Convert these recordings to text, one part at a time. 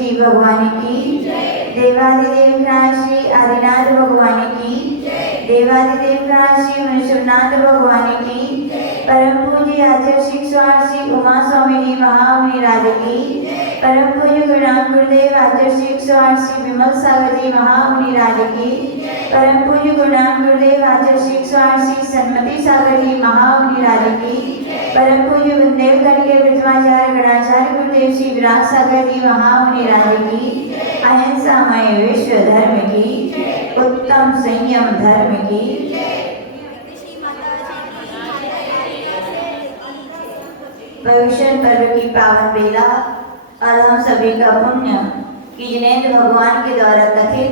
जी भगवान की, देवादिदेव श्री आदिनाथ भगवान की, देवादिदेव श्री मनुष्यनाथ भगवान की, परम पूज्य आचार्य शिक्षक श्री उमा स्वामी जी महामुनि राज की, परम पूज्य गुरुनाम गुरुदेव आचार्य शिक्षक श्री विमल सागर जी महामुनि राज की, परम पूज्य गुरुनाम गुरुदेव आचार्य शिक्षक श्री सन्मति सागर जी महामुनि राज की, परम पूज्य बुंदेलखंड के विद्वाचार्य गणाचार्य गुरुदेव श्री विराट सागर जी महामुनि राज की, अहिंसामय विश्व धर्म की, उत्तम संयम धर्म की। भविष्य पर्व की पावन बेला और हम सभी का पुण्य कि जिनेंद्र भगवान के द्वारा कथित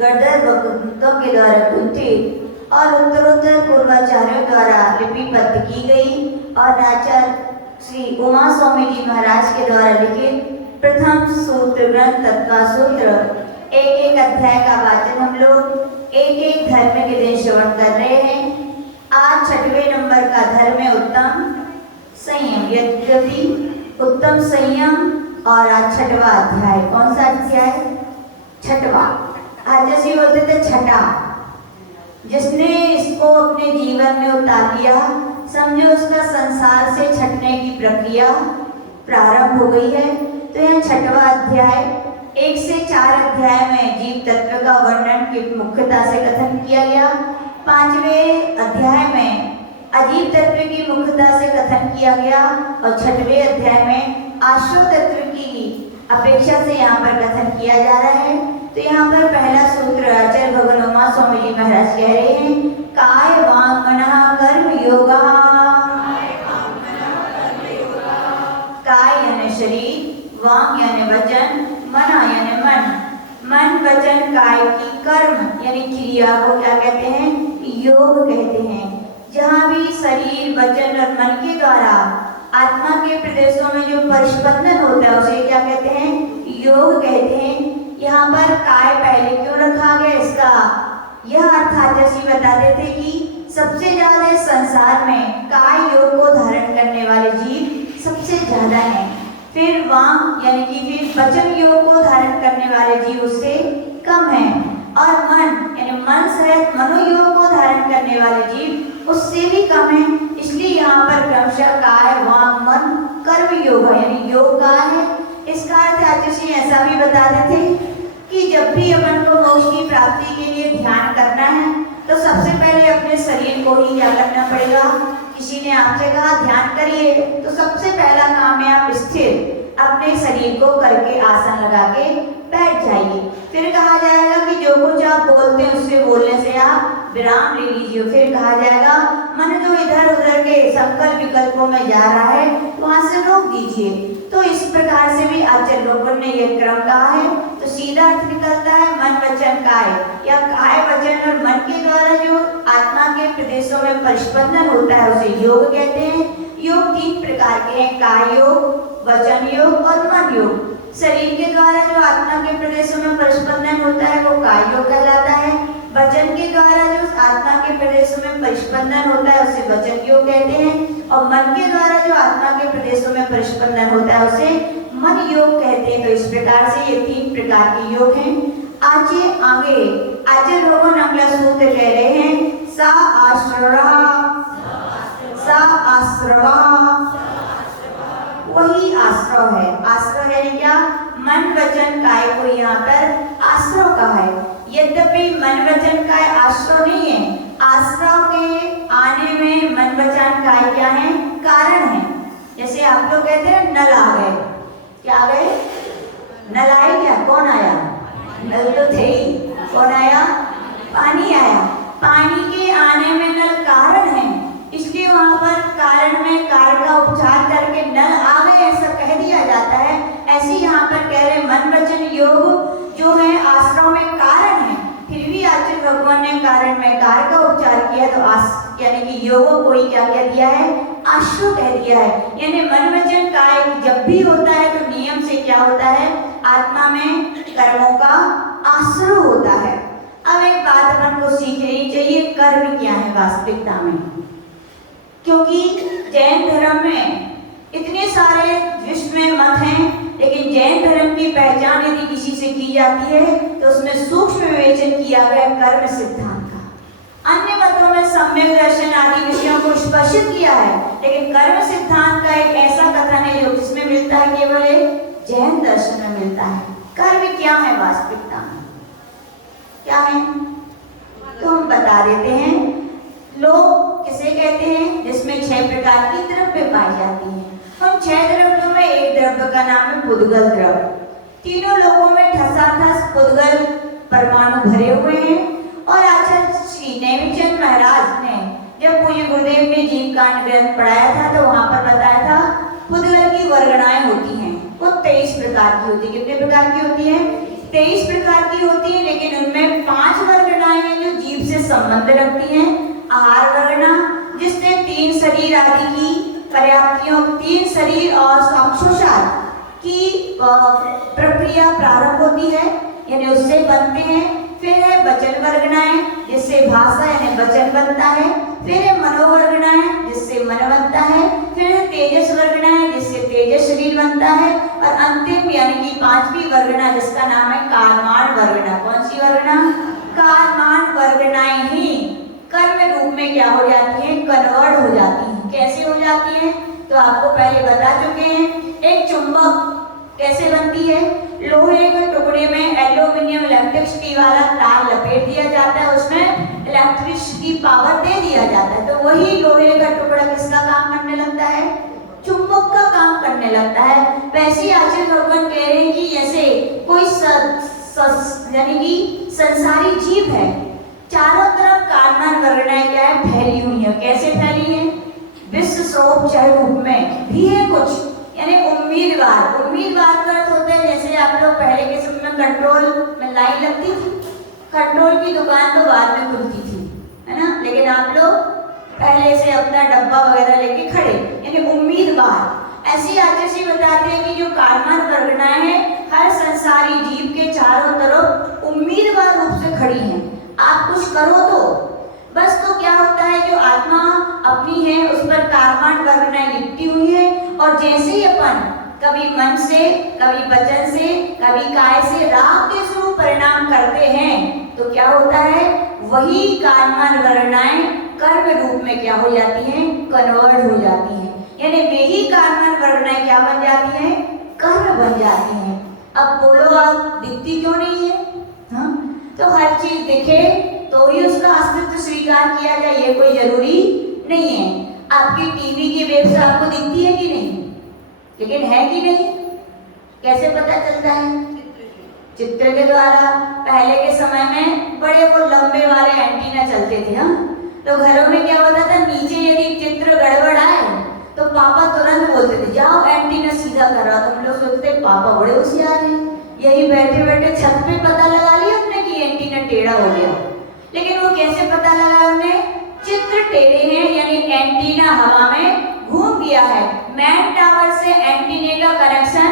गढ़धर भक्तों के द्वारा कुंठित और उत्तरोत्तर पूर्वाचार्यों द्वारा लिपिबद्ध की गई और आचार्य श्री उमा स्वामी जी महाराज के द्वारा लिखित प्रथम सूत्र ग्रंथ तत्व सूत्र एक एक अध्याय का वाचन हम लोग एक एक धर्म के दिन श्रवण कर रहे हैं। आज 6वें नंबर का धर्म है उत्तम संयम। यद्यपि उत्तम संयम और आज 6वां अध्याय। कौन सा अध्याय? 6वां। आज जैसे बोलते थे छठा, जिसने इसको अपने जीवन में उतार लिया समझो उसका संसार से छटने की प्रक्रिया प्रारंभ हो गई है। तो यह 6वां अध्याय 1 से 4 अध्याय में जीव तत्व का वर्णन की मुख्यता से कथन किया गया। 5वें अध्याय में अजीव तत्व की मुख्यता से कथन किया गया और 6वें अध्याय में आश्रव तत्व की अपेक्षा से यहाँ पर कथन किया जा रहा है। तो यहाँ पर पहला सूत्र आचार्य भगवान उमा स्वामी जी महाराज कह रहे हैं काय वांग मनः कर्म योगा। काय यानी शरीर, वांग यानी वचन, मन यानी मन। मन वचन काय की कर्म यानी क्रिया को क्या कहते हैं? योग कहते हैं। जहाँ भी शरीर, वचन और मन के द्वारा आत्मा के प्रदेशों में जो परिस्पंदन होता है उसे क्या कहते हैं? योग कहते हैं। यहाँ पर काय पहले क्यों रखा गया, इसका यह अर्थ आचार्य बताते थे कि सबसे ज्यादा संसार में काय योग को धारण करने वाले जीव सबसे ज्यादा हैं। फिर वांग यानी कि फिर वचन योग को धारण करने वाले जीव उससे कम हैं। और मन यानी मन सहित मनोयोग को धारण करने वाले जीव उससे भी कम है। इसलिए यहाँ पर क्रमशः काय वांग मन कर्म योग है यानी योग का है। इसका अर्थ आचार्य ऐसा भी बताते थे कि जब भी अपन को मोक्ष की प्राप्ति के लिए ध्यान करना है तो सबसे पहले अपने शरीर को ही क्या करना पड़ेगा। किसी ने आपसे कहा ध्यान करिए तो सबसे पहला काम है आप स्थिर अपने शरीर को करके आसन लगा के बैठ जाइए। फिर कहा जाएगा कि जो कुछ आप बोलते हैं उससे बोलने से आप विराम ले लीजिए। फिर कहा जाएगा मन जो इधर उधर के संकल्प विकल्पों में जा रहा है वहां से रोक दीजिए। तो इस प्रकार से भी आचार्य भगवान ने यह क्रम कहा है। तो सीधा अर्थ निकलता है मन वचन काय या काय वचन और मन के द्वारा जो आत्मा के प्रदेशों में परिस्पंदन होता है उसे योग कहते हैं। योग 3 प्रकार के हैं, काय योग, वचन योग और मन योग। शरीर के द्वारा जो आत्मा के प्रदेशों में परिस्पंदन होता है वो काय योग कहलाता है। वचन के द्वारा जो आत्मा के प्रदेशों में परिस्पंदन होता है उसे वचन योग कहते हैं। और मन के द्वारा जो आत्मा के प्रदेशों में परिस्पंदन होता है उसे मन योग कहते हैं। तो इस प्रकार से ये 3 प्रकार के योग हैं। आज ये आगे आचार्य भगवान अगला सूत्र कह रहे हैं सा आश्रवा वही आश्रव है। आश्रव है क्या? मन वचन काय को यहाँ पर आश्रव कहा है। यद्यपि मन वचन काय आश्रव नहीं है। आश्रव के आने में मन वचन काय क्या है? कारण है। जैसे आप लोग कहते हैं नल आ गए, क्या आ गए? नल आए क्या? कौन आया? नल तो थे ही। कौन आया? पानी आया। पानी के आने में नल कारण है, इसलिए वहां पर कारण में कार का उपचार करके नल आ गए ऐसा कह दिया जाता है। ऐसे यहाँ पर कह रहे मन वचन योग जो है आश्रम में कारण है। फिर भी आचार्य भगवान ने कारण में कार का उपचार किया तो यानी कि योग को ही क्या कह दिया है? आश्रव कह दिया है। यानी मन वचन काय जब भी होता है तो नियम से क्या होता है? आत्मा में कर्मों का आश्रव होता है। अब एक बात अपन को सीख लेनी चाहिए, कर्म क्या है वास्तविकता में। क्योंकि जैन धर्म में इतने सारे विश्व में मत हैं, लेकिन जैन धर्म की पहचान यदि जाती है तो उसमें सूक्ष्म विवेचन किया गया कर्म सिद्धांत का। अन्य मतों में सम्यक दर्शन आदि विषयों को स्पष्ट किया है, लेकिन कर्म सिद्धांत का एक ऐसा कथन है जो जिसमें मिलता है केवल एक जैन दर्शन में मिलता है। कर्म क्या है वास्तविकता में, क्या है तो हम बता देते हैं। लोग किसे कहते हैं, जिसमें 6 प्रकार की द्रव्य पाई जाती है। उन 6 द्रव्यों में एक द्रव्य का नाम है पुद्गल द्रव्य। तीनों लोगों में ठसाठस पुद्गल परमाणु भरे हुए हैं। और आचार्य श्री नेमिचंद महाराज ने जब पूज्य गुरुदेव ने जीव कांड ग्रंथ पढ़ाया था तो वहां पर बताया था पुद्गल की वर्गणाएं होती हैं, वो 23 प्रकार की होती है। कितने प्रकार की होती है? 23 प्रकार की होती है, लेकिन उनमें 5 वर्गणाएं हैं जो जीव से संबंध रखती हैं। आहार वर्गना, जिससे 3 शरीर आदि की पर्याप्तियों, 3 शरीर और अक्षोषार की प्रक्रिया प्रारंभ होती है, यानी उससे बनते हैं। फिर है वचन वर्गणाएं, जिससे भाषा यानी वचन बनता है। फिर है मनोवर्गणाएं, जिससे मन बनता है। फिर है तेजस वर्गणाएं, जिससे तेजस शरीर बनता है। और अंतिम यानी कि 5वीं वर्गना जिसका नाम है कर्माण वर्गना। कौन सी वर्गना? कर्माण वर्गणाएं ही कर्म रूप में क्या हो जाती हैं? कन्वर्ट हो जाती हैं। कैसे हो जाती हैं तो आपको पहले बता चुके हैं। एक चुंबक कैसे बनती है? लोहे के टुकड़े में एल्यूमिनियम इलेक्ट्रिसिटी वाला तार लपेट दिया जाता है, उसमें इलेक्ट्रिसिटी पावर दे दिया जाता है, तो वही लोहे का टुकड़ा किसका काम करने लगता है? चुंबक का काम करने लगता है। वैसे आचार्य भगवान कह रहे हैं कि जैसे कोई यानी कि संसारी जीव है, चारों तरफ कर्माण वर्गणाएं क्या है? फैली हुई है। कैसे फैली है? विश्व स्वरूप रूप में भी है कुछ, यानी उम्मीदवार। उम्मीदवार का अर्थ होता है जैसे आप लोग पहले के समय में कंट्रोल में लाइन लगती थी, कंट्रोल की दुकान तो बाद में खुलती थी, है ना, लेकिन आप लोग पहले से अपना डब्बा वगैरह लेके खड़े, यानी उम्मीदवार। ऐसी आचार्य बताते हैं कि जो कर्माण वर्गणाएं हैं हर संसारी जीव के चारों तरफ उम्मीदवार रूप से खड़ी हैं। आप कुछ करो तो बस, तो क्या होता है जो आत्मा अपनी है उस पर कर्माण वर्गणाएं लिपटी हुई है, और जैसे ही अपन कभी मन से, कभी वचन से, कभी काय से राग के स्वरूप परिणाम करते हैं तो क्या होता है? वही कर्माण वर्गणाएं कर्म रूप में क्या हो जाती हैं? कन्वर्ट हो जाती हैं। यानी वही कर्माण वर्गणाएं क्या बन जाती हैं? कर्म बन जाती हैं। अब बोलो आप दिखती क्यों नहीं है? हाँ, तो हर चीज दिखे तो ही उसका अस्तित्व स्वीकार किया जाए, ये कोई जरूरी नहीं है। आपकी टीवी की वेब से आपको दिखती है कि नहीं? लेकिन है कि नहीं? कैसे पता चलता है? चित्र के द्वारा। पहले के समय में बड़े वो लंबे वाले एंटीना चलते थे, हाँ, तो घरों में क्या होता था, नीचे यदि चित्र गड़बड़ आए तो पापा तुरंत बोलते थे जाओ एंटीना सीधा करो। तो हम लोग सोचते पापा बड़े होशियार हैं, यही बैठे बैठे छत पे पता लगा लिया हमने कि एंटीना टेढ़ा हो गया। लेकिन वो कैसे पता लगा हमने? चित्र टेढ़े हैं, यानी एंटीना हवा में घूम गया है, मैन टावर से एंटीने का कनेक्शन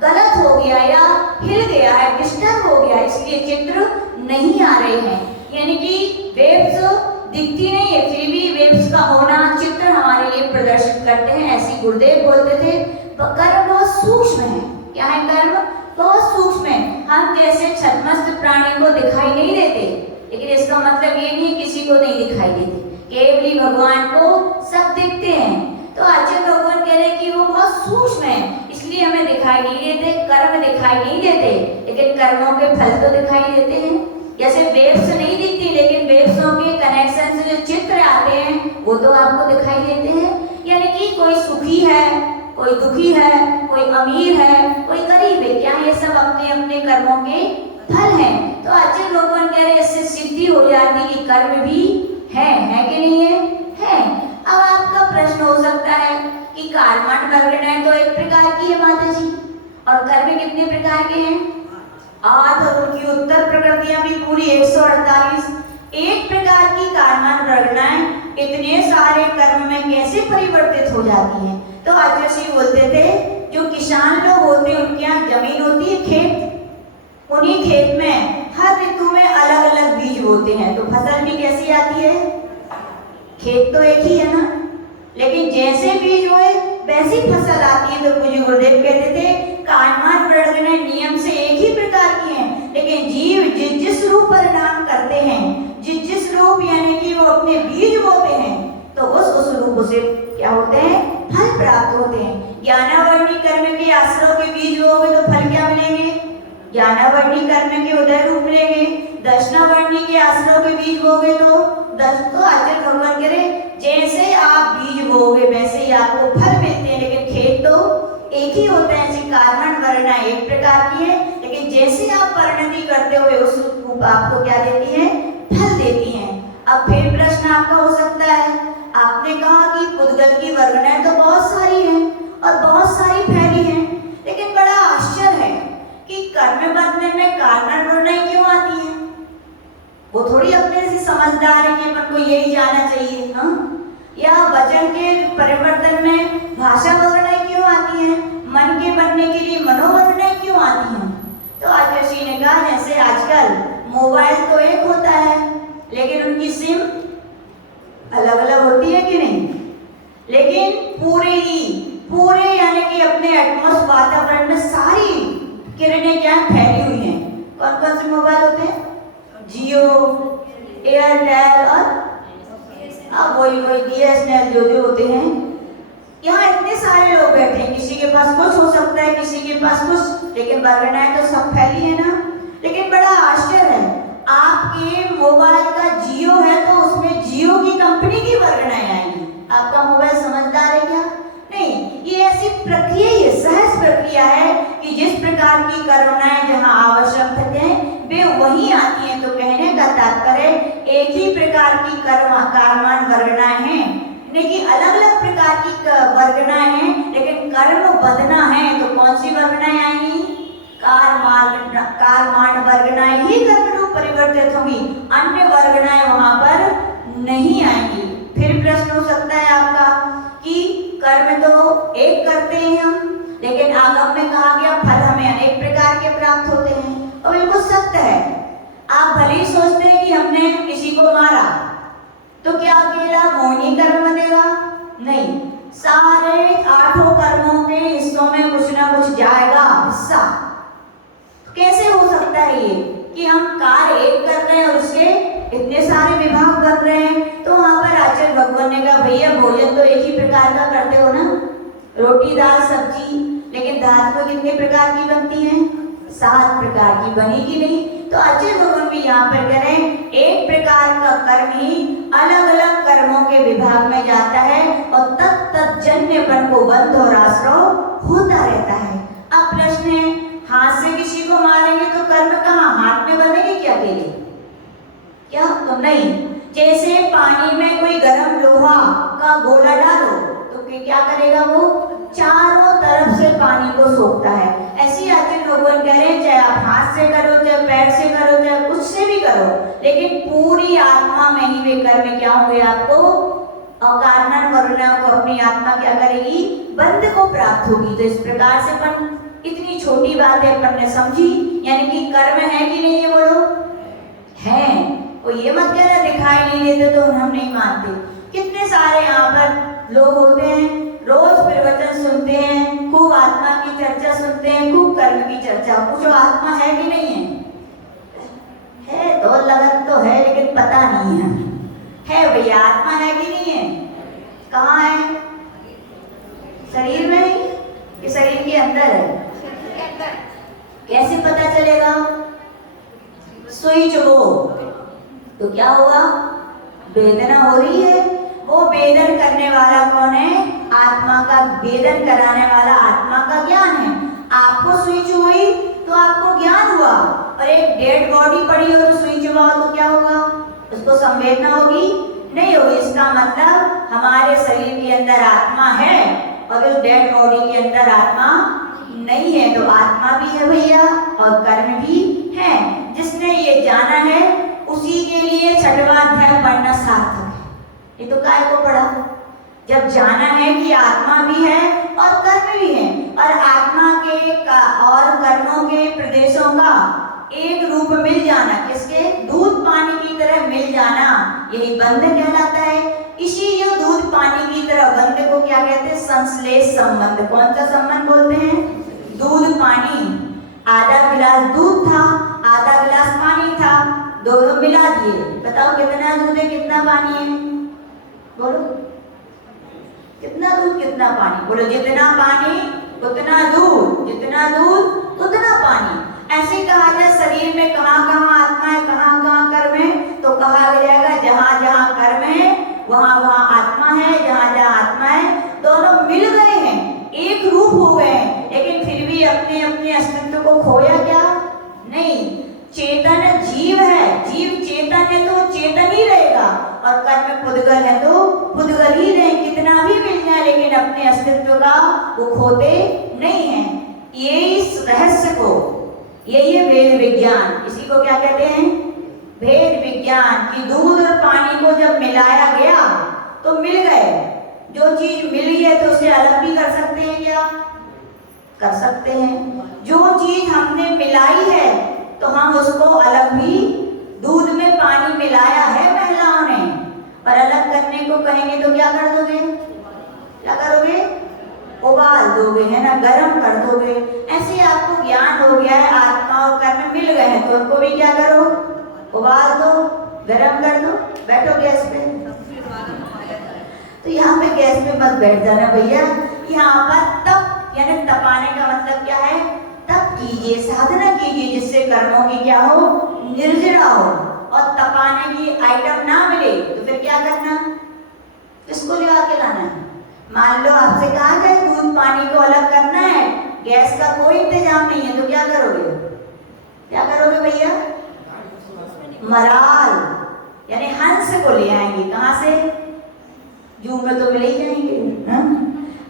गलत हो गया या हिल गया है, डिस्टर्ब हो गया, इसलिए चित्र नहीं आ रहे हैं। यानी कि वेव्स दिखती नहीं है, फिर भी वेव्स का होना चित्र हमारे लिए प्रदर्शित करते हैं। ऐसी गुरुदेव बोलते थे। कर्म बहुत सूक्ष्म है। क्या है? कर्म बहुत सूक्ष्म है। हम जैसे छद्मस्त प्राणी को दिखाई नहीं देते, लेकिन इसका मतलब ये नहीं किसी को नहीं दिखाई देते, केवल भगवान को सब दिखते हैं। तो आचार्य भगवान कह रहे हैं कि वो बहुत सूक्ष्म है, इसलिए हमें दिखाई नहीं देते, कर्म दिखाई नहीं देते, लेकिन कर्मों के फल तो दिखाई देते हैं। जैसे वेव्स नहीं दिखती, लेकिन वेव्सों के कनेक्शन से जो चित्र आते हैं वो तो आपको दिखाई देते हैं। यानी कि कोई सुखी है, कोई दुखी है, कोई अमीर है, कोई गरीब है, क्या ये सब अपने अपने कर्मों के फल हैं। तो आचार्य भगवान कह रहे हैं इससे सिद्धि हो जाती है कि कर्म भी है कि नहीं है? है। अब आपका प्रश्न हो सकता है कि कर्माण वर्गणाएं तो एक प्रकार की है माता जी, और कर्म कितने प्रकार के हैं? 8, और उनकी उत्तर प्रकृतियां भी पूरी 148। एक प्रकार की कर्माण वर्गणाएं इतने सारे कर्म में कैसे परिवर्तित हो जाती हैं? तो आचार्य जी बोलते थे जो किसान लोग होते हैं उनके यहाँ जमीन होती है, खेत, उन्हीं खेत में हर ऋतु में अलग अलग बीज बोते हैं, तो फसल भी कैसी आती है? खेत तो एक ही है ना, लेकिन जैसे बीज हुए वैसी फसल आती है। तो पूज्य गुरुदेव कहते थे कर्माण वर्गणाएं नियम से एक ही प्रकार की हैं, अपने बीज बोते हैं तो उस रूप से क्या होते हैं, फल प्राप्त होते हैं। ज्ञानावर्णी कर्म के आश्रव के बीज बोओगे तो फल क्या मिलेंगे, ज्ञानावर्णी कर्म के उदय रूप मिलेंगे। दर्शनावर्णी के आश्रव के बीज बोओगे तो आचार्य भगवान कह रहे जैसे आप बीज बोओगे वैसे ही आपको फल मिलते हैं, लेकिन खेत तो एक ही होता है। ऐसी कार्बन वर्णा एक प्रकार की है, लेकिन जैसे आप परिणति करते हुए उस रूप आपको क्या देती है, फल देती हैं। अब फिर प्रश्न आपका हो सकता है, आपने कहा कि पुद्गल की वर्गनाएं तो बहुत सारी हैं और बहुत सारी फैली हैं, लेकिन बड़ा आश्चर्य है कि कर्म बंधन में कारण वर्णाएं क्यों आती हैं? वो थोड़ी अपने से समझदार है कि अपन को यही जाना चाहिए, हाँ? या वचन के परिवर्तन में भाषा वर्णाएं क्यों आती हैं? मन के बनने के लिए मनोवर्णाएं क्यों आती हैं? तो आचार्य श्री ने कहा जैसे आजकल मोबाइल तो एक होता है, लेकिन उनकी सिम अलग अलग होती है कि नहीं? लेकिन पूरे यानी कि अपने एटमॉस्फेयर वातावरण में सारी किरणें क्या फैली हुई हैं। कौन कौन से मोबाइल होते हैं? जियो, एयरटेल और वही BSNL जो होते हैं। यहाँ इतने सारे लोग बैठे हैं, किसी के पास कुछ हो सकता है, किसी के पास कुछ, लेकिन वर्गनाएं तो सब फैली है ना। लेकिन बड़ा आश्चर्य है, आपके मोबाइल का जियो है तो उसमें जियो की कंपनी की वर्गनाएं आएंगी। आपका मोबाइल समझदार है क्या? नहीं, ये ऐसी प्रक्रिया, ये सहज प्रक्रिया है कि जिस प्रकार की करुणाएं जहाँ आवश्यक है वे वही आती हैं। तो कहने का तात्पर्य एक ही प्रकार की कर्मान वर्गनाएं हैं, लेकिन अलग अलग प्रकार की वर्गनाएं हैं, लेकिन कर्म बदना है। तो कौन सी वर्गनाएं आएंगी? कार्मान वर्गनाएं ही कर्म रूप परिवर्तित होंगी, अन्य वर्गनाएं वहां पर नहीं आएंगी। फिर प्रश्न हो सकता है आपका कि कर्म तो एक करते हैं हम, लेकिन आगम में कहा गया फल हमें अनेक प्रकार के प्राप्त होते हैं। और बिल्कुल सत्य है। आप भले ही सोचते हैं कि हमने किसी को मारा तो क्या अकेला मौनी कर्म देगा? नहीं, सारे 8 कर्मों के हिस्सों में कुछ ना कुछ जाएगा हिस्सा। कैसे हो सकता है ये कि हम कार्य एक कर रहे हैं और उसके इतने सारे विभाग बन रहे हैं? तो वहां पर आचार्य भगवान ने कहा भैया भोजन तो एक ही प्रकार का करते हो ना, रोटी दाल सब्जी, लेकिन दाल तो कितने प्रकार की बनती है? 7 प्रकार की, बनेगी नहीं। तो आचार्य भगवान भी यहाँ पर कह रहे हैं एक प्रकार का कर्म ही अलग अलग कर्मों के विभाग में जाता है और तत्त जन्यपन को बंध और आश्रव होता रहता है। अब प्रश्न है, हाथ से किसी को मारेंगे तो कर्म कहाँ हाथ में बनेगी क्या अकेले? क्या तो नहीं। जैसे पानी में कोई गर्म लोहा का गोला डालो तो क्या करेगा? वो चारों तरफ से पानी को सोखता है। ऐसी आचार्य भगवान कह रहे हैं चाहे आप हाथ से करो, चाहे पैर से करो, चाहे कुछ से भी करो, लेकिन पूरी आत्मा में ही वे कर्म क्या होंगे आपको? अकारण वरुणा को अपनी आत्मा क्या करेगी? बंध को प्राप्त होगी। तो इस प्रकार से अपन इतनी छोटी बात है अपन ने समझी, यानी कि कर्म है कि नहीं? ये बोलो है। और ये मत कहना दिखाई नहीं देते तो हम नहीं मानते। कितने सारे यहाँ पर लोग होते हैं, रोज प्रवचन सुनते हैं, खूब आत्मा की चर्चा सुनते हैं, खूब कर्म की चर्चा। पूछो आत्मा है कि नहीं है? है तो लगन तो है, लेकिन पता नहीं है भैया आत्मा है कि नहीं है? कहाँ है? शरीर में ही कि शरीर के अंदर है? कैसे पता चलेगा? स्विच हो तो क्या होगा? वेदना हो रही है, वो वेदन करने वाला कौन है? आत्मा का वेदन कराने वाला आत्मा का ज्ञान है। आपको स्विच हुई तो आपको ज्ञान हुआ, और एक डेड बॉडी पड़ी हो तो स्विच हुआ तो क्या होगा? उसको संवेदना होगी? नहीं होगी। इसका मतलब हमारे शरीर के अंदर आत्मा है और उस डेड बॉडी के अंदर आत्मा नहीं है। तो आत्मा भी है भैया और कर्म भी है। जिसने ये जाना है उसी के लिए 6वां अध्याय पढ़ना सार्थक है। ये तो काय को पढ़ा? जब जाना है कि आत्मा भी है और कर्म भी है, और आत्मा के और कर्मों के प्रदेशों का एक रूप मिल जाना, किसके? दूध पानी की तरह मिल जाना, यही बंध कहलाता है। इसी जो दूध पानी की तरह बंध को क्या कहते हैं? संश्लेष संबंध। कौन सा संबंध बोलते हैं? दूध पानी। आधा गिलास दूध था, आधा गिलास पानी था, दोनों मिला दिए, बताओ कितना दूध है कितना पानी है? बोलो कितना दूध कितना पानी? बोलो जितना पानी उतना दूध, जितना दूध उतना पानी। ऐसे कहा जाए शरीर में कहाँ कहाँ आत्मा है, कहाँ कहाँ कर्म है, तो कहा जाएगा जहाँ जहाँ कर्म है वहाँ वहाँ आत्मा है, जहाँ जहाँ आत्मा है दोनों मिल गए हैं, एक रूप हो गए हैं, लेकिन फिर भी अपने अपने अस्तित्व को खोया क्या? नहीं। चेतन जीव है, जीव चेतन है तो चेतन ही रहेगा, और कर्म पुद्गल है तो पुद्गल ही रहे, कितना भी मिल जाए लेकिन अपने अस्तित्व का वो खोते नहीं है। ये इस रहस्य को, यही है वेद विज्ञान। इसी को क्या कहते हैं? भेद विज्ञान। की दूध और पानी को जब मिलाया गया तो मिल गए, जो चीज मिली है तो उसे अलग भी कर सकते हैं क्या? कर सकते हैं। जो चीज हमने मिलाई है तो हम उसको अलग भी, दूध में पानी मिलाया है महिलाओं ने, पर अलग करने को कहेंगे तो क्या कर दोगे? क्या करोगे? उबाल दोगे, है ना, गर्म कर दोगे। ऐसे आपको ज्ञान हो गया है आत्मा और कर्म मिल गए हैं तो उनको भी क्या करो? उबाल दो, गर्म कर दो। बैठो गैस पे, तो यहाँ पे गैस पे मत बैठ जाना भैया। यहाँ पर तप यानी तपाने का मतलब क्या है? तप कीजिए, साधना कीजिए जिससे कर्मों की क्या हो? निर्जरा हो। और तपाने की आइटम ना मिले तो फिर क्या करना? किसको ले आके लाना है? मान लो आपसे कहा जाए दूध पानी को अलग करना है, गैस का कोई इंतजाम नहीं है तो क्या करोगे? क्या करोगे भैया? मराल यानी हंस को ले आएंगे। कहाँ से? जू में तो मिले ही जाएंगे। हा?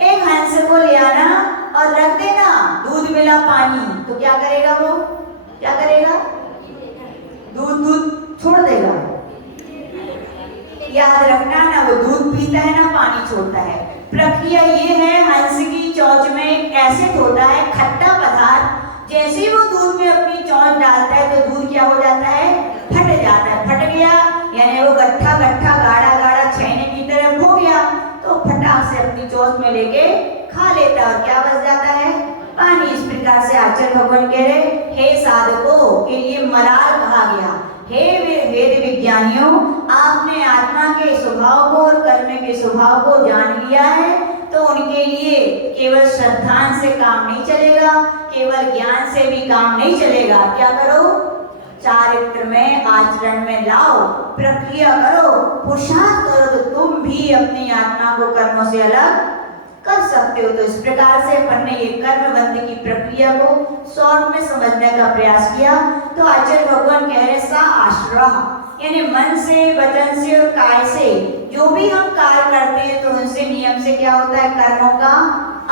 एक हंस को ले आना और रख देना, दूध मिला पानी, तो क्या करेगा वो? क्या करेगा? दूध दूध छोड़ देगा। याद रखना ना, वो दूध पीता है ना पानी छोड़ता है। प्रक्रिया ये है, हंस की चोंच में एक एसिड होता है, खट्टा पदार्थ, जैसे ही वो दूध में अपनी चोंच डालता है तो दूध क्या हो जाता है? फट जाता है। फट गया यानी वो गट्ठा गट्ठा गाढ़ा गाढ़ा छेने की तरह हो गया, तो फटाक से अपनी चोंच में लेके खा लेता है और क्या बच जाता है? पानी। इस प्रकार से आचार्य भगवान कह रहे, हे साधकों के लिए मलाल कहा गया। हे वेद विज्ञानियों, आपने आत्मा के स्वभाव को और कर्म के स्वभाव को जान लिया है तो उनके लिए केवल श्रद्धा से काम नहीं चलेगा, केवल ज्ञान से भी काम नहीं चलेगा। क्या करो? चारित्र में, आचरण में लाओ, प्रक्रिया करो, पुरुषार्थ करो तो तुम भी अपनी आत्मा को कर्मों से अलग कर सकते हो। तो इस प्रकार से अपन ने ये कर्म बंध की प्रक्रिया को शॉर्ट में समझने का प्रयास किया। तो आचार्य भगवान कह रहे सा आश्रह यानी मन से, वचन से और काय से जो भी हम कार्य करते हैं तो उनसे नियम से क्या होता है? कर्मों का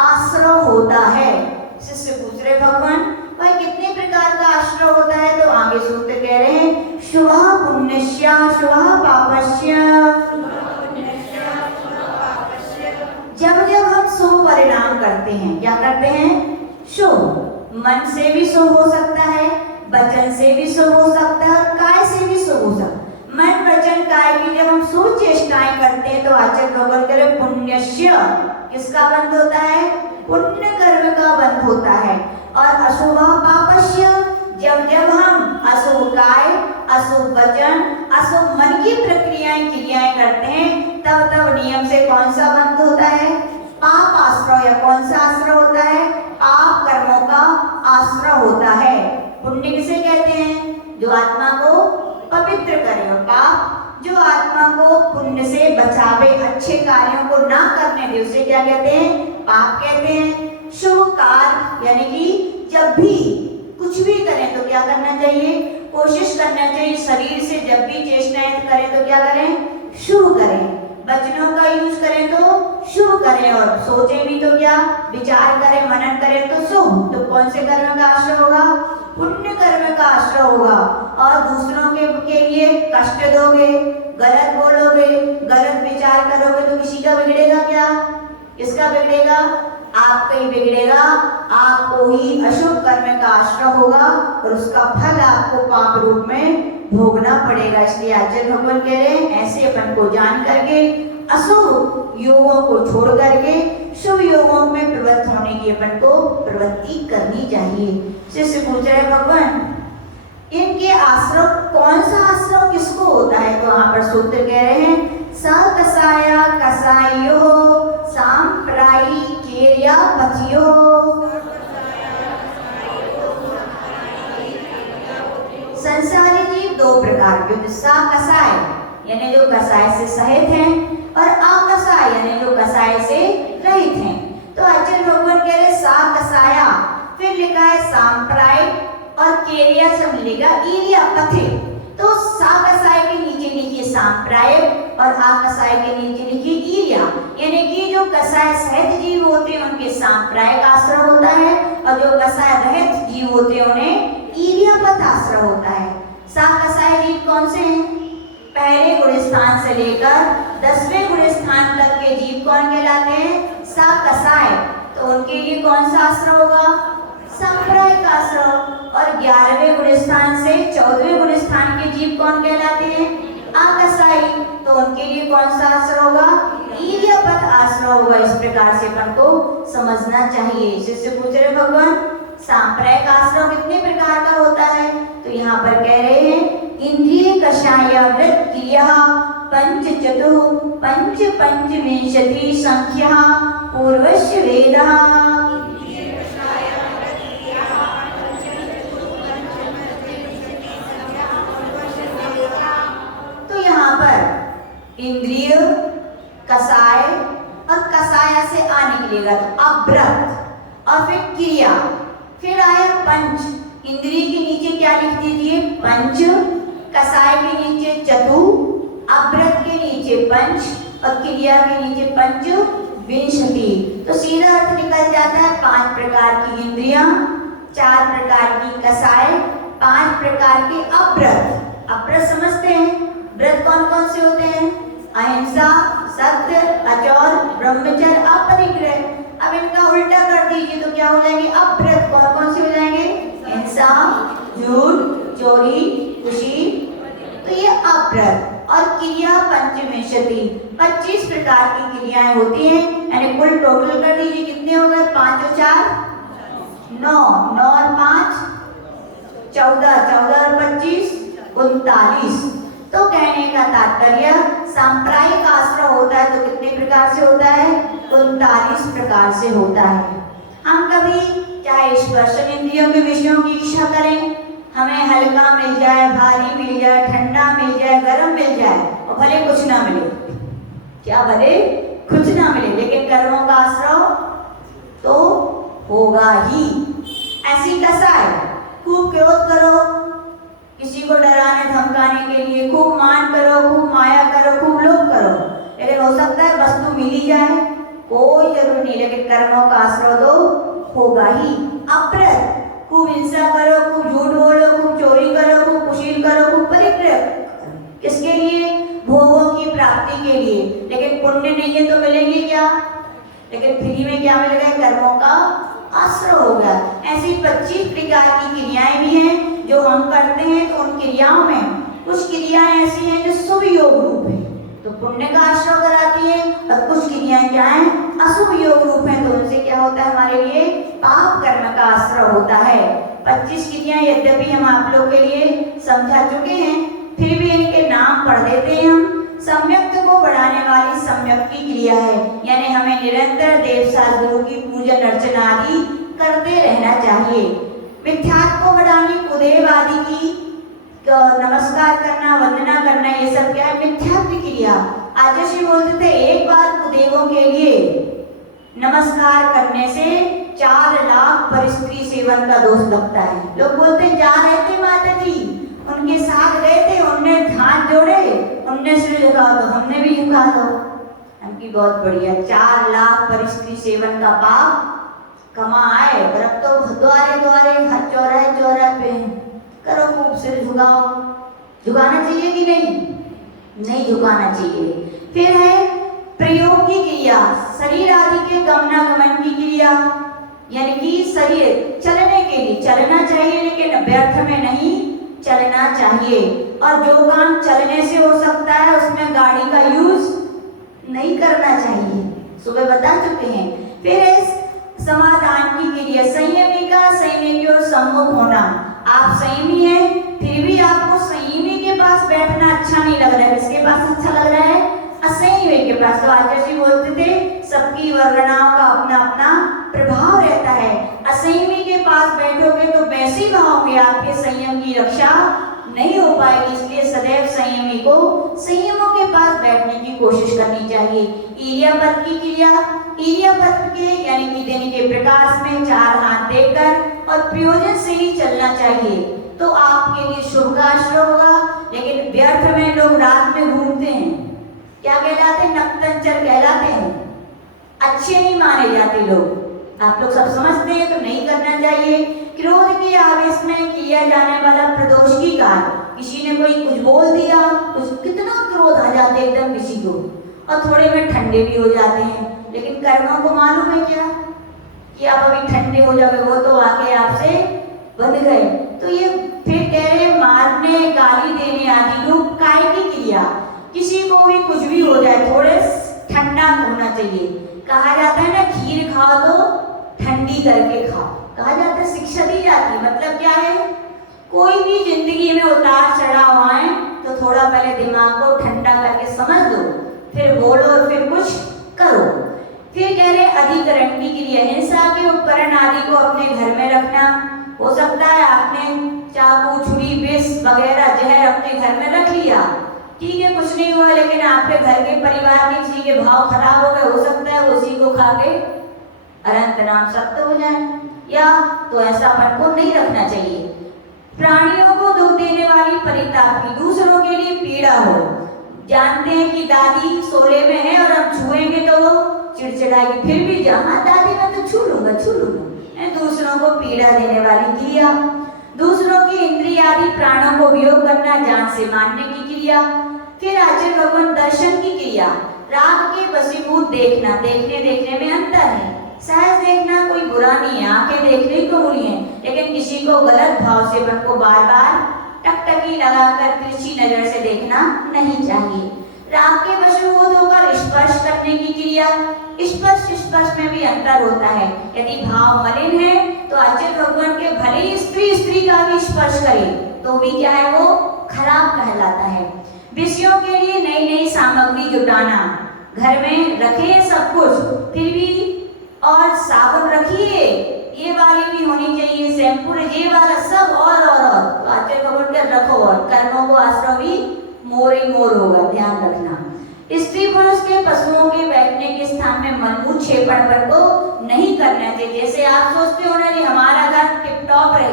आश्रय होता है। शिष्य पूछ रहे भगवान भाई कितने प्रकार का आश्रय होता है? तो आगे सूत्र कह रहे हैं शुभ पुण्यस्य शुभ पापस्य। जब जब हम शुभ परिणाम करते हैं, क्या करते हैं? शुभ। मन से भी शुभ हो सकता है, वचन से भी शुभ हो सकता है, काय से भी शुभ हो सकता है। मन वचन काय की जब हम शुभ चेष्टाएं करते हैं तो आचार्य भगवान कह रहे पुण्यस्य किसका बंध होता है? पुण्य कर्म का बंध होता है। और अशुभ पापस्य जब जब हम अशुभ काय, अशुभ वचन, अशुभ मन की प्रक्रियाएं क्रियाएं करते हैं तब तब नियम से कौन सा बंध होता है? पाप आश्रय। या कौन सा आश्रय होता है? पाप कर्मों का आश्रय होता है। पुण्य किसे कहते हैं? जो आत्मा को पवित्र करे, और पाप जो आत्मा को पुण्य से बचावे, अच्छे कार्यों को ना करने दे, उसे क्या कहते हैं? पाप कहते हैं। शुभ कार्य यानी कि जब भी कुछ भी करें तो क्या करना चाहिए? कोशिश करना चाहिए शरीर से जब भी चेष्टाएं करें तो क्या करें? शुभ करें। वचनों का यूज करें तो शुभ करें, और सोचे भी तो क्या? विचार करें, मनन करें तो शुभ। तो कौन से कर्म का आश्रय होगा? पुण्य कर्म का आश्रय होगा। और दूसरों के लिए कष्ट दोगे, गलत बोलोगे, गलत विचार करोगे तो किसी का बिगड़ेगा क्या? किसका बिगड़ेगा? आपका ही बिगड़ेगा। आपको ही अशुभ कर्म का आश्रय होगा और उसका फल आपको पाप रूप में भोगना पड़ेगा। इसलिए आचार्य भगवान कह रहे हैं ऐसे अपन को जान करके अशुभ योगों को छोड़ करके शुभ योगों में प्रवृत्त होने की अपन को प्रवृत्ति करनी चाहिए। शिष्य पूछ रहे भगवान इनके आश्रय कौन सा सूत्र कह रहे हैं स कसाया कसायो सांप्राई केरिया पथियो। संसारी जीव दो प्रकार के होते, सा कसाय यानी जो कसाय से सहित हैं और अकसाय यानी जो कसाय से रहित हैं। तो आचार्य भगवान कह रहे सा कसाया, फिर लिखा है सांप्राय और केरिया से मिलेगा ईरिया पथे। तो सा कसाय के नीचे लिखिए सांप्राय और अकसाय के नीचे लिखिए ईरिया, यानी कि जो कसाय सहित जीव होते हैं उनके सांप्राय का आश्रय होता है और जो कसाय रहित जीव होते हैं उन्हें ईरिया पथ आश्रय होता है। सा कसाय जीव कौन से हैं? पहले गुण स्थान से लेकर 10वें गुण स्थान तक के जीव कौन कहलाते हैं? सा कसाय। तो उनके लिए कौन सा आश्रय होगा? सांप्राय का आश्रय। और 11वें गुण स्थान से 14वें गुण स्थान के जीव कौन कहलाते हैं? अकसाई। तो उनके लिए कौन सा आश्रय होगा? ईरिया पथ आश्रय होगा। इस प्रकार से अपन को समझना चाहिए। इससे पूछ रहे भगवान सांप्राय का आश्रय कितने प्रकार का होता है? तो यहाँ पर कह रहे हैं इंद्रिय कषाय वृत्त क्रिया पंच चतु पंच पंचविंशति संख्या पूर्वस्य वेदः। तो यहाँ पर इंद्रिय कषाय और कषाय से आ निकलेगा तो अव्रत और फिर क्रिया, फिर आया पंच। इंद्रिय के नीचे क्या लिख दीजिए? पंच। कसाय के नीचे चतु, अव्रत के नीचे पंच और क्रिया के नीचे पंच विंशति। तो सीधा अर्थ निकल जाता है 5 प्रकार की इंद्रियां, 4 प्रकार की कसाय, 5 प्रकार के अव्रत। अव्रत समझते हैं? व्रत कौन कौन से होते हैं? अहिंसा, सत्य, अचौर, ब्रह्मचर्य, अपरिग्रह। अब इनका उल्टा कर दीजिए तो क्या हो जाएंगे? अव्रत कौन कौन से हो जाएंगे? हिंसा, झूठ, चोरी, खुशी। तो ये अव्रत। और क्रिया पंचविंशति, 25 प्रकार की क्रियाएं होती हैं। यानी कुल टोटल कर दीजिए कितने हो गए? 5 और 4 9, 9 और 5 14, 14 और 25 39। तो कहने का तात्पर्य सांप्रायिक आश्रय होता है तो कितने प्रकार से होता है? 39 प्रकार से होता है। हम कभी चाहे स्पर्शन इंद्रियों के विषयों की इच्छा करें, हमें हल्का मिल जाए, भारी मिल जाए, ठंडा मिल जाए, गर्म मिल जाए और भले कुछ ना मिले, क्या भले कुछ ना मिले, लेकिन कर्मों का आश्रय तो होगा ही। ऐसी कसाय, खूब क्रोध करो, किसी को डराने धमकाने के लिए खूब मान करो, खूब माया करो, खूब लोभ करो, लेकिन हो सकता है वस्तु मिल ही जाए, कोई जरूरी नहीं, लेकिन कर्मों का आश्रय तो होगा ही। अव्रत, खूब हिंसा करो, खूब झूठ बोलो, खूब चोरी करो, खूब कुशील करो, खूब परिग्रह, किसके लिए? भोगों की प्राप्ति के लिए। लेकिन पुण्य नहीं है तो मिलेंगे क्या? लेकिन फ्री में क्या मिल गए? कर्मों का आश्रय होगा। ऐसी 25 प्रकार की क्रियाएं भी हैं जो हम करते हैं। तो उन क्रियाओं में कुछ क्रियाएं ऐसी हैं जो शुभ योग रूप है तो पुण्य का आश्रय कराती है, और कुछ क्रियाएं क्या है? अशुभ योग रूप है तो उनसे क्या होता है? हमारे लिए पाप कर्म का आश्रय होता है। 25 क्रियाएं यद्यपि हम आप लोग के लिए समझा चुके हैं, फिर भी इनके नाम पढ़ देते हैं हम। सम्यक्त को बढ़ाने वाली सम्यक की क्रिया है, यानी हमें निरंतर देव साधुओं की पूजन अर्चना आदि करते रहना चाहिए। मिथ्यात्व को बढ़ाने कुदेव आदि की नमस्कार करना, वंदना करना, ये सब क्या है? मिथ्यात्व क्रिया। आचार्य श्री बोलते थे एक बार कुदेवों के लिए नमस्कार करने से 4 लाख परिस्त्री सेवन का दोष लगता है। लोग बोलते जा रहे थे माता जी, उनके साथ गए थे, उनने हाथ जोड़े, उनने सिर झुका तो हमने भी झुका दो। उनकी बहुत बढ़िया 4 लाख परिस्त्री सेवन का पाप कमाए, और अब तो द्वारे द्वारे हर चौराहे चौराहे पे करो, खूब सिर झुकाओ। झुकाना चाहिए कि नहीं? नहीं झुकाना चाहिए। फिर है प्रयोग की क्रिया, शरीर आदि के गमनागमन की क्रिया, यानी कि शरीर चलने के लिए चलना चाहिए, लेकिन व्यर्थ में नहीं चलना चाहिए। और जो काम चलने से हो सकता है उसमें गाड़ी का यूज नहीं करना चाहिए, सुबह बता चुके हैं। फिर है समाधान की क्रिया, संयमी का संयमी की ओर सम्मुख होना। आप संयमी हैं फिर भी आपको संयमी के पास बैठना अच्छा नहीं लग रहा है, किसके पास अच्छा लग रहा है? असंयमी के पास। तो आचार्य जी बोलते थे सबकी वर्णनाओं का अपना अपना प्रभाव रहता है। असंयमी के पास बैठोगे तो वैसे ही बहाओगे, आपके संयम की रक्षा नहीं हो पाएगी। इसलिए सदैव संयमी को संयमों के पास बैठने की कोशिश करनी चाहिए। ईर्यापद की क्रिया, ईर्यापद के यानी कि दिन के प्रकाश में 4 हाथ देकर और प्रयोजन से ही चलना चाहिए, तो आपके लिए शुभ का आश्रय होगा। लेकिन व्यर्थ में लोग रात में घूमते हैं, क्या कहलाते हैं? नक्तंचर कहलाते हैं, अच्छे नहीं माने जाते लोग। आप लोग सब समझते हैं तो नहीं करना चाहिए। क्रोध के आवेश में किया जाने वाला प्रदोष की कार्य, किसी ने कोई कुछ बोल दिया, कुछ कितना क्रोध आ जाते एकदम किसी को, और थोड़े में ठंडे भी हो जाते हैं। लेकिन कर्मों को मालूम है क्या कि आप अभी ठंडे हो जाओगे, वो तो आके आपसे बंध गए। तो ये फिर कह रहे हैं मारने, गाली देने आदि रूप काय की क्रिया, किसी को भी कुछ भी हो जाए थोड़े ठंडा होना चाहिए। कहा जाता है ना, खीर खाओ तो ठंडी करके खाओ, कहा जाता है, शिक्षा दी जाती है। मतलब क्या है? कोई भी जिंदगी में उतार चढ़ाव आए तो थोड़ा पहले दिमाग को ठंडा करके समझ दो, फिर बोलो और फिर कुछ करो। फिर कह रहे अधिकरण की क्रिया, हिंसा के उपकरण आदि को अपने घर में रखना। हो सकता है आपने चाकू, छुरी, विष वगैरह जहर अपने घर में रख लिया, ठीक है, कुछ नहीं हुआ, लेकिन आपके घर के परिवार के किसी के भाव खराब हो गए, हो सकता है उसी को खा के अनंत नाम सत्य हो जाए, या तो ऐसा अपन को नहीं रखना चाहिए। प्राणियों को दुख देने वाली परितापी, दूसरों के लिए पीड़ा हो। जानते हैं कि दादी सोले में है और हम छुएंगे तो वो चिड़चिड़ाएगी, फिर भी जहाँ दादी मैं तो छू लूंगा, दूसरों को पीड़ा देने वाली क्रिया। दूसरों की इंद्रिय आदि प्राणों को वियोग करना, जान से मारने की क्रिया। फिर आचार्य भगवान दर्शन की क्रिया, राग के वशीभूत देखना, देखने में अंतर है। सहज देखना कोई बुरा नहीं है, आंखें देखने को बुरी हैं, लेकिन किसी को गलत भाव से मन को बार बार टकटकी लगाकर तिरछी नजर से देखना नहीं चाहिए। राग के वशीभूत होकर स्पर्श करने की क्रिया, स्पर्श में भी अंतर होता है। यदि भाव मलिन है तो आचार्य भगवान के भले ही स्त्री का भी स्पर्श करे तो भी क्या है, वो खराब कहलाता है। विषयों के लिए नई सामग्री जुटाना, घर में रखे सब कुछ, फिर भी और साबुन रखिए, ये वाली भी होनी चाहिए, शैम्पू ये वाला सब और तो आचार्य भगवान के रखो, और कर्मों को आश्रय भी मोर ही मोर होगा, ध्यान रखना। स्त्री पुरुष के पशुओं के बैठने के स्थान में मनमूत छेपड़ को नहीं करना चाहिए। जैसे आप सोचते हो ना कि हमारा घर टिप टॉप रहे,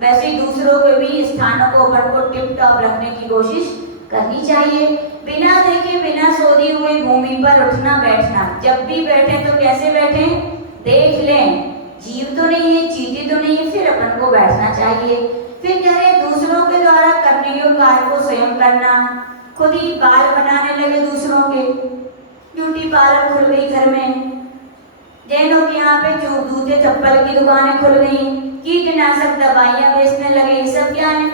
वैसे ही दूसरों के भी स्थानों को अपन को टिप टॉप रखने की कोशिश करनी चाहिए। बिना देखे बिना सोधी हुई भूमि पर उठना बैठना, जब भी बैठे तो कैसे बैठे, देख लें जीव तो नहीं है, चीटी तो नहीं है, फिर अपन को बैठना चाहिए। फिर कह रहे दूसरों के द्वारा करने योग्य कार्य को स्वयं करना, खुद ही बाल बनाने लगे दूसरों के, ब्यूटी पार्लर खुल गई घर में, जैनों के यहाँ पे जूते चप्पल की दुकानें खुल गई, कीटनाशक दवाइयाँ बेचने लगे, ये सब क्या है?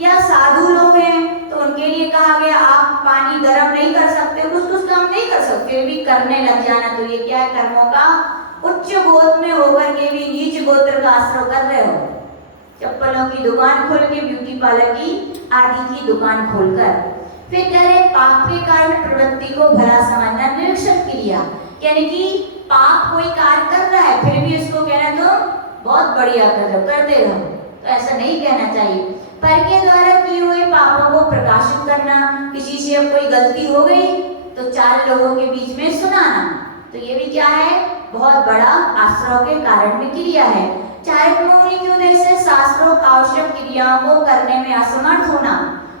या साधु लोग हैं तो उनके लिए कहा गया आप पानी गर्म नहीं कर सकते, कुछ काम नहीं कर सकते, फिर भी करने लग जाना, तो ये क्या है? कर्मों का उच्च गोत्र में होकर के भी नीच गोत्र का आश्रय कर रहे हो। चप्पलों की दुकान खोल के, ब्यूटी पार्लर की आदि की दुकान खोलकर। फिर कह रहे पाप के कारण प्रवृत्ति को भला समझना, निरीक्षण क्रिया, यानी कि पाप कोई कार्य कर रहा है फिर भी उसको कहना तो बहुत बढ़िया करते रहो, तो ऐसा नहीं कहना चाहिए। पर के द्वारा किए हुए पापों को प्रकाशित करना, किसी से अब कोई गलती हो गई तो 4 लोगों के बीच में सुनाना, तो ये भी क्या है? बहुत बड़ा आश्रय के कारण में क्रिया है। चारित्र्य के उद्देश्य से शास्त्रों आवश्यक क्रियाओं को करने में असमर्थ होना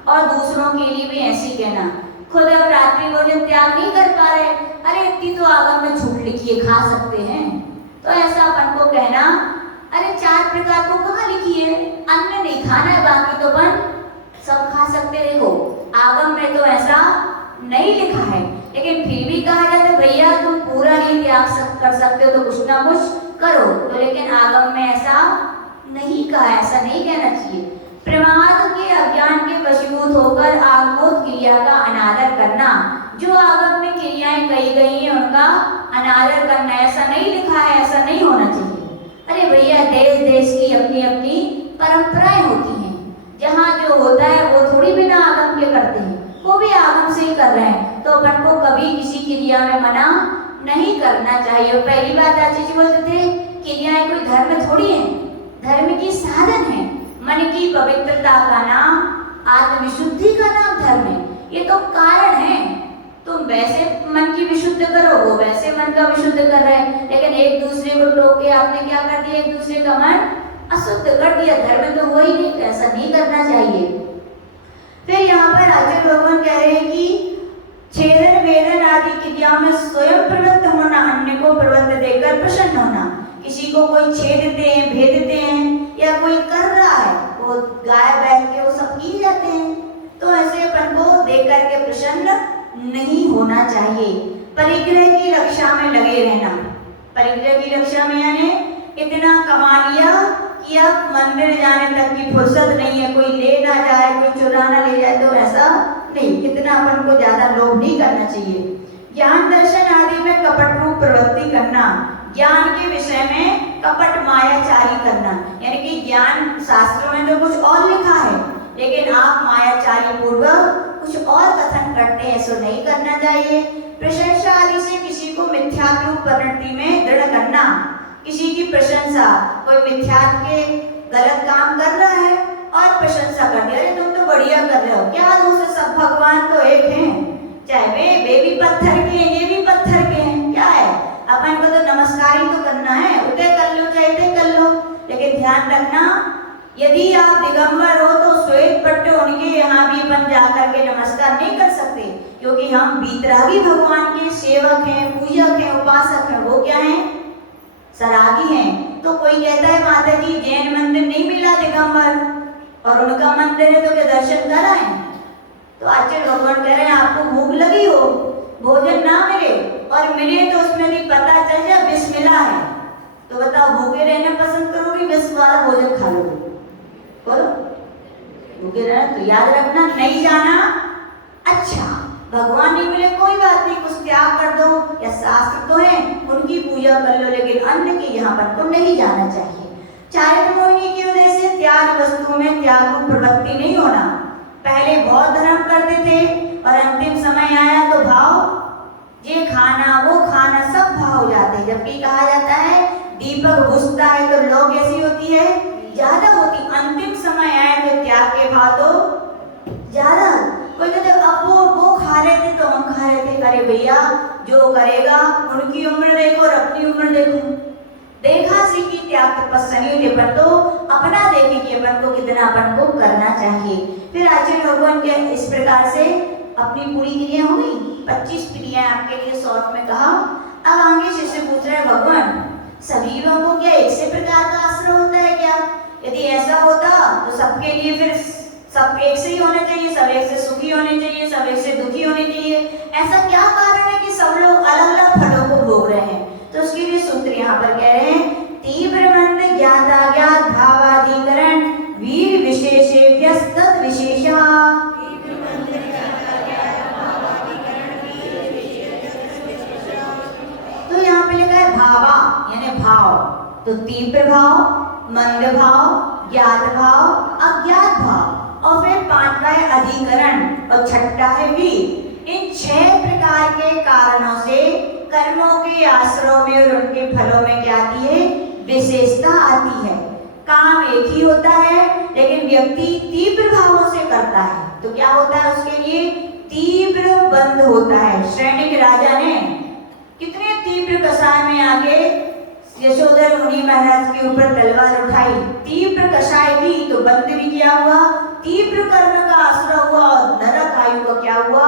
और दूसरों के लिए भी ऐसी कहना, खुद अब रात्रि भोजन त्याग नहीं कर पा रहे, अरे इतनी तो आगम में छूट लिखी है, खा सकते हैं, तो ऐसा अपन को कहना, अरे 4 प्रकार को कहाँ लिखी है? अन्न नहीं खाना है, बाकी तो अपन सब खा सकते। देखो आगम में तो ऐसा नहीं लिखा है, लेकिन फिर भी कहा जाता है भैया तुम पूरा नहीं त्याग कर सकते हो तो कुछ ना कुछ करो, तो लेकिन आगम में ऐसा नहीं कहा, ऐसा नहीं कहना चाहिए। प्रमाद के अज्ञान के वशीभूत होकर आगमोक्त क्रिया का अनादर करना, जो आगम में क्रियाएं कही गई हैं उनका अनादर करना, ऐसा नहीं लिखा है, ऐसा नहीं होना चाहिए। अरे भैया देश देश की अपनी अपनी परंपराएं होती हैं, जहाँ जो होता है वो थोड़ी बिना आगम के करते हैं, हो कभी किसी क्रिया में मना नहीं करना चाहिए। पहली बात आचार्य जी बोलते थे, क्रियाएं कोई धर्म थोड़ी है, धर्म की साधन है। मन की पवित्रता का नाम, आत्मविशुद्धि का नाम धर्म है। ये तो कारण है। तुम वैसे मन की विशुद्ध करो, वो वैसे मन का विशुद्ध कर रहे हैं, लेकिन एक दूसरे को टोक के आपने क्या कर दिया, एक दूसरे का मन अशुद्ध कर दिया। धर्म तो हो ही नहीं, ऐसा नहीं करना चाहिए। फिर यहाँ पर आचार्य भगवान कह रहे हैं कि छेदन वेदन आदि क्रियाओं में स्वयं प्रवृत्त होना, अन्य को प्रवृत्त देकर प्रसन्न होना। किसी को कोई छेदते हैं, भेदते हैं, या कोई कर रहा है, वो गाय बैल के वो सब की जाते हैं, तो ऐसे अपन को देख करके प्रसन्न नहीं होना चाहिए। परिग्रह की रक्षा में लगे रहना। परिग्रह की रक्षा में यानी इतना कमा लिया कि अब मंदिर जाने तक की फुर्सत नहीं है, कोई ले ना जाए, कोई चुरा ना ले जाए, तो ऐसा नहीं, कितना अपन को ज्यादा लोभ नहीं करना चाहिए। ज्ञान दर्शन आदि में कपट रूप प्रवृत्ति करना, ज्ञान के विषय में कपट मायाचारी करना, यानी कि ज्ञान शास्त्रों में तो कुछ और लिखा है, लेकिन आप मायाचारी पूर्वक कुछ और कथन करते हैं, सो नहीं करना चाहिए। प्रशंसा आदि से किसी को मिथ्यात्व परिणति में दृढ़ करना, किसी की प्रशंसा, कोई मिथ्यात्व के गलत काम कर रहा है और प्रशंसा कर दिया, तुम तो बढ़िया कर रहे हो, क्या दोष है, सब भगवान तो एक हैं, चाहे वे भी पत्थर के हैं, ये भी पत्थर के हैं, क्या है, अपन को तो नमस्कार ही तो करना है, उदय कर लो चाहे इदय कर लो। लेकिन ध्यान रखना, यदि आप दिगंबर हो तो श्वेत पट्टे उनके यहाँ भी अपन जाकर के नमस्कार नहीं कर सकते, क्योंकि हम बीतरागी भगवान के सेवक हैं, पूजक हैं, उपासक हैं। वो क्या हैं, सरागी हैं। तो कोई कहता है माता जी जैन मंदिर नहीं मिला दिगंबर, और उनका मंदिर है, तो क्या दर्शन कराएं? तो आचार्य भगवान कह रहे हैं, आपको भूख लगी हो, भोजन ना मिले, और मिले तो उसमें भी पता चल जाए विष मिला है, तो बताओ भूखे रहना पसंद करोगे, विष वाला भोजन खा लोगे? बोलो, भूखे रहना तो याद रखना, नहीं जाना अच्छा, भगवान नहीं मिले कोई बात नहीं, कुछ त्याग कर दो, या शास्त्र तो है उनकी पूजा कर लो, लेकिन अन्य के यहाँ पर को नहीं जाना चाहिए। चारित्र्य की वजह से त्याग वस्तुओं में त्याग प्रवृत्ति नहीं होना। पहले बहुत धर्म करते थे और अंतिम समय आया तो भाव, ये खाना वो खाना सब भाव हो जाते हैं। जबकि कहा जाता है दीपक बुझता है तो लौ कैसी होती है, ज्यादा होती। अंतिम समय आए तो त्याग के भाव तो ज्यादा। कोई कहते अब वो खा रहे थे तो हम खा रहे थे, अरे भैया जो करेगा उनकी उम्र देखो और अपनी उम्र देखो, देखा सीखी त्याग तपस्या के पर तो अपना देखे कि अपन को कितना अपन को करना चाहिए। फिर आचार्य भगवान के इस प्रकार से अपनी पूरी क्रिया हो गई, 25 क्रियाएं आपके लिए शॉर्ट में कहा। अब आगे शिष्य पूछ रहे हैं, भगवान सभी लोगों को क्या एक से प्रकार का आश्रय होता है क्या? यदि ऐसा होता तो सबके लिए फिर सब एक से ही होने चाहिए, सब एक से सुखी होने चाहिए, सब एक से दुखी होने चाहिए। ऐसा क्या कारण है कि सब लोग अलग अलग फलों को भोग रहे हैं? तो उसके लिए सूत्र यहाँ पर कह रहे हैं, तीव्र मंद ज्ञाताज्ञात भावाधिकरण वीर विशेषेभ्यस्तद विशेषा। तो यहाँ पे लिखा है भावा यानी भाव, तो तीव्र भाव, मंद भाव, ज्ञात भाव, अज्ञात भाव, और फिर पांचवा है अधिकरण और छठा है वीर। इन 6 प्रकार के कारणों से कर्मों के आश्रयों में और उनके फलों में क्या आती है, विशेषता आती है। काम एक ही होता है लेकिन व्यक्ति तीव्र भावों से करता है, तो क्या होता है उसके लिए तीव्र बंध होता है। सैनिक राजा ने कितने तीव्र कषाय में आके यशोधर मुनि महाराज के ऊपर तलवार उठाई, तीव्र कषाय की तो बंद भी किया हुआ, तीव्र कर्म का आश्रय हुआ और नरक आयु का क्या हुआ,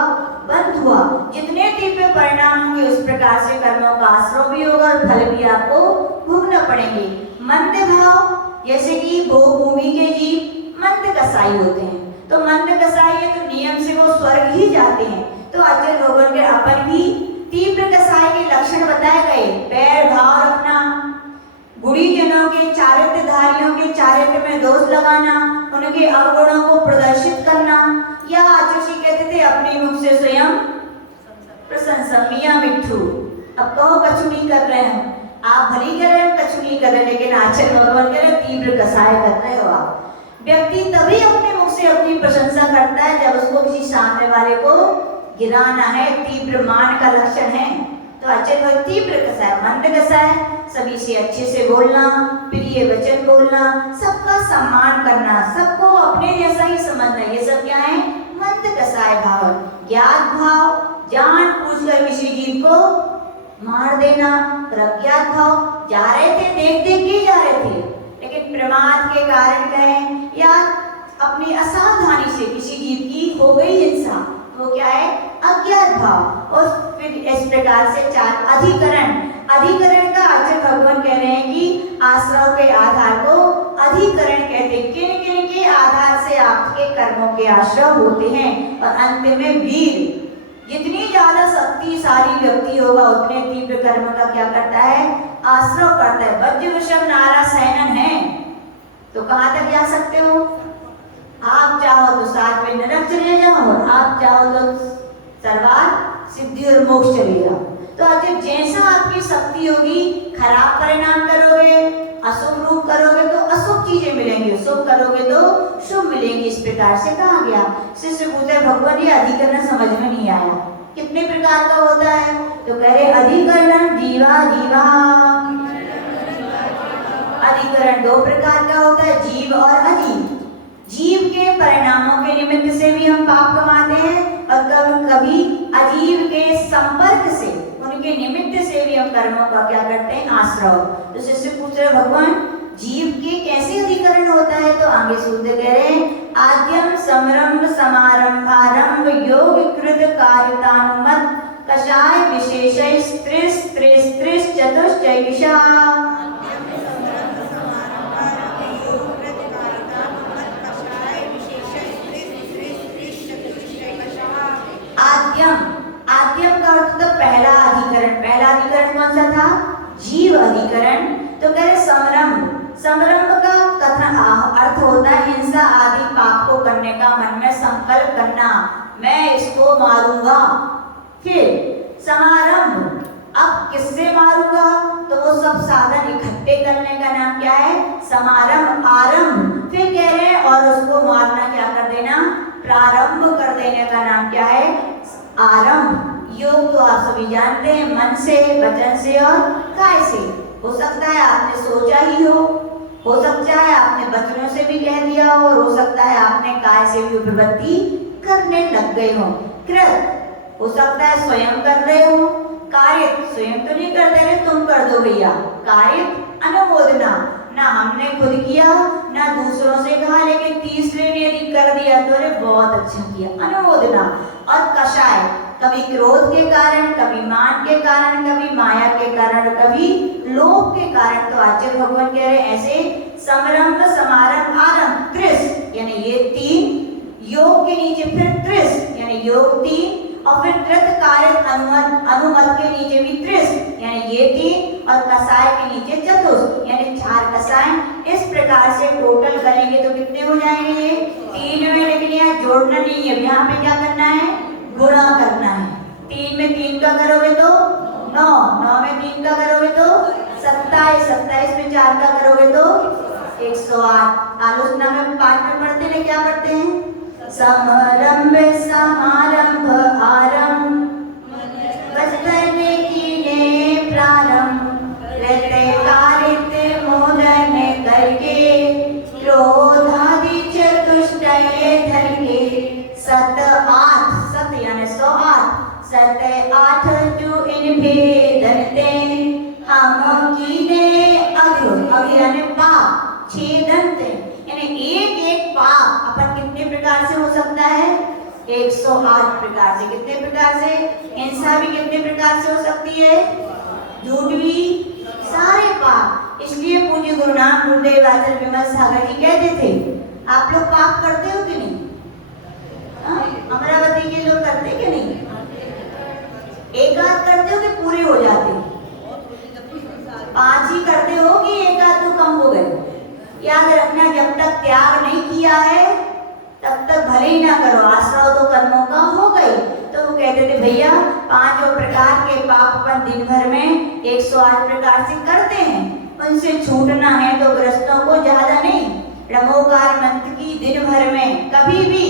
बंद हुआ। जितने तीव्र परिणाम होंगे उस प्रकार से कर्मों का आश्रय भी होगा और फल भी आपको भोगना पड़ेंगे। मंद भाव जैसे कि भोग भूमि के जीव मंद कसाई होते हैं, तो मंद कसाई है तो नियम से वो स्वर्ग ही जाते हैं। तो आचार्य भगवान के अपन भी तीव्र कसाई के लक्षण बताए गए, पैर भाव रखना, गुणीजनों के चारित्रधारियों के चारित्र में दोष लगाना, उनके अवगुणों को प्रदर्शित करना, या आचार्य कहते थे अपने मुख से स्वयं प्रशंसा। मियां मिट्ठू अब कहो कछु नहीं कर रहे हैं, आप भली कर रहे हैं कछु नहीं कर रहे, लेकिन आचार्य भगवान कह रहे तीव्र कसाय कर रहे हो आप। व्यक्ति तभी अपने मुख से अपनी प्रशंसा करता है जब उसको किसी सामने वाले को गिराना है, तीव्र मान का लक्षण है। तो आचरण तीव्र कसा है, मंद कसा है, सभी से अच्छे से बोलना, प्रिय वचन बोलना, सबका सम्मान करना, सबको अपने जैसा ही समझना, ये सब क्या है? मंद कसा है भाव। ज्ञात भाव, जान पूछकर किसी जीव को मार देना। और अज्ञात भाव, जा रहे थे, देख देख के जा रहे थे, लेकिन प्रमाद के कारण कहें या अपनी असावधानी से किसी जीव की हो गई हिंसा, वो क्या है? अज्ञात भाव। और फिर इस प्रकार से 4 अधिकरण। अधिकरण का आचार्य भगवान कह रहे हैं कि आश्रव के आधार को अधिकरण कहते हैं। किन किन के आधार से आपके कर्मों के आश्रव होते हैं। और अंत में वीर, जितनी ज्यादा शक्तिशाली व्यक्ति होगा उतने तीव्र कर्म का क्या करता है? आश्रव करता है। वज्र वृषभ नारा सैनन है, तो कहां तक जा सकते हो? आप चाहो तो 7 में नरक चले जाओ, आप चाहो तो सर्वार्थ सिद्धि और मोक्ष चले जाओ। तो आज जैसा आपकी शक्ति होगी, खराब परिणाम करोगे, अशुभ रूप करोगे तो अशुभ चीजें मिलेंगी, शुभ करोगे तो शुभ मिलेंगी। इस प्रकार से कहा गया। शिष्य पूछे भगवान ये अधिकरण समझ में नहीं आया, कितने प्रकार का होता है? तो कह रहे अधिकरण जीवा जीवा। अधिकरण 2 प्रकार का होता है, जीव और अजीव। जीव के परिणामों के निमित्त से भी हम पाप कमाते हैं, और कभी कभी अजीव के संपर्क से, उनके निमित्त से भी हम कर्मों का क्या करते हैं? आश्रव। तो शिष्य पूछ रहे भगवान जीव के कैसे अधिकरण होता है? तो आगे सूत्र कह रहे हैं आद्यम समरंभ समारंभारंभ योग कृत कारितानुमत कषाय विशेष त्रिस त्रिस त्रिस चतुश्चैषा। आद्यम, आद्यम का अर्थ तो पहला अधिकरण। पहला अधिकरण कौन सा था? जीव अधिकरण। तो कह रहे समरंभ, समरंभ का कथन अर्थ होता है हिंसा आदि पाप को करने का मन में संकल्प करना, मैं इसको मारूंगा। फिर समारंभ, अब किससे मारूंगा? तो वो सब साधन इकट्ठे करने का नाम क्या है? समारंभ, आरंभ। फिर कह रहे हैं और उसको मारना क्या कर देना? प्रारंभ कर देने का नाम क्या है? आरंभ। योग तो आप सभी जानते हैं, मन से, वचन से और काय से। हो सकता है आपने सोचा ही हो सकता है आपने वचनों से भी कह दिया हो सकता है आपने काय से भी प्रवृत्ति करने लग गए हो। कृत हो सकता है स्वयं कर रहे हो, कारित स्वयं तो नहीं कर रहे, तुम कर दो भैया। कारित अनुमोदना, ना हमने खुद किया ना दूसरों से कहा, लेकिन तीसरे ने यदि कर दिया तो अरे बहुत अच्छा किया, अनुमोदना। और कषाय, कभी क्रोध के कारण, कभी मान के कारण, कभी माया के कारण, कभी लोभ के कारण। तो आचार्य भगवान कह रहे हैं ऐसे समरंभ समारंभ आरंभ त्रिस, यानी ये 3 योग के नीचे, फिर त्रिस यानी योग 3, और फिर कृत कार्य अनुमत के नीचे भी त्रिस यानी ये 3, और कसाय के नीचे चतुर्थ यानी 4 कसाय। इस प्रकार से टोटल करेंगे तो कितने हो जाएंगे? ये 3 में, लेकिन यहाँ जोड़ना नहीं है, यहाँ पे क्या करना है? गुणा करना है। 3 में 3 का करोगे तो 9, 9 में 3 का करोगे तो 27, 27 में 4 का करोगे तो 108। आलोचना में पाठ में पढ़ते हैं, क्या पढ़ते हैं? समारंभ समारंभ आरंभ बचने की ने प्रारंभ रहते कारित मोदन करके क्रोधादि चतुष्टय धर के 7 8 7 यानी 108 7 8 जो इन भेदनते हम कीने अघ यानी पाप छेदनते यानी एक एक पाप अपन कितने प्रकार से हो सकता है? 108 प्रकार से। कितने प्रकार से? हिंसा भी कितने प्रकार से हो सकती है? झूठ भी, सारे पाप। इसलिए पूज्य गुरु नाम गुरुदेव आचार्य विमल सागर जी कहते थे आप लोग पाप करते हो कि नहीं? अमरावती के लोग करते कि नहीं? एक आध करते हो कि पूरे हो जाते? 5 ही करते हो कि एक आध तो कम हो गए? याद रखना, जब तक त्याग नहीं किया है तब तक भले ही ना करो, आश्रव तो कर्मों का हो गई। तो वो कहते थे भैया 5 प्रकार के पाप अपन दिन भर में 108 प्रकार से करते हैं, उनसे छूटना है तो ग्रस्तों को ज्यादा नहीं, रमोकार मंत्र की दिन भर में कभी भी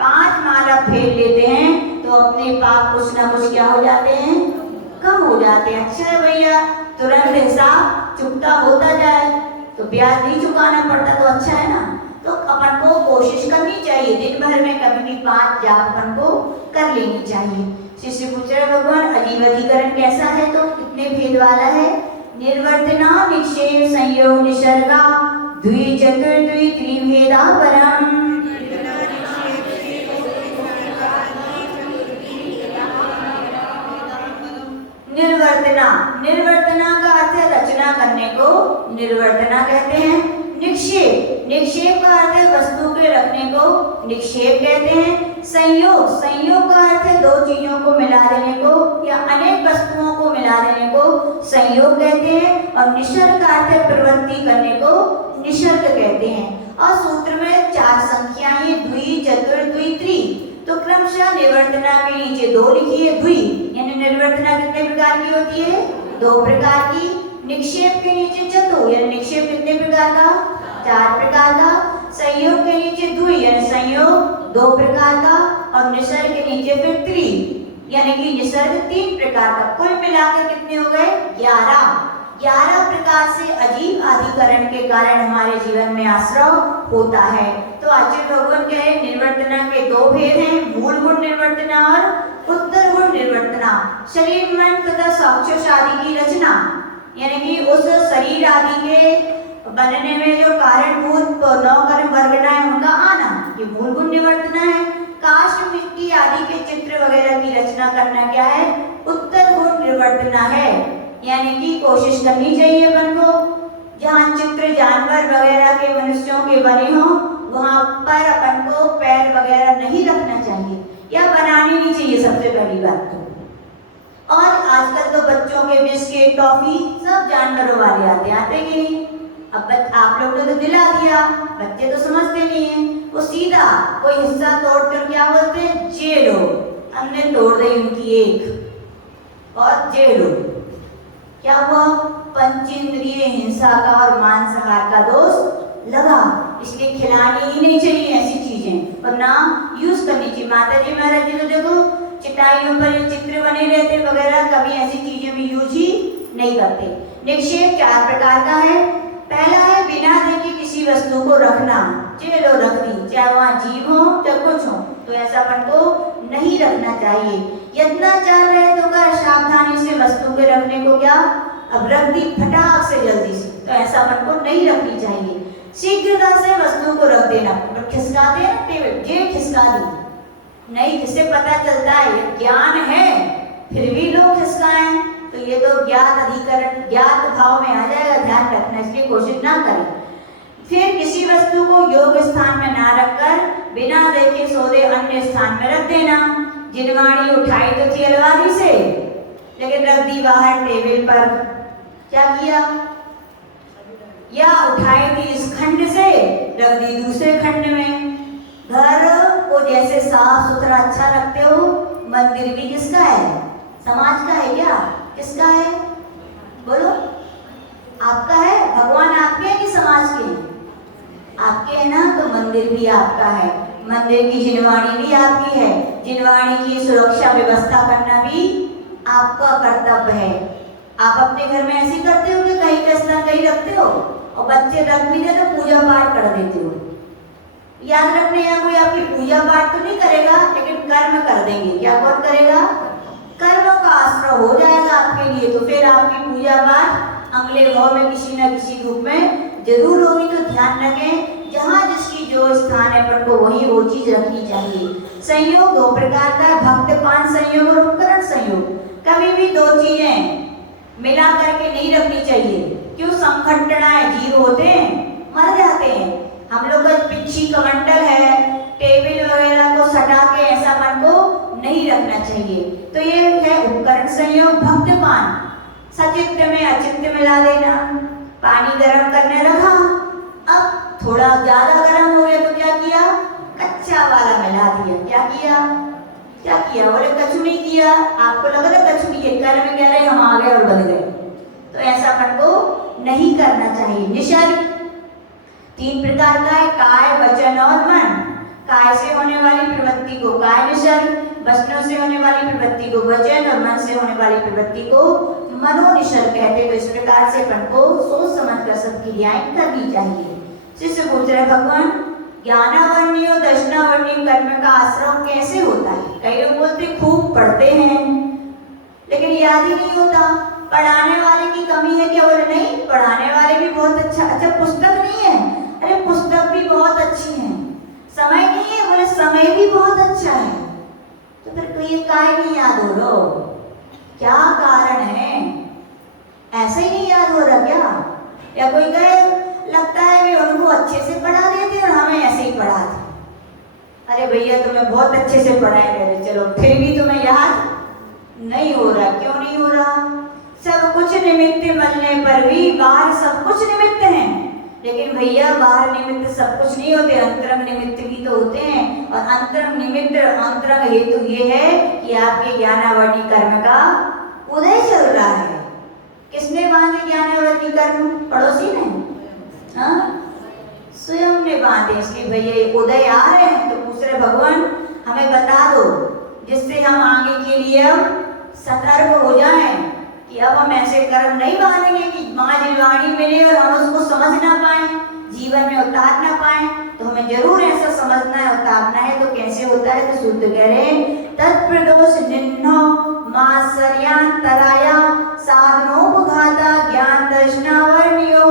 5 माला फेर लेते हैं तो अपने पाप पाप कुछ ना कुछ क्या हो जाते हैं, कम हो जाते हैं। अच्छा है भैया, तुरंत हिसाब चुकता होता जाए तो ब्याज नहीं चुकाना पड़ता, तो अच्छा है ना। तो अपन को कोशिश करनी चाहिए, दिन भर में कभी भी 5 जाप अपन को कर लेनी चाहिए। शिष्य पूछ रहे भगवान अजीव अधिकरण कैसा है, तो कितने भेद वाला है। निर्वर्तना निक्षेप संयोग निसर्गा द्वि चतुर्द्वि त्रिभेदा परम। निर्वर्तना, निर्वर्तना का अर्थ है रचना करने को निर्वर्तना कहते हैं। निक्षेप, निक्षेप का अर्थ है वस्तु के रखने को निक्षेप कहते हैं। संयोग, संयोग का अर्थ है 2 चीजों को मिला देने को या अनेक वस्तुओं को मिला देने को संयोग कहते हैं। और निसर्ग का अर्थ है प्रवृत्ति करने को निसर्ग कहते हैं। और सूत्र में 4 संख्याएं द्वि चतुर द्वि त्रि, तो क्रमशः निवर्तना के नीचे 2 लिखी है द्वि, यानी निर्वर्तना कितने प्रकार की होती है, 2 प्रकार की। निक्षेप के नीचे चतु, यानी निक्षेप कितने प्रकार का, 4 प्रकार का। संयोग के नीचे द्वि, यानी संयोग 2 प्रकार का। और निसर्ग के नीचे फिर त्रि, यानी कि निसर्ग 3 प्रकार का। कुल मिलाकर कितने हो गए, 11 प्रकार से अजीब अधिकरण के कारण हमारे जीवन में आश्रव होता है। तो आचार्य भगवान कह रहे निर्वर्तना के 2 भेद हैं, मूल गुण निर्वर्तना और उत्तर गुण निर्वर्तना। शरीर मन तथा साक्ष्य आदि की रचना, यानी कि उस शरीर आदि के बनने में जो कारणभूत 9 कर्म वर्गना है उनका आना, ये मूल गुण निवर्तना है। काष्ठ मिट्टी आदि के चित्र वगैरह की रचना करना क्या है, उत्तर गुण निवर्तना है। यानी कि कोशिश करनी चाहिए अपन को, जहाँ चित्र जानवर वगैरह के मनुष्यों के बने हों वहाँ पर अपन को पैर वगैरह नहीं रखना चाहिए या बनानी नहीं चाहिए, सबसे पहली बात तो। और आजकल तो बच्चों के बिस्किट टॉफी सब जानवरों वाले आते कि नहीं। अब आप लोग ने तो दिला दिया, बच्चे तो समझते नहीं है, वो सीधा कोई हिस्सा तोड़ कर क्या बोलते हैं, जे लो, हमने तोड़ दी उनकी एक और जे लो, क्या हुआ, पंचेंद्रिय हिंसा का और मांसाहार का दोष लगा। इसलिए खिलानी ही नहीं चाहिए ऐसी चीजें और ना यूज करनी चाहिए। माता जी महाराज जी तो देखो चिटाइयों पर चित्र बने रहते वगैरह, कभी ऐसी चीजें भी यूज ही नहीं करते। निक्षेप 4 प्रकार का है। पहला है बिना देखे किसी वस्तु को रखना, चलो रख दी, चाहे वहाँ जीव हो चाहे कुछ हो, तो ऐसा अपन को नहीं रखना चाहिए। यत्नाचार रहे तो कर सावधानी से वस्तु के रखने को क्या, अब रख दी फटाक से जल्दी से, तो ऐसा अपन को नहीं रखनी चाहिए। शीघ्रता से वस्तु को रख देना, खिसका दे टेबल, जे खिसका दी नहीं, जिससे पता चलता है ज्ञान है फिर भी लोग खिसकाएं, तो ये तो ज्ञात अधिकरण ज्ञात भाव में आ जाएगा, ध्यान रखना, इसलिए कोशिश ना करें। फिर किसी वस्तु को योग स्थान में ना रखकर बिना देखे सौदे अन्य स्थान में रख देना। जिनवाणी उठाई तो थी अलमारी से, लेकिन रख दी बाहर टेबल पर, क्या किया, या उठाई थी इस खंड से रख दी दूसरे खंड में। घर को जैसे साफ सुथरा अच्छा रखते हो, मंदिर भी किसका है, समाज का है क्या, किसका है, बोलो, आपका है। भगवान आपके हैं कि समाज के, आपके है ना, तो मंदिर भी आपका है, मंदिर की जिनवाणी भी आपकी है, जिनवाणी की सुरक्षा व्यवस्था करना भी आपका कर्तव्य है। आप अपने घर में ऐसे करते हो कि कहीं का स्थान कहीं रखते हो और बच्चे रख भी दे तो पूजा पाठ कर देते हो। याद रखने, यहाँ कोई आपकी पूजा पाठ तो नहीं करेगा, लेकिन कर्म कर देंगे। क्या कौन करेगा, कर्म का आश्रय हो जाएगा आपके लिए, तो फिर आपकी पूजा पाठ अगले भाव में किसी न किसी रूप में जरूर होगी। तो ध्यान रखें, जहाँ जिसकी जो स्थान है पर को वही वो चीज रखनी चाहिए। संयोग 2 प्रकार का है, भक्तपान संयोग और उपकरण संयोग। कभी भी 2 चीजें मिला करके नहीं रखनी चाहिए। क्यों, संखटनाएं, जीव होते हैं मर जाते हैं। हम लोग का पिछी कमंडल है, टेबल वगैरह को सटा के ऐसा मन को नहीं रखना चाहिए। तो ये है उपकरण संयोग। भक्तपान, सचित्र में अचित्र मिला देना। पानी गर्म करने रखा, अब थोड़ा ज्यादा गर्म हो गया तो क्या किया, कच्चा वाला मिला दिया। क्या किया, क्या किया, बोले कछु नहीं किया, आपको लग रहा है कछु नहीं है, कल में कह रहे हम आ गए और बन गए, तो ऐसा अपन को नहीं करना चाहिए। निसर्ग 3 प्रकार का है, काय वचन और मन। काय से होने वाली प्रवृत्ति को काय निसर्ग, वचनों से होने वाली प्रवृत्ति को वचन और मन से होने वाली प्रवृत्ति को मनोनिषद कहते। तो इस प्रकार से अपन को सोच समझ कर सब क्रियाएं करनी चाहिए। शिष्य पूछ रहे भगवान, ज्ञानावर्णी और दर्शनावर्णी कर्म का आश्रम कैसे होता है? कई लोग बोलते खूब पढ़ते हैं लेकिन याद ही नहीं होता। पढ़ाने वाले की कमी है क्या? बोले नहीं, पढ़ाने वाले भी बहुत अच्छा पुस्तक नहीं है। अरे पुस्तक भी बहुत अच्छी है। समय नहीं है? बोले समय भी बहुत अच्छा है। तो फिर तो ये काहे नहीं याद हो रहा? क्या कारण है? ऐसे ही नहीं याद हो रहा क्या? या कोई कहे लगता है भी उनको अच्छे से पढ़ा देते और हमें ऐसे ही पढ़ाते। अरे भैया तुम्हें बहुत अच्छे से पढ़ाए दे रहे, चलो फिर भी तुम्हें याद नहीं हो रहा। क्यों नहीं हो रहा? सब कुछ निमित्त बनने पर भी बाहर सब कुछ निमित्त हैं, लेकिन भैया बाहर निमित्त सब कुछ नहीं होते, अंतरंग निमित्त भी तो होते हैं। और अंतरंग निमित्त अंतरंग हेतु ये है कि आपके ज्ञानावर्णी कर्म का उदय चल रहा है। किसने बांधे ज्ञानावर्णी कर्म? पड़ोसी ने? हाँ, स्वयं ने बांधे। इसलिए भैया ये उदय आ रहे हैं तो पूछ रहे भगवान हमें बता दो, जिससे हम आगे के लिए अब सतर्क हो जाएं कि अब हम ऐसे कर्म नहीं बांधेंगे कि माँ जी वाणी मिले और हम उसको समझ ना पाए, जीवन में उतार ना पाए। तो हमें जरूर ऐसा समझना है, उतारना है। तो कैसे होता है? तो शुद्ध कह रहे तत्प्रदोष निन्नो मात्सर्यांतराया साधनोपघाता ज्ञान दर्शनावर्ण्यो।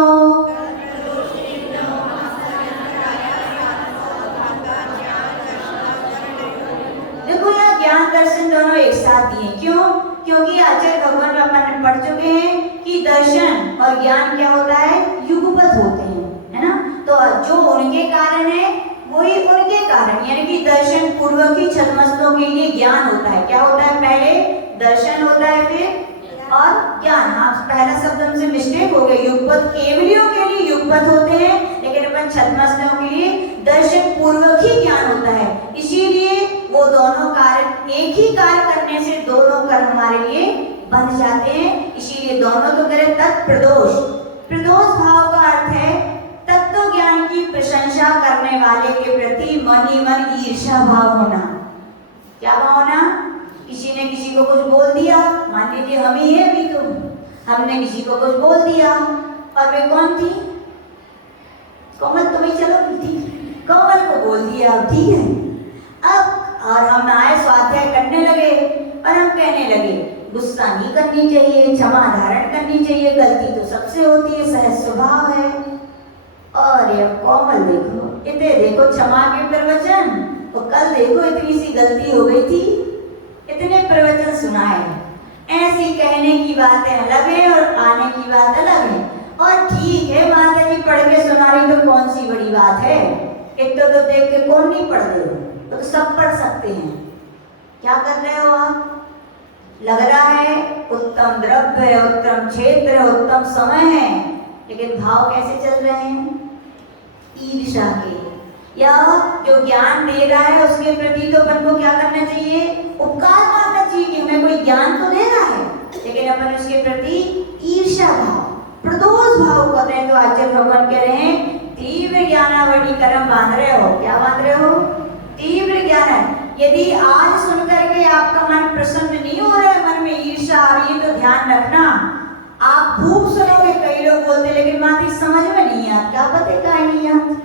देखो यहाँ ज्ञान दर्शन दोनों एक साथ दिए। क्यों? क्योंकि आचार्य भगवान अपन पढ़ चुके हैं कि दर्शन और ज्ञान क्या होता है? युगपत होते हैं, है ना? तो जो उनके कारण है वही उनके कारण, यानी कि दर्शन पूर्वक ही छद्मस्तों के लिए ज्ञान होता है। क्या होता है? पहले दर्शन होता है फिर और ज्ञान। हाँ, पहला शब्द हमसे मिस्टेक हो गया। युगपत केवलियों के लिए युगपत होते हैं, लेकिन अपन छद्मस्तों के लिए दर्शन पूर्वक ही ज्ञान होता है। इसीलिए वो दोनों कार्य एक ही कार्य करने से दोनों कर्म हमारे लिए बन जाते हैं। इसीलिए दोनों तो करें तत्प्रदोष। प्रदोष भाव का अर्थ है तत्व ज्ञान की प्रशंसा करने वाले के प्रति मन ही मन ईर्ष्या भाव होना। क्या भाव होना? किसी ने किसी को कुछ बोल दिया, मान लीजिए हम ही है अभी, तो हमने किसी को कुछ बोल दिया और वे कौन थी? कोमल। तुम्हें चलो ठीक, कोमल को बोल दिया, ठीक है। अब और हम आए स्वाध्याय करने लगे और हम कहने लगे गुस्सा नहीं करनी चाहिए, क्षमा धारण करनी चाहिए, गलती तो सबसे होती है, सहज स्वभाव है। और ये कोमल देखो, इतने देखो क्षमा के प्रवचन, और कल देखो इतनी सी गलती हो गई थी, इतने प्रवचन सुनाए। ऐसी कहने की बातें अलग है और आने की बात अलग है। और ठीक है, माता जी पढ़ के सुना रही तो कौन सी बड़ी बात है? इतना तो देख के कौन नहीं पढ़ रहे हो, तो सब पढ़ सकते हैं। क्या कर रहे हो आप? लग रहा है उत्तम द्रव्य है, उत्तम क्षेत्र है, उत्तम समय है, लेकिन भाव कैसे चल रहे हैं? ईर्ष्या के। या जो ज्ञान दे रहा है उसके प्रति तो अपन को क्या करना चाहिए? उपकार मानना चाहिए कि हमें कोई ज्ञान तो दे रहा है, लेकिन अपन उसके प्रति ईर्ष्या भाव, प्रदोष भाव करते हैं। तो आचार्य भगवान कह रहे हैं तीव्र ज्ञानावर्णी कर्म बांध रहे हो। क्या बांध रहे हो? तीव्र ज्ञान। यदि आज सुन करके आपका मन प्रसन्न नहीं हो रहा है, मन में ईर्ष्या आ रही है, तो ध्यान रखना आप खूब सुनोगे। कई लोग बोलते लेकिन माती समझ में नहीं आता। क्या पता क्या नहीं आता?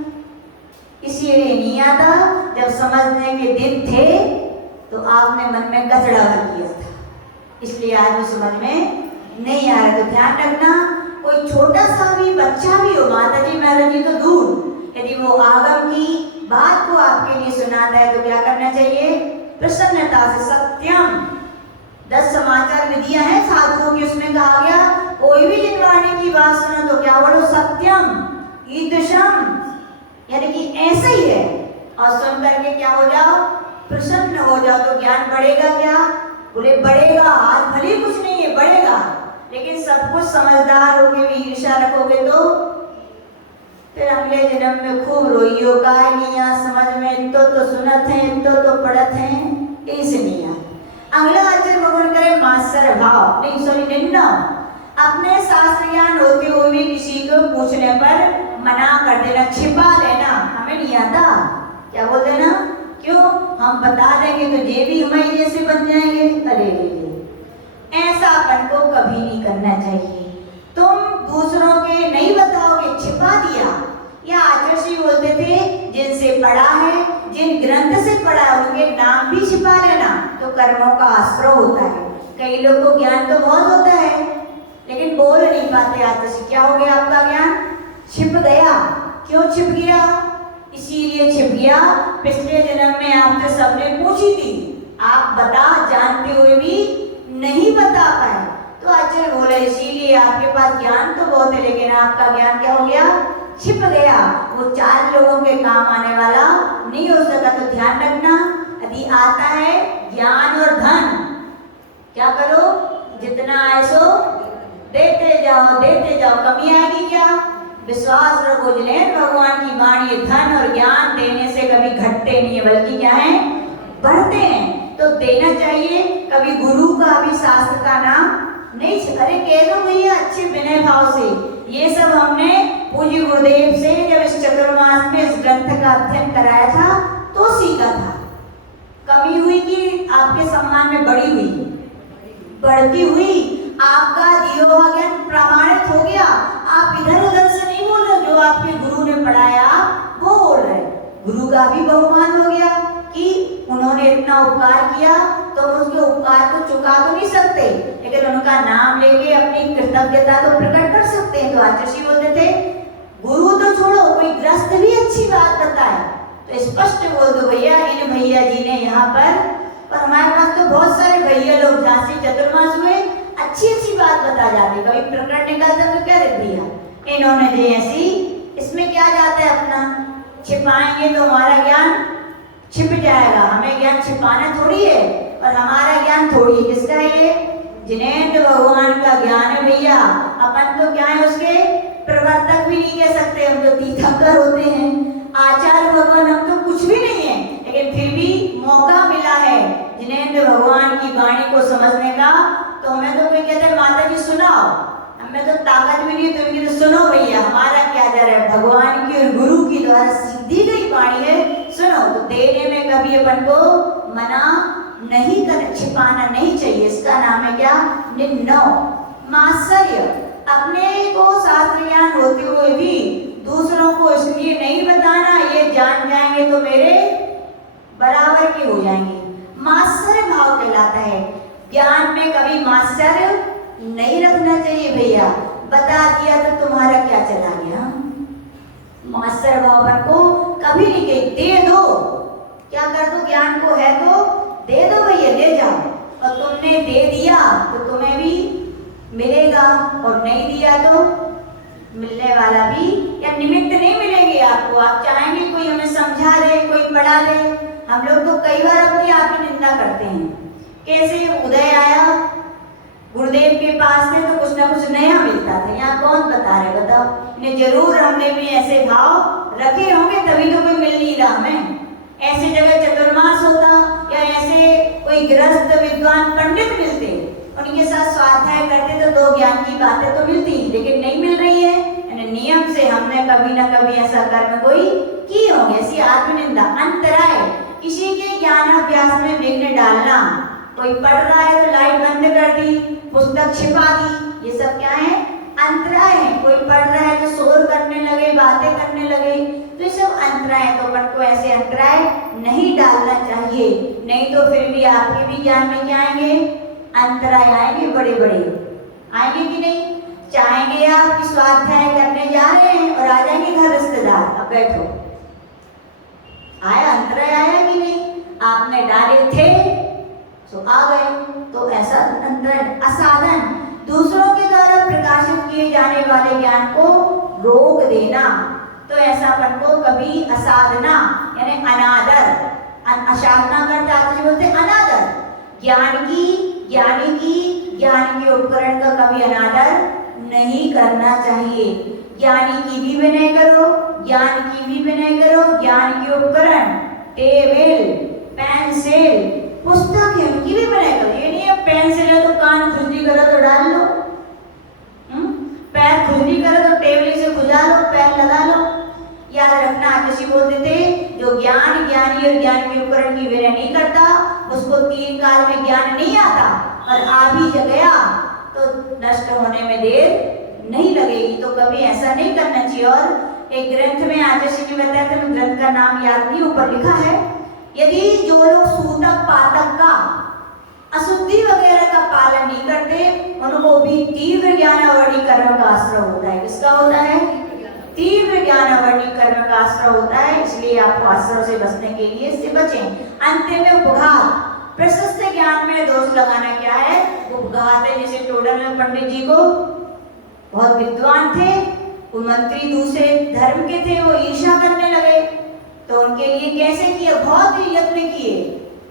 इसलिए नहीं आता, जब समझने के दिन थे तो आपने मन में कचड़ा भर दिया था, इसलिए आज वो समझ में नहीं आ रहा। तो ध्यान रखना, कोई छोटा सा भी बच्चा भी हो, माता जी महाराज जी तो दूर, यदि वो आगम की बात को आपके लिए सुनाता है तो क्या करना चाहिए? प्रसन्नता से। सत्यम 10 समाचार विधियां हैं साधुओं की, उसमें कहा गया कोई भी जिनवाणी की बात सुनो तो क्या बोलो? सत्यम ईदृशम, यानी कि ऐसा ही है। और सुन करके क्या हो जाओ? प्रसन्न हो जाओ। तो ज्ञान बढ़ेगा क्या? बोले बढ़ेगा। आज भले कुछ नहीं है, बढ़ेगा, लेकिन सब कुछ समझदार होके भी ईर्ष्या रखोगे तो फिर अगले जन्म में खूब रोइयो, कहानियां समझ में तो सुनत हैं, तो पढ़त हैं, ऐसे नहीं आता। अगला आचार्य भगवान करे मात्सर्य भाव, नहीं सॉरी निन्ना। अपने शास्त्र ज्ञान होते हुए भी किसी को पूछने पर मना कर देना, छिपा लेना, हमें नहीं आता। क्या बोल देना? क्यों? हम बता देंगे तो ये भी हमारे जैसे बन जाएंगे। अरे ऐसा अपन को कभी नहीं करना चाहिए। तुम दूसरों के नहीं बताओगे, छिपा दिया। या आचार्य बोलते थे जिनसे पढ़ा है, जिन ग्रंथ से पढ़ा है उनके नाम भी छिपा लेना तो कर्मों का आश्रय होता है। कई लोग को ज्ञान तो बहुत होता है लेकिन बोल नहीं पाते। आचार्य क्या हो गया आपका ज्ञान? छिप गया। क्यों छिप गया? इसीलिए छिप गया पिछले जन्म में आपसे सबने पूछी थी, आप बता जानते हुए भी नहीं बता पाए। तो आचार्य बोले इसीलिए आपके पास ज्ञान तो बहुत है लेकिन आपका ज्ञान क्या हो गया? छिप गया। वो 4 लोगों के काम आने वाला नहीं हो सका। तो ध्यान रखना, यदि आता है ज्ञान और धन, क्या करो? जितना आए सो देते जाओ, देते जाओ। कमी आएगी क्या? विश्वास रखो जिलेन भगवान की वाणी धन और ज्ञान देने से कभी घटते नहीं है बल्कि क्या है? बढ़ते हैं। तो देना चाहिए। कभी गुरु का भी शास्त्र का नाम नहीं। अरे कह दो भैया अच्छे विनय भाव से। ये सब हमने पूज्य गुरुदेव से जब इस चतुर्मास में इस ग्रंथ का अध्ययन कराया था तो सीखा था। कमी हुई कि आपके सम्मान में बढ़ी हुई? बढ़ती हुई। आपका दिया हुआ ज्ञान प्रमाणित हो गया। आप इधर उधर से नहीं बोल रहे, जो आपके गुरु ने पढ़ाया वो बोल रहे। गुरु का भी बहुमान हो गया कि उन्होंने इतना उपकार किया तो उसके उपकार को चुका तो नहीं सकते लेकिन उनका नाम लेके अपनी कृतज्ञता तो प्रकट कर सकते हैं। तो आचार्य बोलते थे गुरु तो छोड़ो, कोई ग्रस्त भी अच्छी बात बताए तो स्पष्ट बोल दो भैया इन भैया जी ने यहाँ पर हमारे पास तो बहुत सारे भैया लोग झांसी चतुर्मास हुए अच्छी अच्छी बात बता जाते, कभी प्रकट निकलता तो क्या रख दिया इन्होंने दे ऐसी। इसमें क्या जाता है? अपना छिपाएंगे तो हमारा ज्ञान छिप जाएगा। हमें ज्ञान छिपाना थोड़ी है और हमारा ज्ञान थोड़ी है। किसका है ये? जिनेन्द्र भगवान का ज्ञान है भैया। अपन तो क्या है उसके प्रवर्तक भी नहीं कह सकते, हम तो तीर्थंकर होते हैं। आचार्य भगवान हम तो कुछ भी नहीं है लेकिन फिर भी मौका मिला है जिनेन्द्र भगवान की वाणी को समझने का। तो हमें तो कोई कहता है माता जी सुनाओ, हमें तो ताकत भी नहीं, तुम तो सुनो भैया हमारा क्या जा रहा है? भगवान की और गुरु की द्वारा दी गई वाणी है, सुनो। तो देने में कभी अपन को मना नहीं कर, छिपाना नहीं चाहिए। इसका नाम है क्या? निन्नो मात्सर्य। अपने को शास्त्र ज्ञान होते हुए भी दूसरों को इसलिए नहीं बताना ये जान जाएंगे तो मेरे बराबर के हो जाएंगे। मात्सर्य भाव कहलाता है। ज्ञान में कभी मात्सर्य नहीं रखना चाहिए भैया। बता दिया तो तुम्हारा क्या चला गया? मात्सर्य भाव को कभी नहीं कही। दे दो, क्या कर दो? ज्ञान को है तो दे दो भैया, ले जाओ। और तुमने दे दिया तो तुम्हें भी मिलेगा और नहीं दिया तो मिलने वाला भी या निमित्त नहीं मिलेंगे आपको। आप चाहेंगे कोई हमें समझा दे, कोई पढ़ा दे। हम लोग तो कई बार अपनी आप की निंदा करते हैं। कैसे उदय आया गुरुदेव के पास से तो कुछ ना कुछ नया मिलता था। यहाँ कौन बता रहे बताओ? ने जरूर हमने भी ऐसे भाव रखे होंगे तभी तो कोई मिल नहीं रहा हमें। ऐसे जगह चतुर्मास होता या ऐसे कोई गृहस्थ विद्वान पंडित मिलते, उनके साथ स्वाध्याय करते तो 2 ज्ञान की बातें तो मिलती, लेकिन नहीं मिल रही है। नियम से हमने कभी ना कभी ऐसा कर्म कोई की होंगे। ऐसी आत्मनिंदा, अंतराय, किसी के ज्ञानाभ्यास में विघ्न डालना। कोई पढ़ रहा है तो लाइट बंद कर दी, पुस्तक छिपा दी, ये सब क्या है? अंतराय है। कोई पढ़ रहा है तो शोर करने लगे, बातें करने लगे, तो ये सब अंतराय। तो अपन को ऐसे अंतराय नहीं डालना चाहिए, नहीं तो फिर भी आपके भी ज्ञान में क्या आएंगे? अंतराय आएंगे, बड़े बड़े आएंगे कि नहीं? चाहेंगे आप कि स्वाध्याय करने जा रहे हैं और आ जाएंगे घर रिश्तेदार, अब बैठो, आया अंतराय? आया कि नहीं? आपने डाले थे तो आ गए। तो ऐसा अंतराय। असाधन, दूसरों के द्वारा प्रकाशित किए जाने वाले ज्ञान को रोक देना। तो ऐसा अपन को कभी असाधना यानी अनादर, असाधना करते आते बोलते अनादर। ज्ञान की, ज्ञानी की, ज्ञान के उपकरण का कभी अनादर नहीं करना चाहिए। ज्ञानी की भी विनय करो, ज्ञान की भी विनय करो। ज्ञान के उपकरण टेबल, पेंसिल, पुस्तक है उनकी भी विनय करो। ये नहीं है पेंसिल है तो कान खुजली करो तो डाल लो, पैर खुजली करो तो टेबल से खुजा लो, पैर लगा लो। याद रखना आचार्य बोलते थे जो ज्ञान ज्ञानी और ज्ञान के उपकरण की विनय नहीं करता, उसको 3 काल में ज्ञान नहीं आता और आ भी गया तो नष्ट होने में देर नहीं लगेगी। तो कभी ऐसा नहीं करना चाहिए। और एक ग्रंथ में आचार्य जी ने बताया था, ग्रंथ का नाम याद नहीं, ऊपर लिखा है, यदि जो लोग सूतक पातक का अशुद्धि वगैरह का पालन नहीं करते, उनको भी तीव्र ज्ञानावरणी कर्म का आश्रय होता है। किसका होता है? तीव्र ज्ञानावरणी कर्म का आश्रय होता है। इसलिए आपको आश्रय से बचने के लिए इससे बचें। अंतिम में उपघात, प्रशस्त ज्ञान में दोष लगाना क्या है? उपघात है। जैसे टोडर में पंडित जी को बहुत विद्वान थे, वो मंत्री दूसरे धर्म के थे, वो ईर्ष्या करने लगे, तो उनके लिए कैसे किए? बहुत यत्न किए,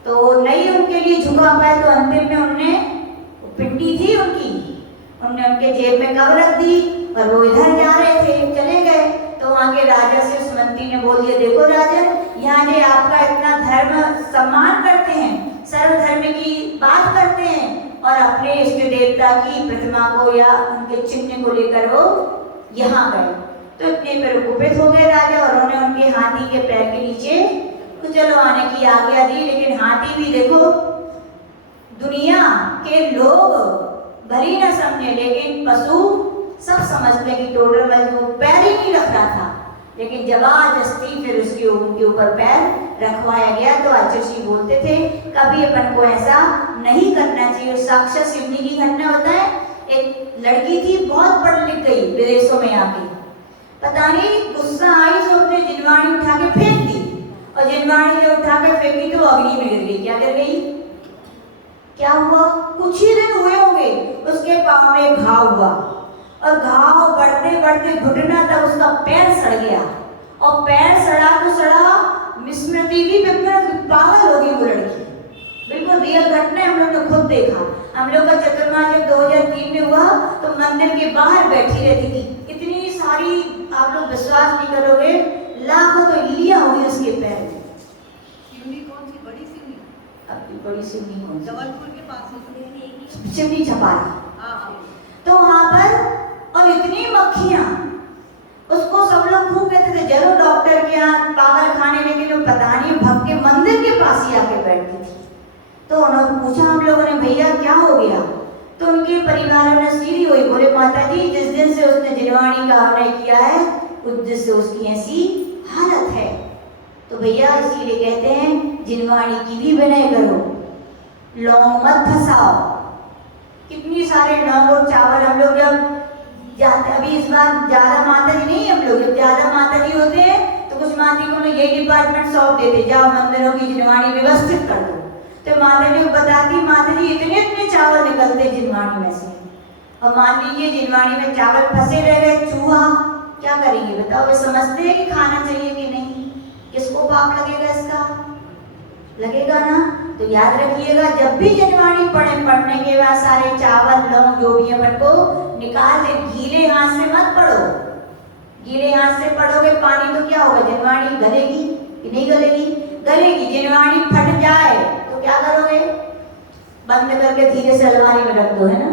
तो नहीं उनके लिए झुका पाए, तो अंतिम में उनने पिंडी थी उनकी, उनने उनके जेब में कब रख दी और वो इधर जा रहे थे, चले गए, तो वहां के राजा से उस मंत्री ने बोल दिया, देखो राजन, यहाँ जे आपका इतना धर्म सम्मान करते हैं, सर्वधर्म की बात करते हैं, और अपने इष्ट देवता की प्रतिमा को या उनके चिन्ह को लेकर वो यहाँ गए। तो इतने पर कुपित हो गए राजा, और उन्होंने उनके हाथी के पैर के नीचे कुचलवाने की आज्ञा दी। लेकिन हाथी भी देखो, दुनिया के लोग भली न समझे, लेकिन पशु सब समझते कि टोडरमल को पैर ही नहीं रख रहा था, लेकिन जबरदस्ती फिर उसके उनके ऊपर पैर रखवाया गया। तो आचार्य जी बोलते थे, कभी अपन को ऐसा नहीं करना चाहिए। साक्षात सिवनी की घटना होता है, एक लड़की थी, बहुत पढ़ लिख गई, विदेशों में आके, पता नहीं गुस्सा आई तो उसने जिनवाणी उठा के फेंक दी, और जिनवाणी जो उठा के फेंकी तो अग्नि में गिर गई। क्या गिर गई? क्या हुआ? कुछ ही दिन हुए होंगे, उसके पाँव में घाव हुआ, और घाव बढ़ते बढ़ते घुटना तक उसका पैर सड़ गया, और पैर सड़ा तो सड़ा, स्मृति भी बिल्कुल पागल हो गई वो लड़की। बिल्कुल रियल घटना है, हम लोग ने खुद देखा। हम लोग का चतुर्मास जब 2003 में हुआ तो मंदिर के बाहर बैठी रहती थी, इतनी सारी, आप लोग विश्वास नहीं करोगे, लाखों तो इलियां हो गई उसके पैर में। सिवनी कौन सी? बड़ी सिवनी? अपनी बड़ी सिवनी कौन सी? जबलपुर के पास सिवनी छपारा। तो वहां पर, और इतनी मक्खियां, उसको सब लोग खूब कहते थे जरूर डॉक्टर के यहाँ, पागल खाने, लेकिन वो पता नहीं भक्त के मंदिर के पास ही आके बैठती थी। तो उन्होंने पूछा हम लोगों ने, भैया क्या हो गया? तो उनके परिवार ने सीधी हुई, बोले माता जी, जिस दिन से उसने जिनवाणी का अभिनय किया है, उस दिन से उसकी ऐसी हालत है। तो भैया इसीलिए कहते हैं जिनवाणी की भी विनय करो, लौंग मत फंसाओ। कितनी सारे लौंग और चावल हम लोग जब जाते, अभी इस बार ज्यादा माता जी नहीं, हम लोग जब ज्यादा माता जी होते हैं तो कुछ माता को ये डिपार्टमेंट सौंप देते, जाओ मंदिरों की जिनवाणी व्यवस्थित कर दो। तो माता जी बताती, माता जी इतने इतने चावल निकलते जिनवाणी में से, और मान लीजिए जिनवाणी में चावल फंसे रह गए, चूहा, क्या करेंगे बताओ? वे समझते हैं कि खाना चाहिए कि नहीं, किसको पाप लगेगा? इसका लगेगा ना। तो याद रखिएगा, जब भी जिनवाणी पढ़ने के बाद सारे चावल लौंग जो भी अपन को निकाल दे, गीले हाथ से मत पढ़ो। गीले हाथ से पढ़ोगे पानी तो क्या होगा? जिनवाणी गलेगी कि नहीं गलेगी? गलेगी। जिनवाणी फट जाए तो क्या करोगे? बंद करके धीरे से अलमारी में रख दो, है ना।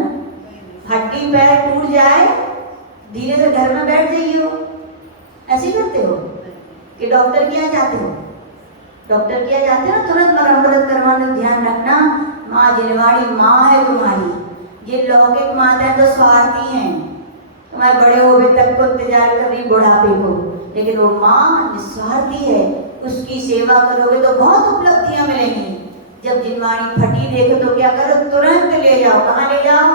हड्डी पैर टूट जाए, धीरे से घर में बैठ जाइए। ऐसे करते हो कि डॉक्टर के यहाँ जाते हो? डॉक्टर के यहाँ जाते हो ना, तुरंत मरम्मत करवाने। ध्यान रखना, माँ जिनवाणी माँ है तुम्हारी। ये लौकिक माताएं तो स्वार्थी हैं, तुम्हारे बड़े होने तक को इंतजार कर रही बुढ़ापे को, लेकिन वो माँ निस्वार्थी है, उसकी सेवा करोगे तो बहुत उपलब्धियां मिलेंगी। जब जिनवाणी फटी देखो तो क्या करो? तुरंत ले जाओ। कहाँ ले जाओ?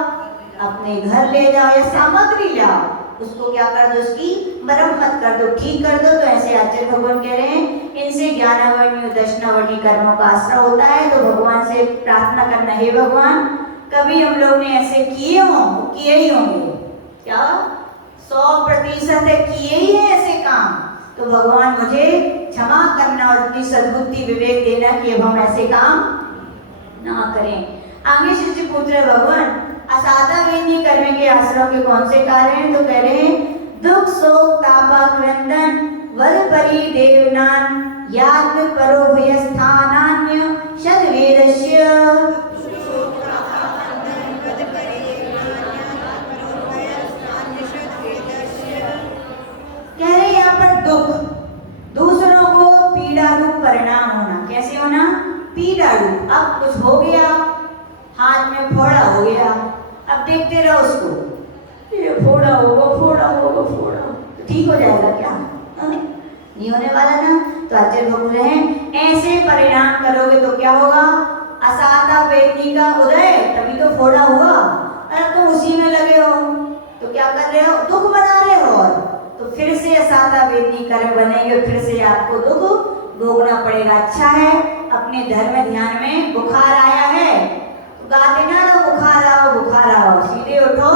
अपने घर ले जाओ, या सामग्री लाओ, उसको क्या कर दो? उसकी मरम्मत कर दो, ठीक कर दो। तो ऐसे आचार्य भगवान कह रहे हैं, इनसे ज्ञानावरणी और दर्शनावरणी कर्मों का आश्रय होता है। तो भगवान से प्रार्थना करना, हे भगवान, कभी हम लोग ने ऐसे किए हों, किए ही होंगे, क्या 100% किए ही है ऐसे काम, तो भगवान मुझे क्षमा करना और अपनी सद्बुद्धि विवेक देना कि अब हम ऐसे काम ना करें। आगे शिष्य पूछ रहे, भगवान असाधा वेदी कर्म के आश्रय के कौन से कार्य हैं? तो कह रहे हैं, दुख शोक तापा क्रंदन वर परि देवनान याद परो भयस्थानान्य शद वेदस्य। कह रहे यहाँ पर दुख, दूसरों को पीड़ा रूप परिणाम होना, कीटाणु, अब कुछ हो गया, हाथ में फोड़ा हो गया, अब देखते रहो उसको, ये फोड़ा होगा, फोड़ा होगा, फोड़ा तो ठीक हो जाएगा क्या? नहीं होने वाला ना। तो आचार्य बोल रहे हैं ऐसे परिणाम करोगे तो क्या होगा? असाता वेदनी का उदय, तभी तो फोड़ा हुआ। अरे तुम उसी में लगे हो तो क्या कर रहे हो? दुख बना रहे हो, और तो फिर से असाता वेदनी कर्म बनेंगे, फिर से आपको दुख भोगना पड़ेगा। अच्छा है अपने धर्म ध्यान में बुखार आया है तो गाते ना लो बुखार आओ, बुखार आओ, सीधे उठो,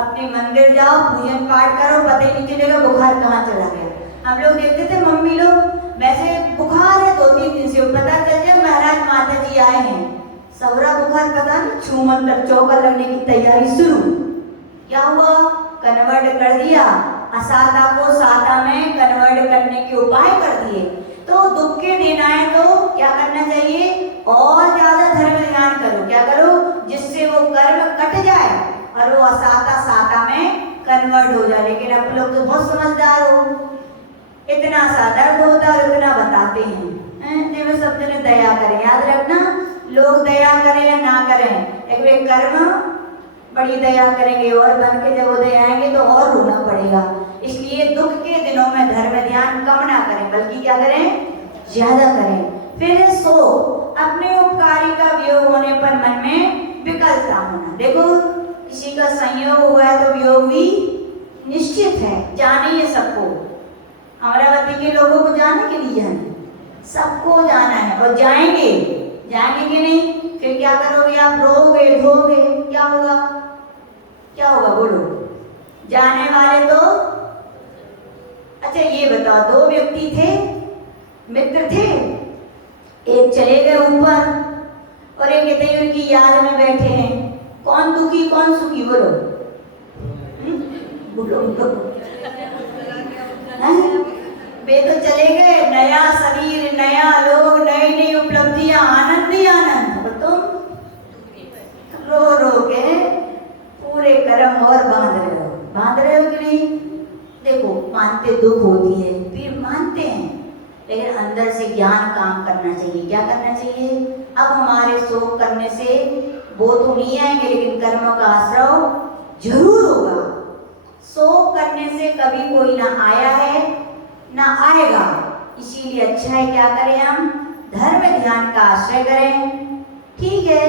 अपने मंदिर जाओ, पूजन पाठ करो, पता ही नहीं चलेगा बुखार कहाँ चला गया। हम लोग देखते थे मम्मी लोग, वैसे बुखार है 2-3 दिन से, पता चल जाए महाराज माता जी आए हैं, सवरा बुखार पता नहीं, छूमन तक चौका लगने की तैयारी शुरू। क्या हुआ? कन्वर्ट कर दिया, असाता को साता में कन्वर्ट करने के उपाय कर दिए। तो दुख के दिन आए तो क्या करना चाहिए? और ज्यादा धर्म ध्यान करो। क्या करो? जिससे वो कर्म कट जाए और वो असाता साता में कन्वर्ट हो जाए। लेकिन आप लोग तो बहुत समझदार हो, इतना सा दर्द होता है इतना बताते हैं। देव सब जने दया करें, याद रखना, लोग दया करें या ना करें, एक वे कर्म बड़ी दया करेंगे और बन के जब उदय आएंगे तो और रोना पड़ेगा। इसलिए दुख के दिनों में धर्म ध्यान कम ना करें, बल्कि क्या करें? ज्यादा करें। फिर सो अपने उपकारी का वियोग होने पर मन में विकलता होना। देखो किसी का संयोग हुआ है तो वियोग भी निश्चित है, जाने ये सबको, अमरावती के लोगों को जाने के लिए जाने, सबको जाना है और जाएंगे, जाएंगे कि नहीं? फिर क्या करोगे आप? रोगे धोगे, क्या होगा? क्या होगा बोलो? जाने वाले तो, अच्छा ये बताओ, 2 व्यक्ति थे, मित्र थे, एक चले गए ऊपर और एक कहते हैं उनकी याद में बैठे हैं, कौन दुखी कौन सुखी बोलो? बोलो वे तो चले गए, नया शरीर, नया लोग, नई नई उपलब्धियां, आनंद ही आनंद, और तुम रो रो के पूरे कर्म और बांध रहे हो कि नहीं? देखो मानते दुख होती है, फिर मानते हैं, लेकिन अंदर से ज्ञान काम करना चाहिए। क्या करना चाहिए? अब हमारे शोक करने से वो तो नहीं आएंगे, लेकिन कर्मों का आश्रय जरूर होगा। शोक करने से कभी कोई ना आया है ना आएगा, इसीलिए अच्छा है क्या करें? हम धर्म ध्यान का आश्रय करें। ठीक है,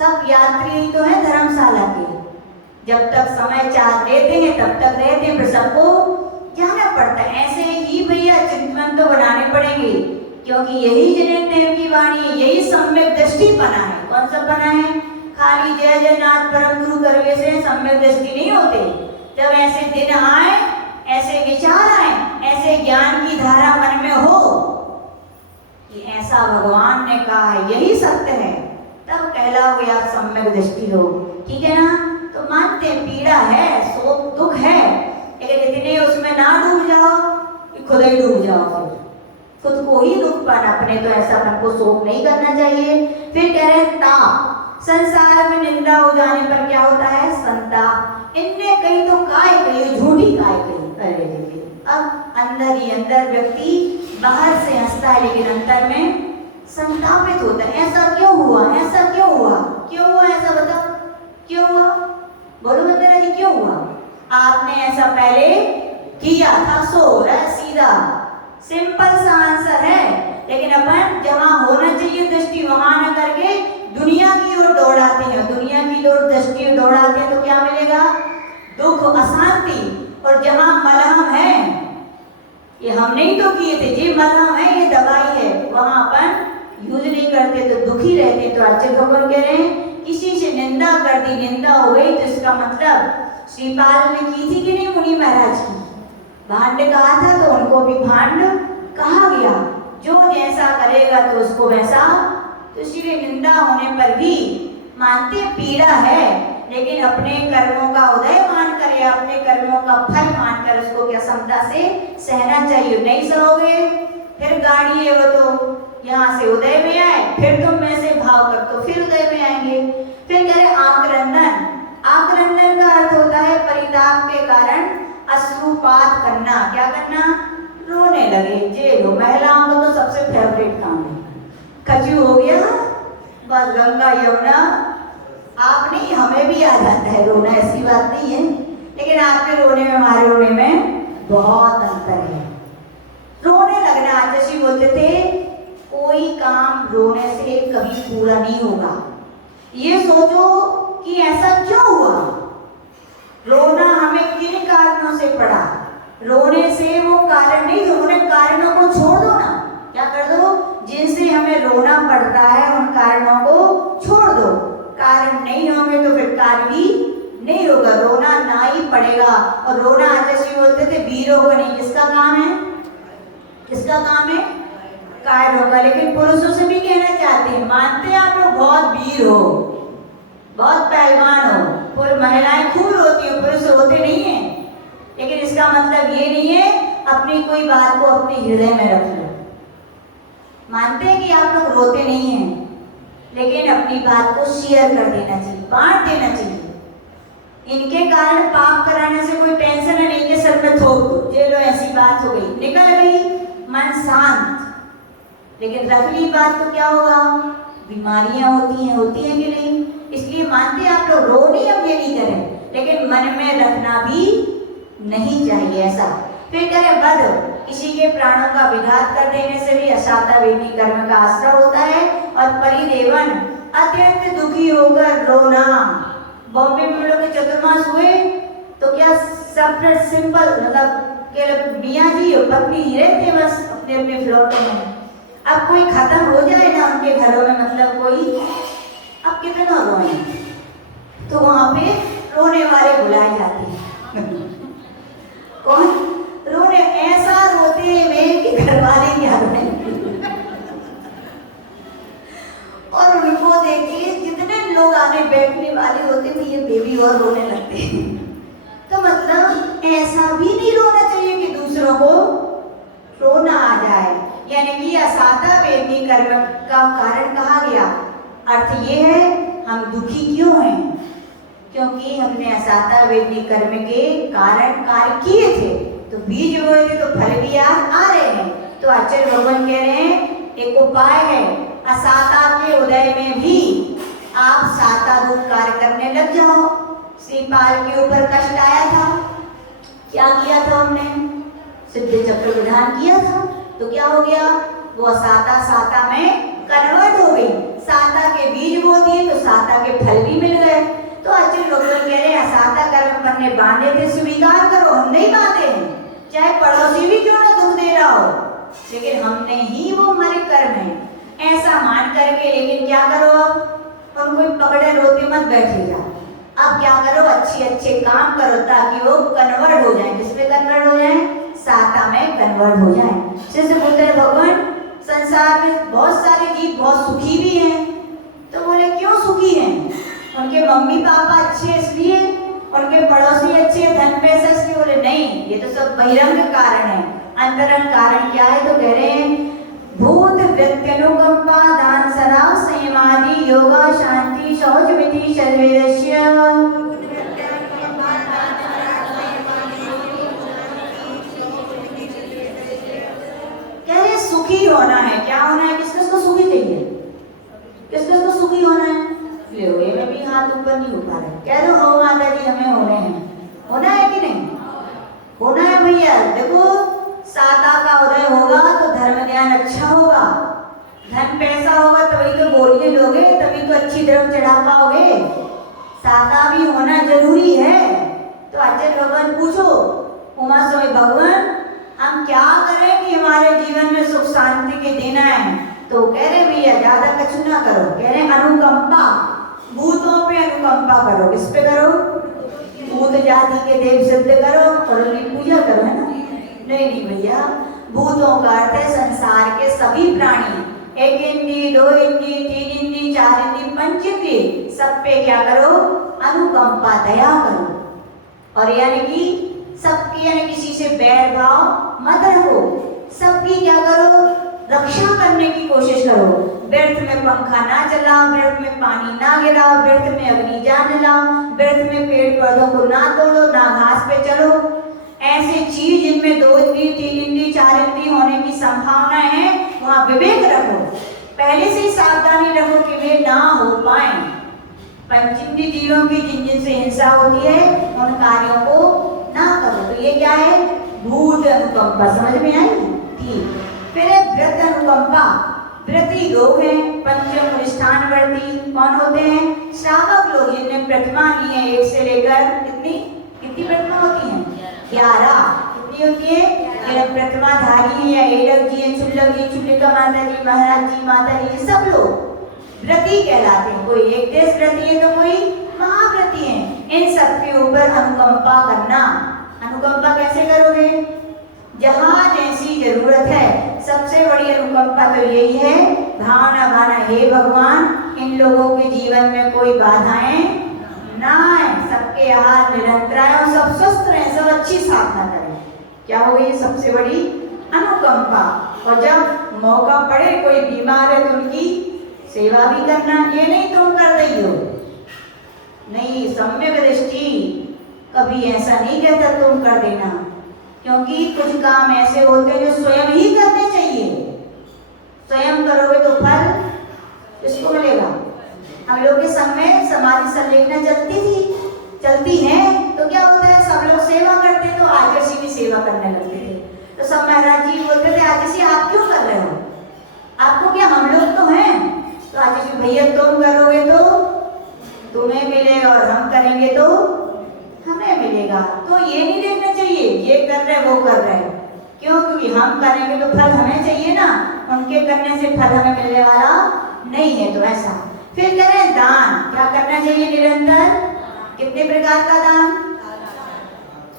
सब यात्री तो है धर्मशाला के, जब तक समय चाह देते हैं तब तक रहते हैं, फिर सबको जाना पड़ता है। ऐसे ही भैया चिंतन तो बनाने पड़ेंगे, क्योंकि यही जनित देव की वाणी है, यही सम्यक दृष्टि बना है। कौन सा बना है? खाली जय जयनाथ परम गुरु करवे से सम्यक दृष्टि नहीं होते। जब ऐसे दिन आए, ऐसे विचार आए, ऐसे ज्ञान की धारा मन में हो कि ऐसा भगवान ने कहा है, यही सत्य है, तब कहलाओगे आप सम्यक दृष्टि लोग। ठीक है ना? तो मानते पीड़ा है, शोक दुख है, लेकिन इतने उसमें ना डूब जाओ कि खुद ही डूब जाओ, फिर खुद को ही दुख पाना। अपने तो ऐसा मन को शोक नहीं करना चाहिए। फिर कह रहे ताप, संसार में निंदा हो जाने पर क्या होता है? संताप। इनने कहीं तो काय कही, झूठी काय कही। अरे अब अंदर ही अंदर व्यक्ति बाहर से हंसता है, लेकिन अंतर में संतापित होता है। ऐसा क्यों हुआ? ऐसा क्यों हुआ? क्यों हुआ ऐसा बताओ? क्यों हुआ? बोलो बंदना जी, क्यों हुआ? आपने ऐसा पहले किया था, सो रहा सीधा सिंपल सा आंसर है। लेकिन अपन जहां होना चाहिए दृष्टि वहां न करके दुनिया की ओर दौड़ाते हैं, दुनिया की ओर दृष्टि दौड़ाते हैं तो क्या मिलेगा? दुख, अशांति। और जहां मलहम है, ये हम नहीं तो किए थे, ये मलहम है, ये दवाई है, वहां अपन यूज नहीं करते तो दुखी रहते। तो आचार्य भगवान कह रहे हैं किसी से निंदा कर दी, निंदा हो गई तो इसका मतलब श्रीपाल ने की थी कि नहीं मुनि महाराज की? भांड कहा था तो उनको भी भांड कहा गया, जो जैसा करेगा तो उसको वैसा। तो इसलिए निंदा होने पर भी मानते पीड़ा है, लेकिन अपने कर्मों का उदय मानकर या अपने कर्मों का फल मानकर उसको क्या क्षमता से सहना चाहिए। नहीं सहोगे फिर गाड़ी है वो तो यहाँ से उदय में आए, फिर तुम में से भाव कर तो फिर उदय में आएंगे। फिर कह रहे आक्रंदन। आक्रंदन का अर्थ होता है परिताप के कारण अश्रुपात करना। क्या करना? रोने लगे। जे लो, महिलाओं को तो सबसे फेवरेट काम है, खजू हो गया, बस गंगा यमुना। आप नहीं, हमें भी आ जाता है रोना, ऐसी बात नहीं है, लेकिन आपके रोने में हमारे रोने में बहुत अंतर है। रोने लगना, जैसे बोलते थे कोई काम रोने से कभी पूरा नहीं होगा। ये सोचो कि ऐसा क्यों हुआ, रोना हमें किन कारणों से पड़ा। रोने से वो कारण नहीं, रोने कारणों को छोड़ दो ना, क्या कर दो, जिनसे हमें रोना पड़ता है उन कारणों को छोड़ दो। कारण नहीं होंगे तो फिर कार्य भी नहीं होगा, रोना ना ही पड़ेगा। और रोना जैसे बोलते थे वीरों को नहीं, किसका काम है, किसका काम है, कायर होगा। लेकिन पुरुषों से भी कहना चाहते हैं, मानते हैं आप लोग बहुत वीर हो, बहुत पहलवान हो, और महिलाएं खूब रोती हैं, पुरुष रोते नहीं हैं। लेकिन इसका मतलब ये नहीं है अपनी कोई बात को अपने हृदय में रख लो। मानते हैं कि आप लोग रोते नहीं हैं, लेकिन अपनी बात को शेयर कर देना चाहिए, बांट देना चाहिए। इनके कारण पाप कराने से कोई टेंशन है नहीं, के सर में थोप दो, चलो ऐसी बात हो गई, निकल गई, मन शांत। लेकिन रख ली बात तो क्या होगा, बीमारियां होती हैं कि नहीं। इसलिए मानते हैं आप लोग रो नहीं, हम ये नहीं करें, लेकिन मन में रखना भी नहीं चाहिए ऐसा। फिर करें वध, किसी के प्राणों का विघात कर देने से भी असाता वेदी कर्म का आश्रय होता है। और परिदेवन, अत्यंत दुखी होकर रोना। बॉम्बे में लोग के चतुर्मास हुए तो क्या सब सिंपल, मतलब मियाँ जी और पत्नी ही रहते बस अपने अपने फ्लैटों में। अब कोई खत्म हो जाए ना उनके घरों में, मतलब कोई, अब कितना रोए, तो वहां पे रोने वाले बुलाए जाते हैं। कौन रोने, ऐसा रोते हुए कि घर वाले क्या रोए। और उनको देख के जितने लोग आने बैठने वाले होते थे, ये बेबी और रोने लगते हैं। तो मतलब ऐसा भी नहीं रोना चाहिए कि दूसरों को रोना आ जाए। यानी कि असाता वेदनी कर्म का कारण कहा गया, अर्थ ये है हम दुखी क्यों हैं, क्योंकि हमने असाता वेदनी कर्म के कारण कार्य किए थे, तो बीज बोए थे तो फल भी आ रहे हैं। तो आचार्य भगवान कह रहे हैं एक उपाय है, असाता के उदय में भी आप साता रूप कार्य करने लग जाओ। श्रीपाल के ऊपर कष्ट आया था, क्या किया था हमने, सिद्ध चक्र विधान किया था, तो क्या हो गया, वो असाता साता में कन्वर्ट हो गई। साता के बीज बो दिए तो साता के फल भी मिल गए। तो आचार्य भगवान कह रहे हैं असाता कर्म अपन ने बांधे थे, स्वीकार करो, हम नहीं बांधे हैं, चाहे पड़ोसी भी क्यों ना दुख दे रहा हो, लेकिन हमने ही वो हमारे कर्म है ऐसा मान करके। लेकिन क्या करो, अब उनको पकड़े रोते मत बैठे जाओ, अब क्या करो, अच्छे अच्छे काम करो ताकि वो कन्वर्ट हो जाए। किस पे कन्वर्ट हो जाए, साता में कन्वर्ट हो जाए। जैसे बोलते हैं भगवान संसार में बहुत सारे जीव बहुत सुखी भी हैं, तो बोले क्यों सुखी हैं, उनके मम्मी पापा अच्छे इसलिए, उनके पड़ोसी अच्छे, धन पैसा इसलिए, बोले नहीं, ये तो सब बहिरंग कारण है। अंतरंग कारण क्या है, तो कह रहे हैं भूत व्यक्त्यनुकंपा दान सराव संयमादि योगा शांति शौच विधि सर्वेदस्य। कह रहे सुखी होना है, क्या होना है, किस किस को सुखी चाहिए, किस किस को सुखी होना है, ये में भी हाथ ऊपर नहीं उठा रहे, कह रहे हो माता जी हमें होने हैं, होना है कि नहीं, होना है भैया। देखो साता का उदय होगा तो धर्म ध्यान अच्छा होगा, धन पैसा होगा तभी तो बोलिए लोगे, तभी तो अच्छी धर्म चढ़ा पाओगे, साता भी होना जरूरी है। तो आचार्य भगवान पूछो उमा स्वामी भगवान हम क्या करें कि हमारे जीवन में सुख शांति के दिन आए, तो कह रहे भैया ज्यादा कछु ना करो, कह रहे अनुकंपा, भूतों पे अनुकंपा करो, किस पे करो, भूत जाति के देव सिद्ध करो और उनकी पूजा करो, है ना। नहीं भैया, भूतों का अर्थ है संसार के सभी प्राणी, एक इंद्री, दो इंद्री, तीन इंद्री, चार इंद्री, पंच इंद्री, सब पे क्या करो, अनुकंपा, दया करो। और यानी कि सबकी, यानी किसी से बैर भाव मत रखो, सबकी क्या करो, रक्षा करने की कोशिश करो। व्यर्थ में पंखा ना चलाओ, व्यर्थ में पानी ना गिराओ, व्यर्थ में अग्नि जान लाओ, व्यर्थ में पेड़ पौधों को ना तोड़ो, ना घास पे चलो। ऐसे चीज जिनमें दो इंद्री, तीन इंद्री, चार इंद्री होने की संभावना है, वहां विवेक रखो। पहले से ही सावधानी रखो कि वे ना हो पाए। पंचेंद्रिय जीवों की जिन जिन से हिंसा होती है उन कार्यों को ना करो। तो ये क्या है? भूत अनुकंपा। समझ में आई? ठीक। फिर है व्रत अनुकंपा। व्रती लोग हैं पंचम अनुष्ठान वर्ती। कौन होते हैं? श्रावक लोग जिनने प्रतिमा ली है 1 से लेकर कितनी प्रतिमा होती हैं? 11। कितनी होती है? ये प्रतिमाधारी है या एडक जी है, चुल्लक जी, चुल्लिका माता जी, महाराज जी, माता जी, सब लोग व्रती कहलाते हैं। कोई एक देश व्रती है तो कोई महाव्रती है। इन सबके ऊपर अनुकंपा करना। अनुकंपा कैसे करोगे? जहाँ जैसी जरूरत है। सबसे बड़ी अनुकंपा तो यही है, भावना भाना, हे भगवान इन लोगों के जीवन में कोई बाधाएं ना आए, सबके आहार निरंतर आए और सब स्वस्थ रहे, सब अच्छी साधना करें। क्या हो गई? सबसे बड़ी अनुकंपा। और जब मौका पड़े कोई बीमार है तो उनकी सेवा भी करना। ये नहीं तुम कर रही हो, नहीं, सम्यक दृष्टि कभी ऐसा नहीं कहता तुम कर देना, क्योंकि कुछ काम ऐसे होते हैं जो स्वयं ही करने चाहिए। स्वयं करोगे तो फल किसको मिलेगा? हम लोग के संग में समाधि संलेखना चलती है तो क्या होता है? सब लोग सेवा करते तो आजर्षि भी सेवा करने लगते थे। तो सब महाराज जी बोलते थे, आजर्षि आप क्यों कर रहे हो? आपको क्या, हम लोग तो हैं। तो आजर्षि, भैया तुम करोगे तो तुम्हें मिलेगा और हम करेंगे तो हमें मिलेगा। तो ये नहीं देखना चाहिए ये कर रहे वो कर रहे, क्यों? क्योंकि हम करेंगे तो फल हमें चाहिए ना, उनके करने से फल हमें मिलने वाला नहीं है। तो ऐसा। फिर कह रहे हैं दान। क्या करना चाहिए? निरंतर। कितने प्रकार का दान?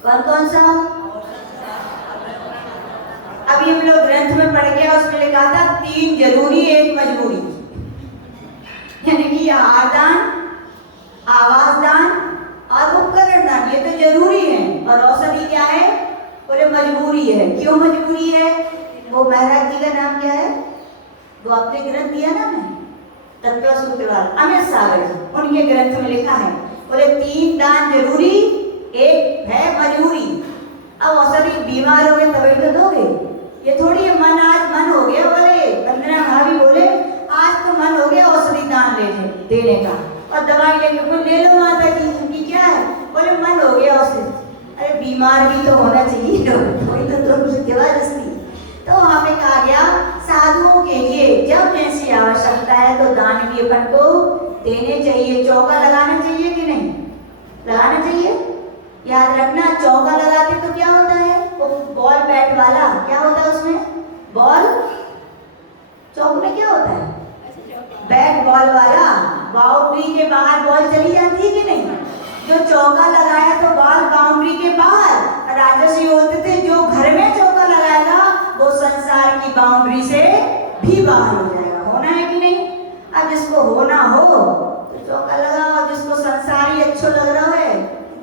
कौन कौन सा? अभी हम लोग ग्रंथ में पढ़ गया, उसमें लिखा था 3 जरूरी 1 मजबूरी, यानी कि आहार दान, आवास दान और उपकरण दान। ये तो जरूरी है। और औषधि क्या है? बोले मजबूरी है। क्यों मजबूरी है? वो महाराज जी का नाम क्या है? वो आपने ग्रंथ दिया ना, मैं तत्व सूत्रवाल अमित सागर जी, उनके ग्रंथ में लिखा है, बोले 3 दान जरूरी, 1 है मजबूरी। अब औषधि बीमार हो गए तभी तो दोगे, ये थोड़ी मन आज मन हो गया, बोले वंदना भाभी बोले आज तो मन हो गया औषधि दान देने का, और दवाई लेके बोले ले लो माता जी, उनकी क्या है? बोले मन हो गया औषधि। अरे बीमार भी तो होना चाहिए, कोई तो जबरदस्ती। तो वहाँ पे कहा गया साधुओं के लिए जब जैसी आवश्यकता है तो दान भी अपन को देने चाहिए। चौका लगाना चाहिए कि नहीं? लगाना चाहिए। याद रखना, चौका लगाते तो क्या होता है? वो बॉल बैट वाला क्या होता है उसमें? बॉल चौक में क्या होता है? बैट बॉल वाला, बाउंड्री के बाहर बॉल चली जाती है कि नहीं? जो चौका लगाया तो बॉल बाउंड्री के बाहर। राजर्षि बोलते थे जो घर में चौका लगाएगा वो संसार की बाउंड्री से भी बाहर हो जाएगा। होना है कि नहीं? अब जिसको होना हो तो चौका लगाओ, जिसको संसार ही अच्छा लग रहा है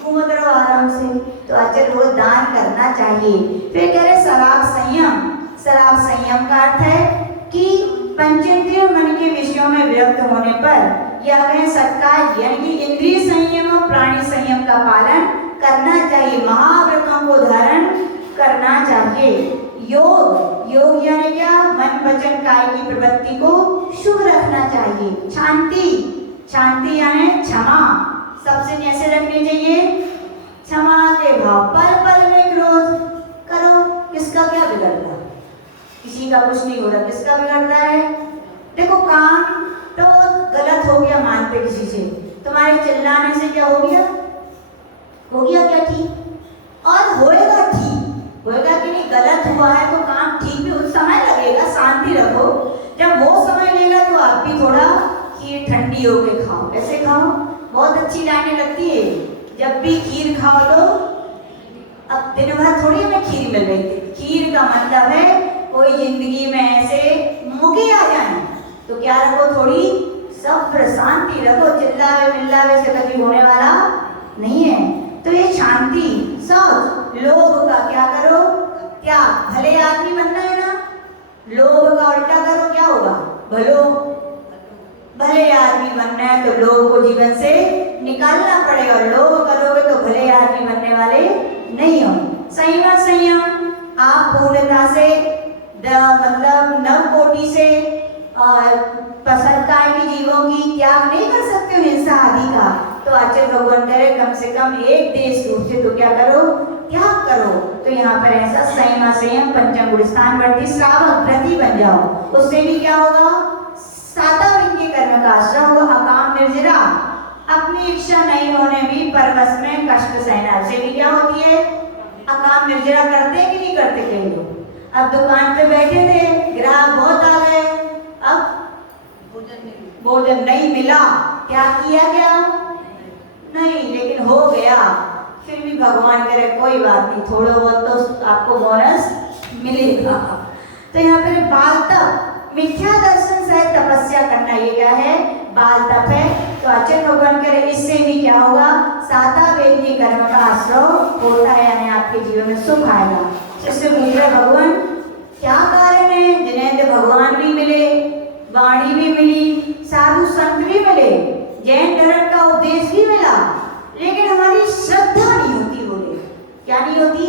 घूमत रहो आराम से। तो अचल रोज दान करना चाहिए। फिर कह रहे शराब संयम। शराब संयम का अर्थ है कि पंचेंद्रिय मन के विषयों में विरक्त होने पर या कहें सत्कार यानी कि इंद्रिय संयम और प्राणी संयम का पालन करना चाहिए। महाव्रतों को धारण करना चाहिए। योग यानी क्या? मन वचन काय की प्रवृत्ति को शुभ रखना चाहिए। शांति यानी क्षमा। सबसे कैसे रखनी चाहिए? क्षमा के भाव। पल पल में क्रोध करो, किसका क्या बिगड़ता है? किसी का कुछ नहीं हो रहा, किसका बिगड़ रहा है? देखो काम तो गलत हो गया मानते किसी से, तुम्हारे चिल्लाने से क्या हो गया? हो गया क्या ठीक? और होएगा ठीक, होएगा कि नहीं? गलत हुआ है तो काम ठीक भी उस समय लगेगा, शांति रखो। जब वो समय लेगा तो आप भी थोड़ा खीर ठंडी होके खाओ। कैसे खाओ? बहुत अच्छी लाइनें लगती है, जब भी खीर खाओ तो अब दिन भर थोड़ी हमें खीर मिल रही थी। खीर का मतलब है कोई जिंदगी में ऐसे मुके आ जाए तो क्या रखो? थोड़ी सब्र शांति रखो। चिल्लावे मिल्लावे से कभी होने वाला नहीं है। तो ये शांति। सोच लोभ का क्या करो? क्या भले आदमी बनना है ना? लोभ का उल्टा करो, क्या होगा? भले आदमी बनना है तो लोभ को जीवन से निकालना पड़ेगा। लोभ करोगे तो भले आदमी बनने वाले नहीं हो। संयम आप पूर्णता से मतलब नव कोटि से और पसंदकाय की जीवों की त्याग नहीं कर सकते हो हिंसा आदि का, तो आचार्य भगवान कह रहे कम से कम एक देश रूप से तो क्या करो, त्याग करो। तो यहाँ पर ऐसा संयम असंयम पंचम गुण स्थान वर्ती श्रावक व्रती बन जाओ। उससे भी क्या होगा, साता विज्ञ कर्म का आश्रय होगा, अकाम निर्जरा, अपनी इच्छा नहीं होने भी परवश में कष्ट सहना, से भी क्या होती है, अकाम निर्जरा करते कि नहीं करते कई लोग। अब दुकान पे बैठे थे, ग्राहक बहुत आ गए, अब भोजन नहीं मिला, क्या किया, क्या नहीं, लेकिन हो गया, फिर भी भगवान कह रहे कोई बात नहीं, थोड़ा बहुत तो आपको बोनस मिलेगा। तो यहाँ पर बाल तप, मिथ्या दर्शन सहित तपस्या करना, ये क्या है, बाल तप है। तो आचार्य भगवान कह रहे इससे भी क्या होगा, साता वेदनीय कर्म का आश्रय होता है, यानी आपके जीवन में सुख आएगा। इससे पूछ रहे भगवान क्या कारण है, जिन्हें तो भगवान भी मिले, वाणी भी मिली, साधु संत भी मिले, जैन धर्म का उपदेश भी मिला, लेकिन हमारी श्रद्धा नहीं होती। बोले क्या नहीं होती,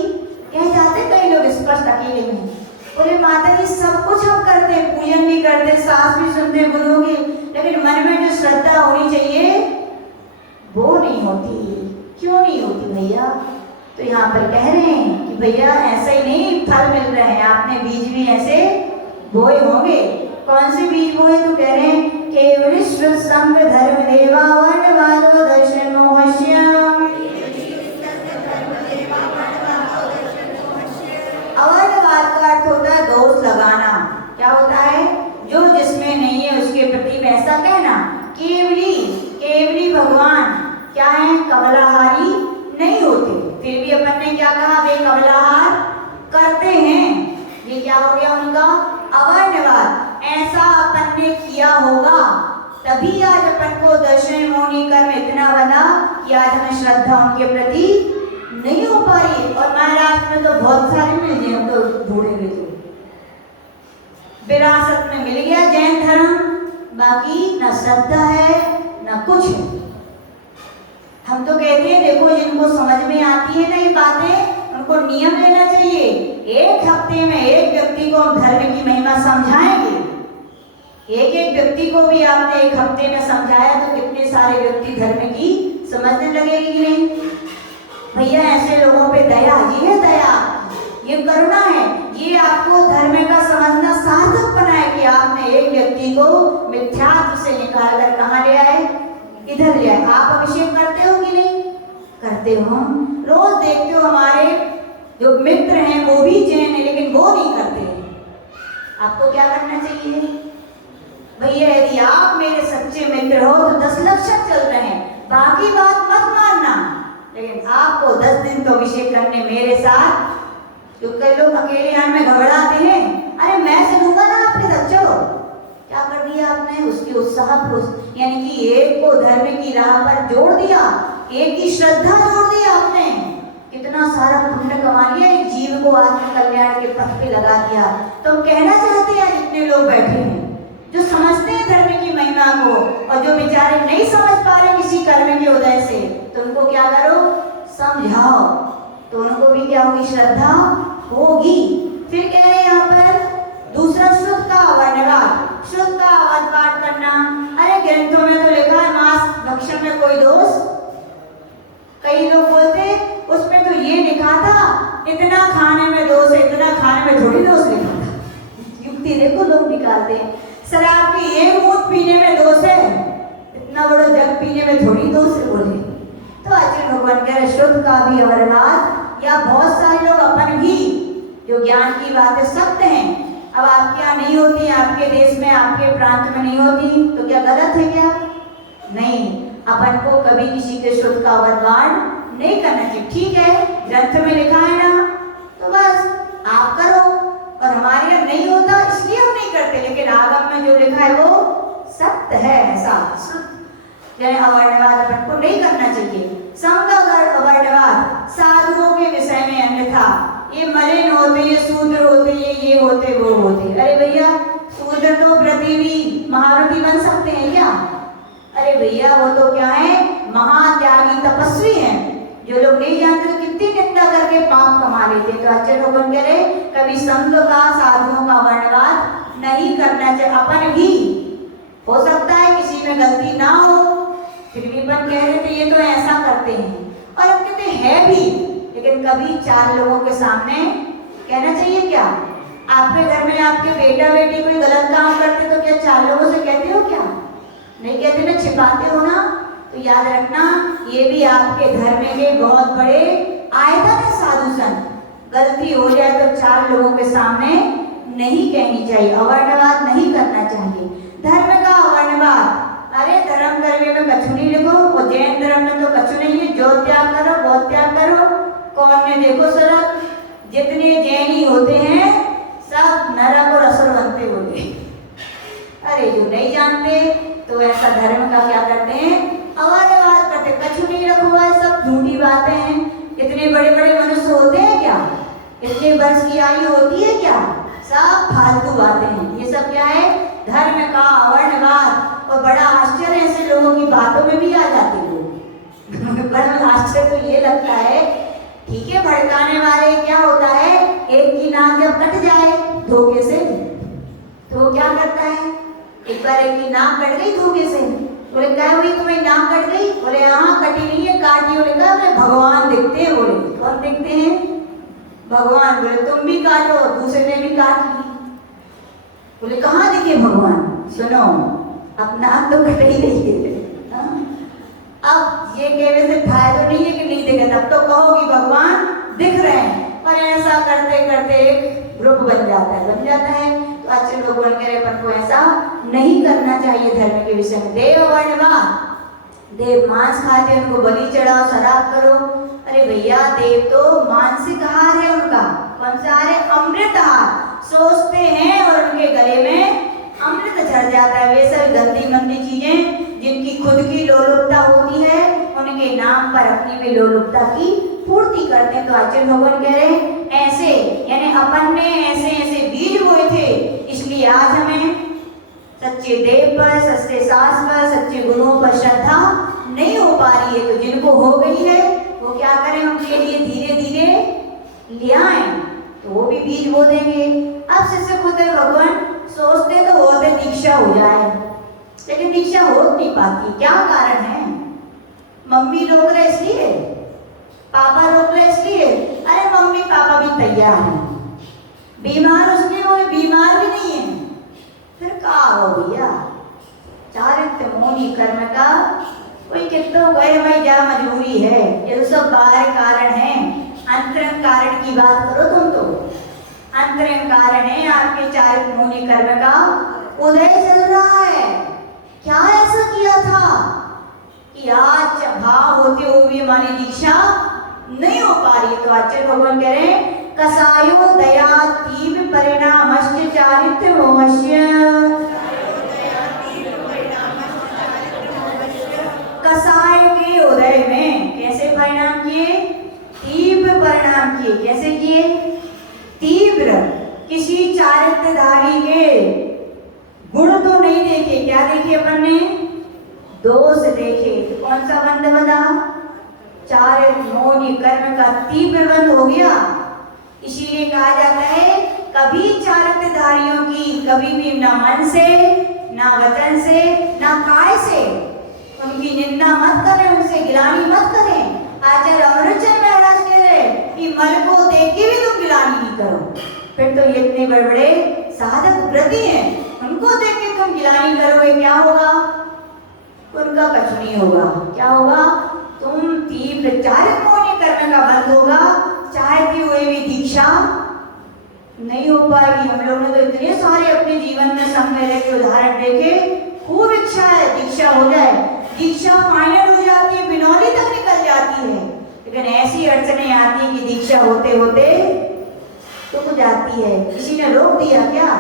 कह जाते कई लोग स्पष्ट अकेले में, बोले माता जी सब कुछ हम करते, पूजन भी करते, सास भी सुनते गुरु की, लेकिन मन में जो श्रद्धा होनी चाहिए वो नहीं होती। क्यों नहीं होती भैया? तो यहाँ पर कह रहे हैं कि भैया ऐसा ही नहीं फल मिल रहे हैं, आपने बीज भी ऐसे बोए होंगे। कौन से बीज बोए? तो कह रहे हैं केवल संग धर्म देवा वर्णवादो दर्शन मोहश्याम। अवर्णवाद का अर्थ होता है दोष लगाना। क्या होता है? जो जिसमें नहीं है उसके प्रति में ऐसा कहना। केवली, केवली भगवान क्या है? कमलाहारी नहीं होते, फिर भी अपन ने क्या कहा, वे कमलाहार करते हैं। ये क्या हो गया उनका अवर्णवाद। ऐसा अपन ने किया होगा तभी आज अपन को दर्शन मोहनी कर्म इतना बना कि आज हमें श्रद्धा उनके प्रति नहीं हो पा रही है। और महाराष्ट्र में तो बहुत सारे मिल गए, हम तो ढूंढे हुए थे, विरासत में मिल गया जैन धर्म, बाकी न श्रद्धा है न कुछ है। हम तो कहते हैं देखो जिनको समझ में आती है ना ये बातें, उनको नियम लेना चाहिए। एक हफ्ते में एक व्यक्ति को हम धर्म की महिमा समझाएंगे, एक एक व्यक्ति को भी आपने एक हफ्ते में समझाया तो कितने सारे व्यक्ति धर्म की समझने लगेगी कि नहीं? भैया ऐसे लोगों पे दया, ये है दया, ये करुणा है, ये आपको धर्म का समझना सार्थक बनाए कि आपने एक व्यक्ति को मिथ्यात्व से निकाल कर कहाँ ले आए, इधर ले आए। आप अभिषेक करते हो कि नहीं करते हो? रोज देखते हो हमारे जो मित्र हैं वो भी जैन है लेकिन वो नहीं करते। आपको क्या करना चाहिए भैया? यदि आप मेरे सच्चे मित्र हो तो 10 लक्षण चल रहे हैं, बाकी बात मत मानना, लेकिन आपको 10 दिन तो अभिषेक करने मेरे साथ। जो कई लोग अकेले यहाँ में घबराते हैं, अरे मैं चलूंगा ना आपके साथ, चलो। क्या कर दिया आपने? उसकी उत्साह यानी कि एक को धर्म की राह पर जोड़ दिया, एक की श्रद्धा जोड़ दिया आपने, कितना सारा पुण्य कमा लिया, एक जीव को आत्म कल्याण के पथ पे लगा दिया। तो हम कहना चाहते हैं जितने लोग बैठे हैं जो समझते हैं धर्म की महिमा को, और जो बेचारे नहीं समझ पा रहे किसी कर्म के उदय से, तो उनको क्या करो, समझाओ, तो उनको भी क्या होगी, श्रद्धा होगी। फिर कह रहे हैं यहाँ पर दूसरा शुद्ध का वर्णवाद, शुद्ध का अवध पाठ करना। अरे ग्रंथों में तो लिखा है मांस भक्षण में कोई दोष, कई लोग बोलते उसमें तो ये लिखा था इतना खाने में दोष है, इतना खाने में थोड़ी दोष लिखा था। युक्ति देखो लोग निकालते हैं, शराब की एक घूंट पीने में दोष है, इतना बड़ा जग पीने में थोड़ी दोष है बोले। तो आचार्य भगवान कह रहे शुद्ध का भी अवर्णवाद, या बहुत सारे लोग अपन भी जो ज्ञान की बातें सत्य हैं, अब आपके यहाँ नहीं होती, आपके देश में आपके प्रांत में नहीं होती, तो क्या गलत है क्या? नहीं, अपन को कभी किसी के शुद्ध का अवर्णवाद नहीं करना चाहिए। ठीक है ग्रंथ में लिखा है ना, तो बस आप करो, और हमारे यहाँ नहीं होता इसलिए हम नहीं करते, लेकिन आगम में जो लिखा है वो सत्य है। ऐसा अवर्णवाद अपन को नहीं करना चाहिए। संग अवर्णवाद साधुओं के विषय में अन्यथा, ये मलिन होते, ये शूद्र होते, ये होते, वो होते। अरे भैया शूद्र तो व्रती भी महाव्रती बन सकते हैं क्या? अरे भैया वो तो क्या है, महात्यागी तपस्वी हैं, जो लोग नहीं जानते तो कितनी निंदा करके पाप कमा लेते। तो अच्छे लोगों कह रहे कभी संत का साधुओं का वर्णवाद नहीं करना चाहिए। अपन भी हो सकता है किसी में गलती ना हो, फिर भी अपन कह रहे थे ये तो ऐसा करते हैं, और हम कहते हैं भी, लेकिन कभी 4 लोगों के सामने कहना चाहिए क्या? आपके घर में आपके बेटा बेटी कोई गलत काम करते तो क्या 4 लोगों से कहते हो क्या? नहीं कहते ना, छिपाते हो ना। तो याद रखना ये भी आपके धर्म के बहुत बड़े आयतन है। साधु संत गलती हो जाए तो 4 लोगों के सामने नहीं कहनी चाहिए, अवर्णवाद नहीं करना चाहिए। धर्म का अवर्णवाद, अरे धर्म कर्म में कछु नहीं लिखो, और जैन धर्म में तो कछु नहीं है, जो त्याग करो वो त्याग करो। कौन ने देखो सड़क, जितने जैनी होते हैं सब नरक और असुर बनते बोले। अरे जो नहीं जानते तो ऐसा धर्म का क्या करते हैं, अवर्णवाद करते, कछु नहीं रखो है, सब झूठी बातें हैं। इतने बड़े बड़े मनुष्य होते हैं क्या? इतने वर्ष की आयु होती है क्या? सब फालतू बातें हैं। ये सब क्या है? धर्म का अवर्णवाद। और बड़ा आश्चर्य ऐसे लोगों की बातों में भी आ जाते लोग। बड़ा आश्चर्य तो ये लगता है, ठीक है भड़काने वाले क्या होता है, एक की नाक जब कट जाए धोखे से तो क्या करता है, एक बार एक की नाक कट गई धोखे से, बोले क्या हुई तुम्हें नाक कट गई? बोले हाँ कटी नहीं है काटी। बोले क्या? भगवान दिखते हैं। बोले कौन दिखते हैं? भगवान। बोले तुम भी काटो, दूसरे ने भी काट ली। बोले कहाँ दिखे भगवान? सुनो अपना नाक तो कट ही नहीं है। अब ये कहने से फायदा नहीं है कि नहीं दिखे, तब तो कहो कि भगवान दिख रहे हैं, पर ऐसा करते करते एक ग्रुप बन जाता है। तो अच्छे लोग कह रहे अपन को ऐसा नहीं करना चाहिए धर्म के विषय में। देव वर्णवाद, देव मांस खाते हैं, उनको बलि चढ़ाओ, शराब करो। अरे भैया देव तो मानसिक आहार है उनका, कौन सा आहार है? अमृत आहार। सोचते हैं और उनके गले में अमृत झड़ जाता है। वे सब गंदी मंदी चीजें जिनकी खुद की लोलुपता होती है, उनके नाम पर अपनी भी लोलुपता की पूर्ति करते हैं। तो आचार्य भगवान कह रहे हैं ऐसे, यानी अपन ने ऐसे ऐसे बीज बोए थे, इसलिए आज हमें सच्चे देव पर, सच्चे सास पर, सच्चे गुरुओं पर श्रद्धा नहीं हो पा रही है। तो जिनको हो गई है वो क्या करें, उनके लिए धीरे धीरे ले आए, तो वो भी बीज बो देंगे। अब शिष्य पूछते भगवान सोचते तो होते दीक्षा हो जाए, लेकिन दीक्षा हो नहीं पाती, क्या कारण है? मम्मी रोक रहे इसलिए, पापा रोक रहे इसलिए? अरे मम्मी पापा भी तैयार हैं, बीमार उसने वो बीमार भी नहीं है, फिर कहा हो भैया? चारित्र मौनी कर्म का कोई कितना गए भाई, क्या मजबूरी है? ये तो सब बाहर कारण है, अंतरंग कारण की बात करो तुम। तो अंतरंग कारण है आपके चारित्र मौनी कर्म का उदय चल रहा है। क्या ऐसा किया था कि आज भाव होते हुए भी हमारी दीक्षा नहीं हो पा रही? तो आचार्य भगवान कह रहे हैं कसायो दया तीव्र परिणामश्च चारित्र मोहस्य। कसाय के उदय में कैसे परिणाम किए? तीव्र परिणाम किए। कैसे किए? तीव्र। किसी चारित्रधारी के गुण तो नहीं देखे, क्या देखे अपन ने? दोष देखे। तो कौन सा बंध बना? चारित्र मौनी कर्म का तीव्र बंध हो गया। इसीलिए कहा जाता है कभी चारित्रधारियों की कभी भी ना मन से, ना वचन से, ना काय से उनकी निंदा मत करें, उनसे गिलानी मत करें। आचार्य अमृतचंद महाराज कह रहे कि मल को देख के भी तुम गिलानी नहीं करो। फिर तो ये इतने बड़े बड़े साधक व्रती हैं, उनको देख के तुम गिलानी करोगे, क्या होगा? उनका कुछ नहीं होगा। क्या होगा? तुम तीव्र चारित्र मौनी कर्म का बंध होगा, चाहते हुए भी दीक्षा नहीं हो पाएगी। हम लोगों ने तो इतने सारे अपने जीवन में संग्रह के उदाहरण देखे, खूब इच्छा है दीक्षा हो जाए, दीक्षा फाइनल हो जाती है, बिनौली तक निकल जाती है, लेकिन ऐसी अड़चनें आती है कि दीक्षा होते होते रुक जाती है। किसी ने रोक दिया क्या?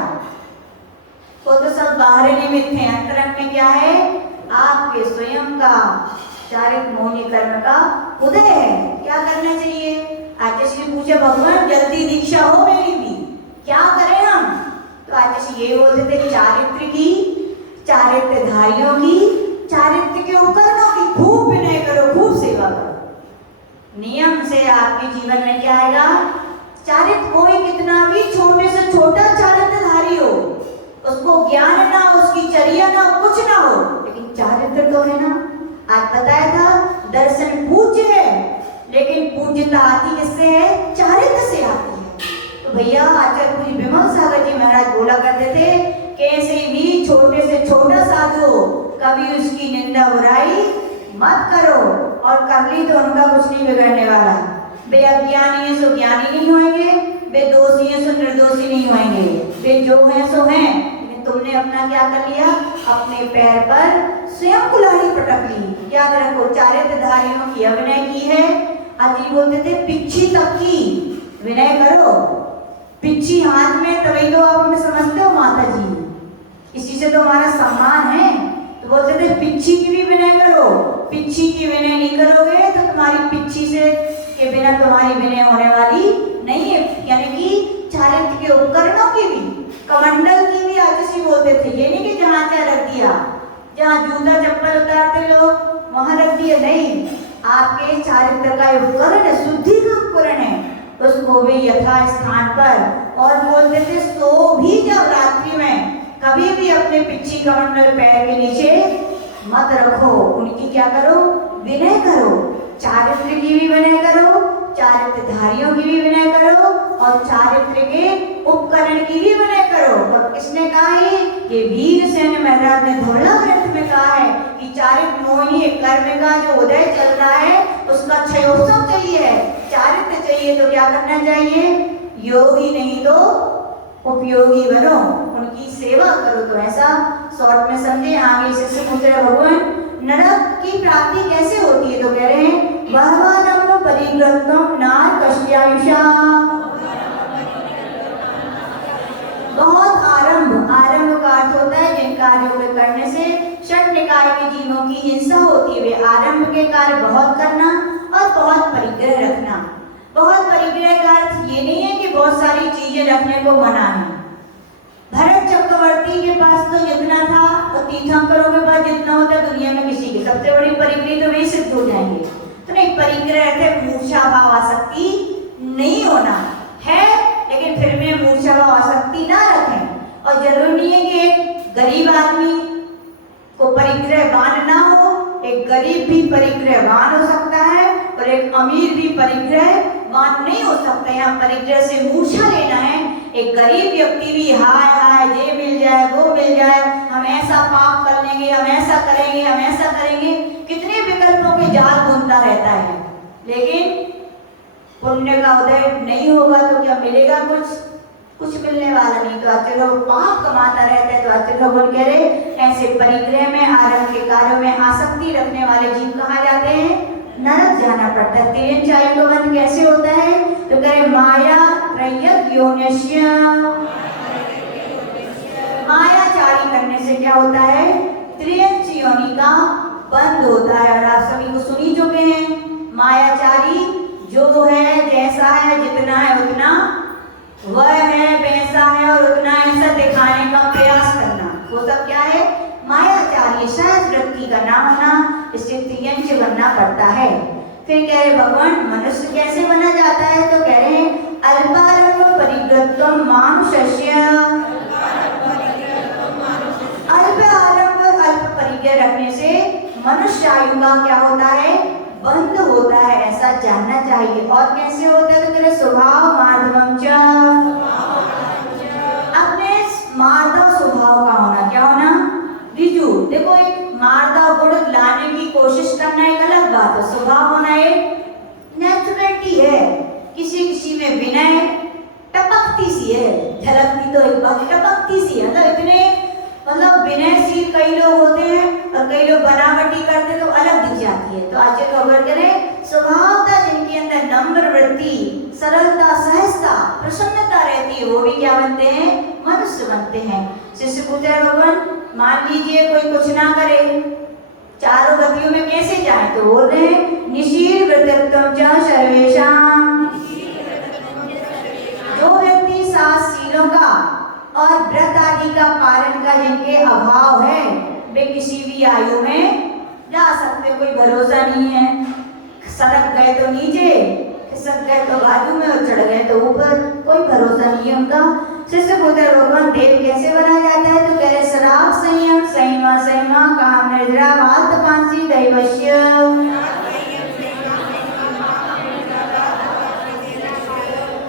वो तो सब बाहरी निमित्त है, अंतरंग में क्या है? आपके स्वयं का चारित्र मौनी कर्म का उदय है। क्या करना चाहिए? आचार्य जी पूछे भगवान जल्दी दीक्षा हो मेरी भी, क्या करें हम? तो आचार्य जी ये बोलते थे चारित्र की, चारित्रधारियों की, चारित्र के उपकरणों की खूब विनय करो, खूब सेवा करो। से आपके जीवन में क्या आएगा? चारित्र। कोई कितना भी छोटे से छोटा चारित्रधारी हो, उसको ज्ञान ना हो, उसकी चर्या ना हो, कुछ ना हो, लेकिन चारित्र तो है ना। आज बताया था दर्शन पूज्य है, लेकिन पूज्यता आती किससे है? चारित्र से आती है। तो भैया आचार्य पूज्य विमल सागर जी महाराज बोला करते थे, कैसे भी छोटे से छोटा साधु हो, कभी उसकी निंदा बुराई मत करो, और कर ली तो उनका कुछ नहीं बिगड़ने वाला। वे अज्ञानी है सो ज्ञानी नहीं होंगे, वे दोषी है सो निर्दोषी नहीं होंगे, वे जो है सो हैं। लेकिन तुमने अपना क्या कर लिया? अपने पैर पर स्वयं कुल्हाड़ी पटक ली। याद रखो, चारित्रधारियों की अभिनय की है। आज ये बोलते थे पिच्छी तक की विनय करो, पिच्छी हाथ में, तभी तो आप हमें समझते हो माता जी, इसी से तो हमारा सम्मान है। तो बोलते थे पिच्छी की भी विनय करो, पिच्छी की विनय नहीं करोगे तो तुम्हारी पिच्छी से के बिना तुम्हारी विनय होने वाली नहीं है। यानी कि चारित्र के उपकरणों की भी, कमंडल की भी आतिशी बोलते थे। ये नहीं कि जहाँ चाहे रख दिया, जहाँ जूता चप्पल उतारते लोग वहां रख दिया, नहीं। आपके चारित्र का उपकरण है, शुद्धि का उपकरण है, उसको भी यथा स्थान पर। और बोलते थे सो भी जब रात्रि में कभी भी अपने पिच्छी कमंडल पैर के नीचे मत रखो, उनकी क्या करो? विनय करो। चारित्र की भी विनय करो, चारित्रधारियों की भी विनय करो, और चारित्र के उपकरण की भी विनय करो। और किसने कहा है? ये वीरसेन महाराज ने धोला ग्रंथ में कहा है कि चारित्र मोहिनी कर्म का जो उदय चल रहा है उसका क्षयोत्सव चाहिए, चारित्र चाहिए। तो क्या करना चाहिए? योगी नहीं तो उपयोगी बनो, उनकी सेवा करो। तो ऐसा शॉर्ट में समझे। आगे से पूछ रहे भगवान नरक की प्राप्ति कैसे होती है? तो कह रहे हैं बहवानंब परिग्रतम नार कश्यायुषा। बहुत आरंभ, आरंभ का अर्थ होता है जिन कार्यों के करने से षट निकाय के जीवों की हिंसा होती है, वे आरंभ के कार्य बहुत करना और बहुत परिग्रह रखना। बहुत परिग्रह का अर्थ ये नहीं है कि बहुत सारी चीजें रखने को मना है। भरत चक्रवर्ती के पास तो जितना था, और तीर्थंकरों के पास जितना होता है दुनिया में किसी की, सबसे बड़ी परिग्रह तो वे सिद्ध हो जाएंगे। तो नहीं, परिग्रह रखे मूर्छा भाव आसक्ति नहीं होना है, लेकिन फिर में मूर्छा भाव आसक्ति ना रखें। और जरूरी नहीं है कि एक गरीब आदमी को परिग्रहवान ना हो, एक गरीब भी परिग्रहवान हो सकता है और एक अमीर भी परिग्रहवान नहीं हो सकता। यहाँ परिग्रह से मूर्छा लेना है। एक गरीब व्यक्ति भी हाय हाय ये मिल जाए वो मिल जाए, हम ऐसा पाप कर लेंगे, हम ऐसा करेंगे, हम ऐसा करेंगे, कितने विकल्पों के जाल बुनता रहता है। लेकिन पुण्य का उदय नहीं होगा तो क्या मिलेगा? कुछ मिलने वाला नहीं। तो आचार्य लोग पाप कमाता रहता है। तो आचार्य भगवान कह रहे ऐसे परिग्रह में, आरंभ के कार्यों में आसक्ति रखने वाले जीव कहाँ जाते हैं? नरक जाना पड़ता है। तीन चाय का बंध कैसे होता है? तो कह रहे माया त्रय्यक योनिष्य, मायाचारी करने से क्या होता है? त्रियंच योनि का बंद होता है। और आप सभी को सुनी चुके हैं, मायाचारी जो है, जैसा है, जितना है उतना वह है, वैसा है और उतना ऐसा दिखाने का प्रयास करना, वो सब क्या है? मायाचारी। सहज वृत्ति का ना होना, इससे त्रियंच बनना पड़ता है। फिर कह रहे भगवान मनुष्य कैसे बना जाता है? तो कह रहे हैं अल्पारंभ परिग्रतम मानुष्य। अल्प आरंभ, अल्प परिग्रह रखने से मनुष्य आयु का क्या होता है? बंद होता है। ऐसा जानना चाहिए। और कैसे होता है? तो कह रहे स्वभाव माधवम च, अपने मार्दव स्वभाव का होना। क्या होना? रिजु। देखो, एक मार्दव गुण लाने की कोशिश करना एक अलग बात है, स्वभाव होना एक नेचुरलिटी है। किसी किसी में विनय टपकती सी है, झलकती तो एक बात, टपकती सी है। मतलब विनयशील कई लोग होते हैं और कई लोग बनावटी करते तो अलग दिख जाती है। तो आचार्य खबर करें स्वभावता जिनके अंदर नम्र वृत्ति, सरलता, सहजता, प्रसन्नता रहती है, वो भी क्या बनते हैं? मनुष्य बनते हैं। शिष्य पूछा है भगवान मान लीजिए कोई कुछ ना करे, चारों गतियों में कैसे जाए? तो बोल रहे हैं निशील व्रतत्वं च सर्वेषां। जो व्यक्ति सात शीलों का और व्रत आदि का पालन का जिनके अभाव है, वे किसी भी आयु में जा सकते, कोई भरोसा नहीं है। सड़क गए तो नीचे, खिसक गए तो बाजू में और चढ़ गए तो ऊपर, कोई भरोसा नहीं है उनका। शिष्य पुत्र भगवान देव कैसे बना जाता है? तो कह रहे शराब संयम संयमा संयमा काम निर्जरा वाल तपांसी दैवश्य।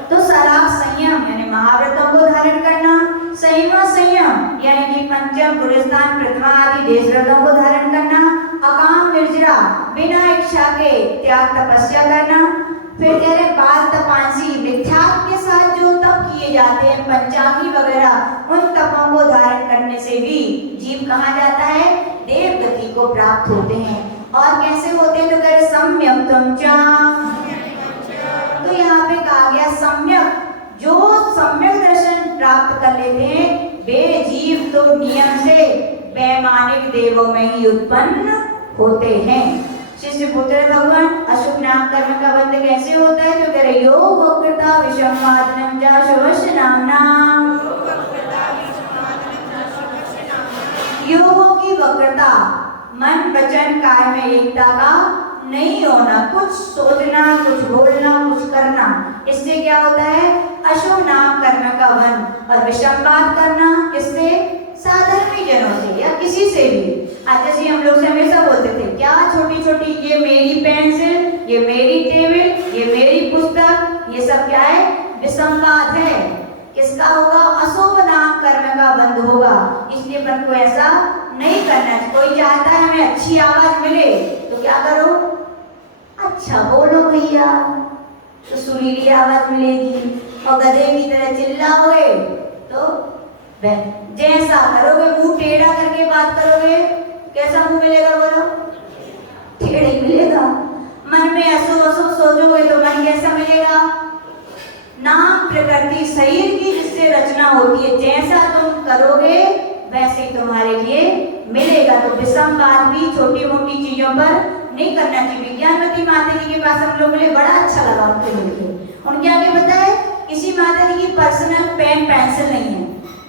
तो शराब संयम यानी महाव्रतों को धारण करना, संयमा संयम यानी कि पंचम पुरस्तान प्रथमा आदि देश व्रतों को धारण करना, अकाम निर्जरा बिना इच्छा के त्याग तपस्या करना। फिर कह रहे बाल तपांसी मिथ्यात्व के साथ जो तप किए जाते हैं पंचांगी वगैरह, उन तपों को धारण करने से भी जीव कहा जाता है देव गति को प्राप्त होते हैं। और कैसे होते हैं? तो कह रहे सम्यक तमचा। तो यहाँ पे कहा गया सम्यक, जो सम्यक दर्शन प्राप्त कर लेते हैं वे जीव तो नियम से वैमानिक देवों में ही उत्पन्न होते हैं। शिष्य पुत्र भगवान अशुभ नाम कर्म का बंध कैसे होता है? तो कह रहे योग वक्रता विषम वादनम जा शुभस्य नामना। योगों की वक्रता, मन वचन काय में एकता का नहीं होना, कुछ सोचना कुछ बोलना कुछ करना, इससे क्या होता है? अशुभ नाम कर्म का बंध। और विषम बात करना किससे? साधर्मी जनों से या किसी से भी। अच्छा जी, हम लोग से हमेशा बोलते थे क्या छोटी छोटी, ये मेरी पेंसिल, ये मेरी टेबल, ये मेरी पुस्तक, ये सब क्या है? विषम बात है। किसका होगा? अशुभ नाम कर्म का बंध होगा। इसलिए अपन को ऐसा नहीं करना चाहिए। कोई चाहता है हमें अच्छी आवाज मिले तो क्या करो? अच्छा बोलो भैया, तो सुरीली आवाज मिलेगी। और गधे की तरह चिल्लाओगे तो जैसा करोगे, मुंह टेढ़ा करके बात करोगे, कैसा मुंह मिलेगा? बोलो, टेढ़ा ही मिलेगा। मन में अशुभ अशुभ सोचोगे तो मन कैसा मिलेगा? नाम प्रकृति शरीर की जिससे रचना होती है, जैसा तुम करोगे वैसे ही तुम्हारे लिए मिलेगा। तो विषम बात भी छोटी मोटी चीजों पर नहीं करना चाहिए। ज्ञानवती माता जी के पास हम लोग मिले, बड़ा अच्छा लगा उनके मिलकर। उनके आगे पता है किसी माता जी की पर्सनल पेन पेंसिल नहीं है,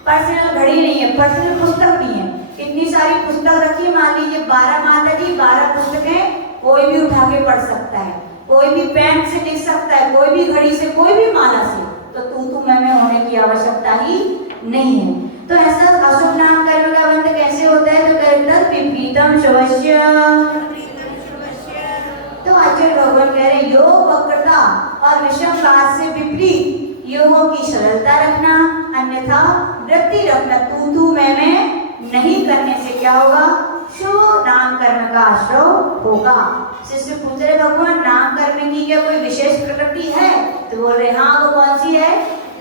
पर्सनल घड़ी नहीं है, पर्सनल पुस्तक नहीं है। इतनी सारी पुस्तक रखी है, मान लीजिए 12 माता जी 12 पुस्तकें, कोई भी उठा के पढ़ सकता है, कोई भी पेन से लिख सकता है, कोई भी घड़ी से, कोई भी माला से। तो तू मैं होने की आवश्यकता ही नहीं है। तो ऐसा अशुभ नाम कर्म का बंध कैसे होता है? तो कहते विपरीतम शुभस्य। तो आचार्य भगवान कह रहे योग वक्रता और विषम बात से विपरीत योगों की सरलता रखना, अन्यथा वृत्ति रखना, तू मैं नहीं करने से क्या होगा? शुभ नाम कर्म का आश्रय होगा। शिष्य पूछ रहे भगवान नाम कर्म की क्या कोई विशेष प्रकृति है? तो बोल रहे हाँ, वो कौन सी है?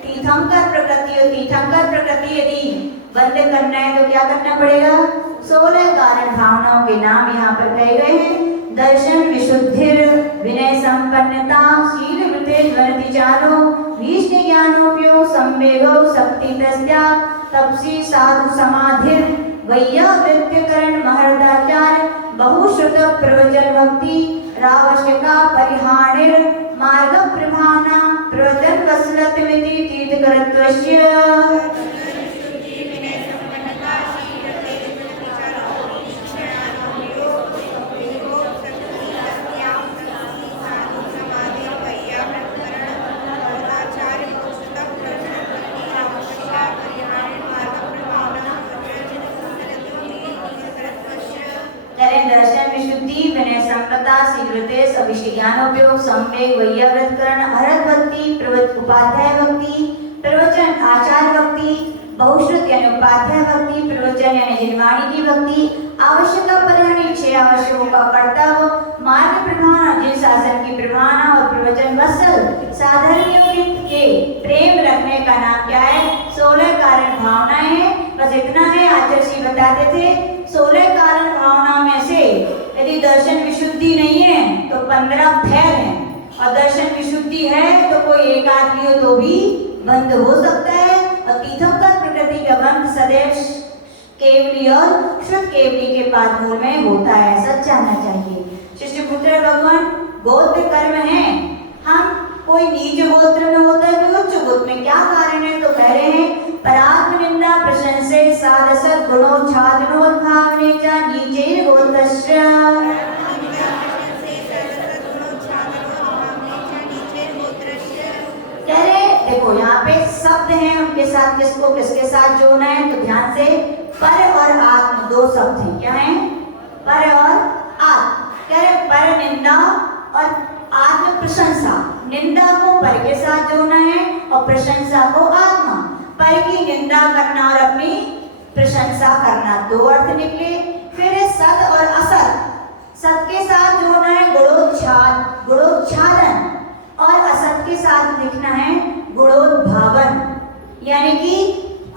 तीर्थंकर प्रकृति। और तीर्थंकर प्रकृति यदि बंद करना है तो क्या करना पड़ेगा? 16 कारण भावनाओं के नाम यहाँ पर कहे गए हैं। दर्शन विशुद्धिर विनय संपन्नता शील वृत्ति ज्वलति चारो भीष्म ज्ञानोपयोग संवेगो शक्ति त्याग तपसी साधु समाधिर वैयावृत्तिकरण महर्दाचार बहुश्रुत प्रवचन भक्ति रावश्यका परिहानिर मार्ग प्रभावना प्रवचन वसलत्मिति तीर्थकरत्वस्य। दर्शन विशुद्धि विनय संपदा शीलवृतेश अभिष्ट ज्ञानोपयोग संवेग वैयावृतकरण अरहत भक्ति प्रवचन उपाध्याय भक्ति प्रवचन आचार भक्ति बहुश्रुत यानी उपाध्याय भक्ति प्रवचन यानी जिनवाणी की भक्ति आवश्यक परिहानी 6 आवश्यकों का कर्तव्य मार्ग प्रभावना जिन शासन की प्रभावना और प्रवचन वत्सल साधारण के प्रेम रखने का नाम क्या है? 16 कारण भावनाएं हैं। बस इतना है। आचार्य जी बताते थे 16 कारण भावना में से यदि दर्शन विशुद्धि नहीं है तो 15 फैल है, और दर्शन विशुद्धि है तो कोई एक आदमी हो तो भी बंद हो सकता है। और तीर्थंकर प्रकृति का बंद सदैव केवली और शुद्ध केवली के पाद मूल में होता है, ऐसा जानना चाहिए। शिष्य पुत्र भगवान गोत्र कर्म है, हम कोई नीच गोत्र में होता है कोई उच्च गोत्र में, क्या कारण है? तो कह रहे हैं परात्म निंदा प्रशंसे साधसत गुणोच्छादनोद्भावने च नीचैर गोत्रस्य। साथ किसको किसके साथ जोड़ना है, तो ध्यान से पर और आत्म दो शब्द हैं। क्या है? पर और आत्म। कह रहे पर निंदा और आत्म प्रशंसा। निंदा को पर के साथ जोड़ना है और प्रशंसा को आत्मा। पर की निंदा करना और अपनी प्रशंसा करना, दो अर्थ निकले। फिर है सत और असत। सत के साथ जोड़ना है गुणोच्छादन और असत के साथ लिखना है गुणोद्भावन। यानी कि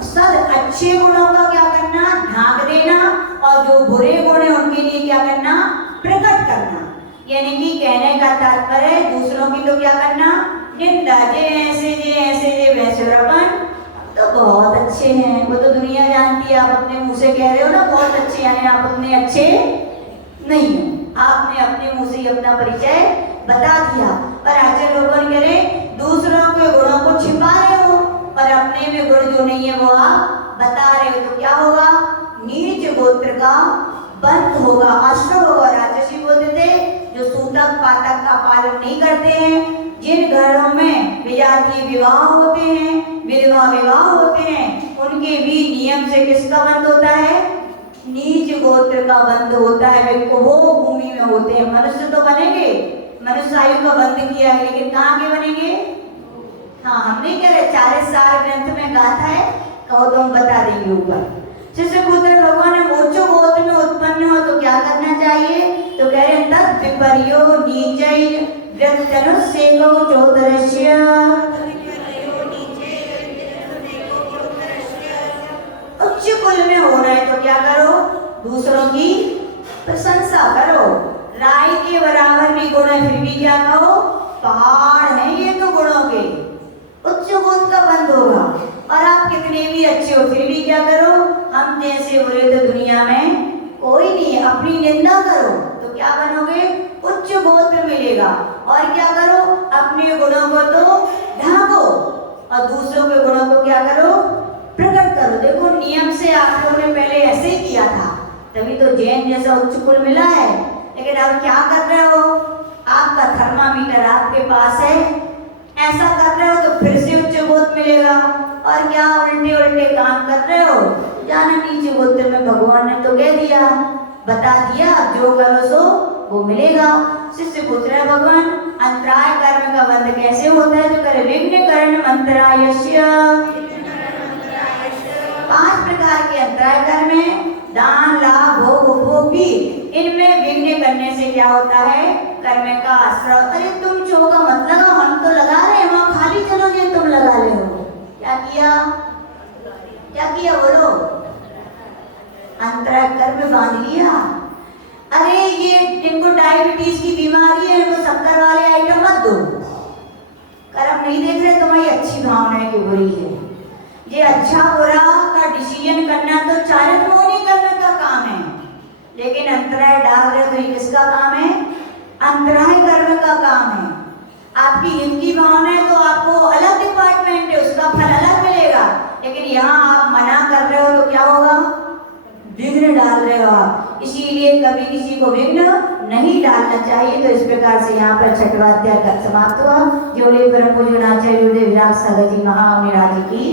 सद अच्छे गुणों का क्या करना, ढांक देना, और जो बुरे गुण है उनके लिए क्या करना, प्रकट करना। यानी कि कहने का तात्पर्य दूसरों की तो क्या करना, निंदा, जे ऐसे जे वैसे। और अपन तो बहुत अच्छे हैं, वो तो दुनिया जानती है। आप अपने मुंह से कह रहे हो ना बहुत अच्छे, यानी आप उतने अच्छे नहीं हो। आपने अपने मुंह से ही अपना परिचय बता दिया। पर आजकल लोग कह रहे दूसरों के गुणों को छिपा रहे हो और अपने में गुण जो नहीं है वो आप बता रहे हो, तो क्या होगा, नीच गोत्र का बंध होगा, आश्रम होगा। राजर्षि बोलते थे जो सूतक पातक का पालन नहीं करते हैं, जिन घरों में विजातीय विवाह होते हैं, विधवा विवाह होते हैं, उनके भी नियम से किसका बंध होता है, नीच गोत्र का बंध होता है। वे वो भूमि में होते हैं। मनुष्य तो बनेंगे, मनुष्य आयु का बंध किया है, लेकिन कहाँ के बनेंगे? हाँ, हम नहीं कह रहे 40 साल ग्रंथ में गाथा है, कहो तो हम बता देंगे ऊपर। शिष्यपुत्र भगवान मोचो गोत्र में उत्पन्न हो तो क्या करना चाहिए, तो कह रहे तद विपर्यो नीचै व्यक्तनुसेको चोदरस्य। उच्च कुल में हो रहा है तो क्या करो, दूसरों की प्रशंसा करो। राई के बराबर भी गुण है फिर भी क्या कहो, पहाड़ है ये तो गुणों के। उच्च गोत्र का बंद होगा। और आप कितने भी अच्छे हो फिर भी क्या करो, हम जैसे बुरे तो दुनिया में कोई नहीं है। अपनी निंदा करो तो क्या बनोगे, उच्च गोत्र मिलेगा। और क्या करो, अपने गुणों को तो ढांको और दूसरों के गुणों को क्या करो, प्रकट करो। देखो नियम से आप लोगों ने पहले ऐसे ही किया था, तभी तो जैन जैसा उच्च कुल मिला है। लेकिन अब क्या कर रहे हो, आपका थर्मामीटर आपके पास है, ऐसा कर रहे हो तो फिर से उच्च गोत्र मिलेगा। और क्या उल्टे उल्टे काम कर रहे हो, जाना नीचे गोत्र में। भगवान ने तो कह दिया, बता दिया, जो करो सो वो मिलेगा। शिष्य पूछ रहे भगवान अंतराय कर्म का बंध कैसे होता है, तो करे विघ्न करण अंतरायस्य। 5 प्रकार के अंतराय कर्म है, दान लाभ भोग उपभोग भी। इनमें विघ्न करने से क्या होता है, कर्म का आश्रय। अरे तुम चौका मत लगाओ, हम तो लगा रहे हैं, वहां खाली चलो जे तुम लगा रहे हो। क्या किया, क्या किया बोलो, अंतराय कर्म बांध लिया। अरे ये जिनको डायबिटीज की बीमारी है इनको शक्कर वाले आइटम मत दो। कर्म नहीं देख रहे तुम्हारी अच्छी भावना है कि बुरी है। ये अच्छा बुरा का डिसीजन करना तो चारित्र मोनी करने का काम है, लेकिन अंतराय डाल रहे तो ये किसका काम है, अंतराय कर्म का काम है। आपकी हित की भावना है तो आपको अलग डिपार्टमेंट है, उसका फल अलग मिलेगा। लेकिन यहाँ आप मना कर रहे हो तो क्या होगा, विघ्न डाल रहे हो आप। इसीलिए कभी किसी को विघ्न नहीं डालना चाहिए। तो इस प्रकार से यहाँ पर छठवां अध्याय समाप्त हुआ। जोड़े परम पूज्य आचार्य गुरुदेव विराट सागर जी महामुनि राज की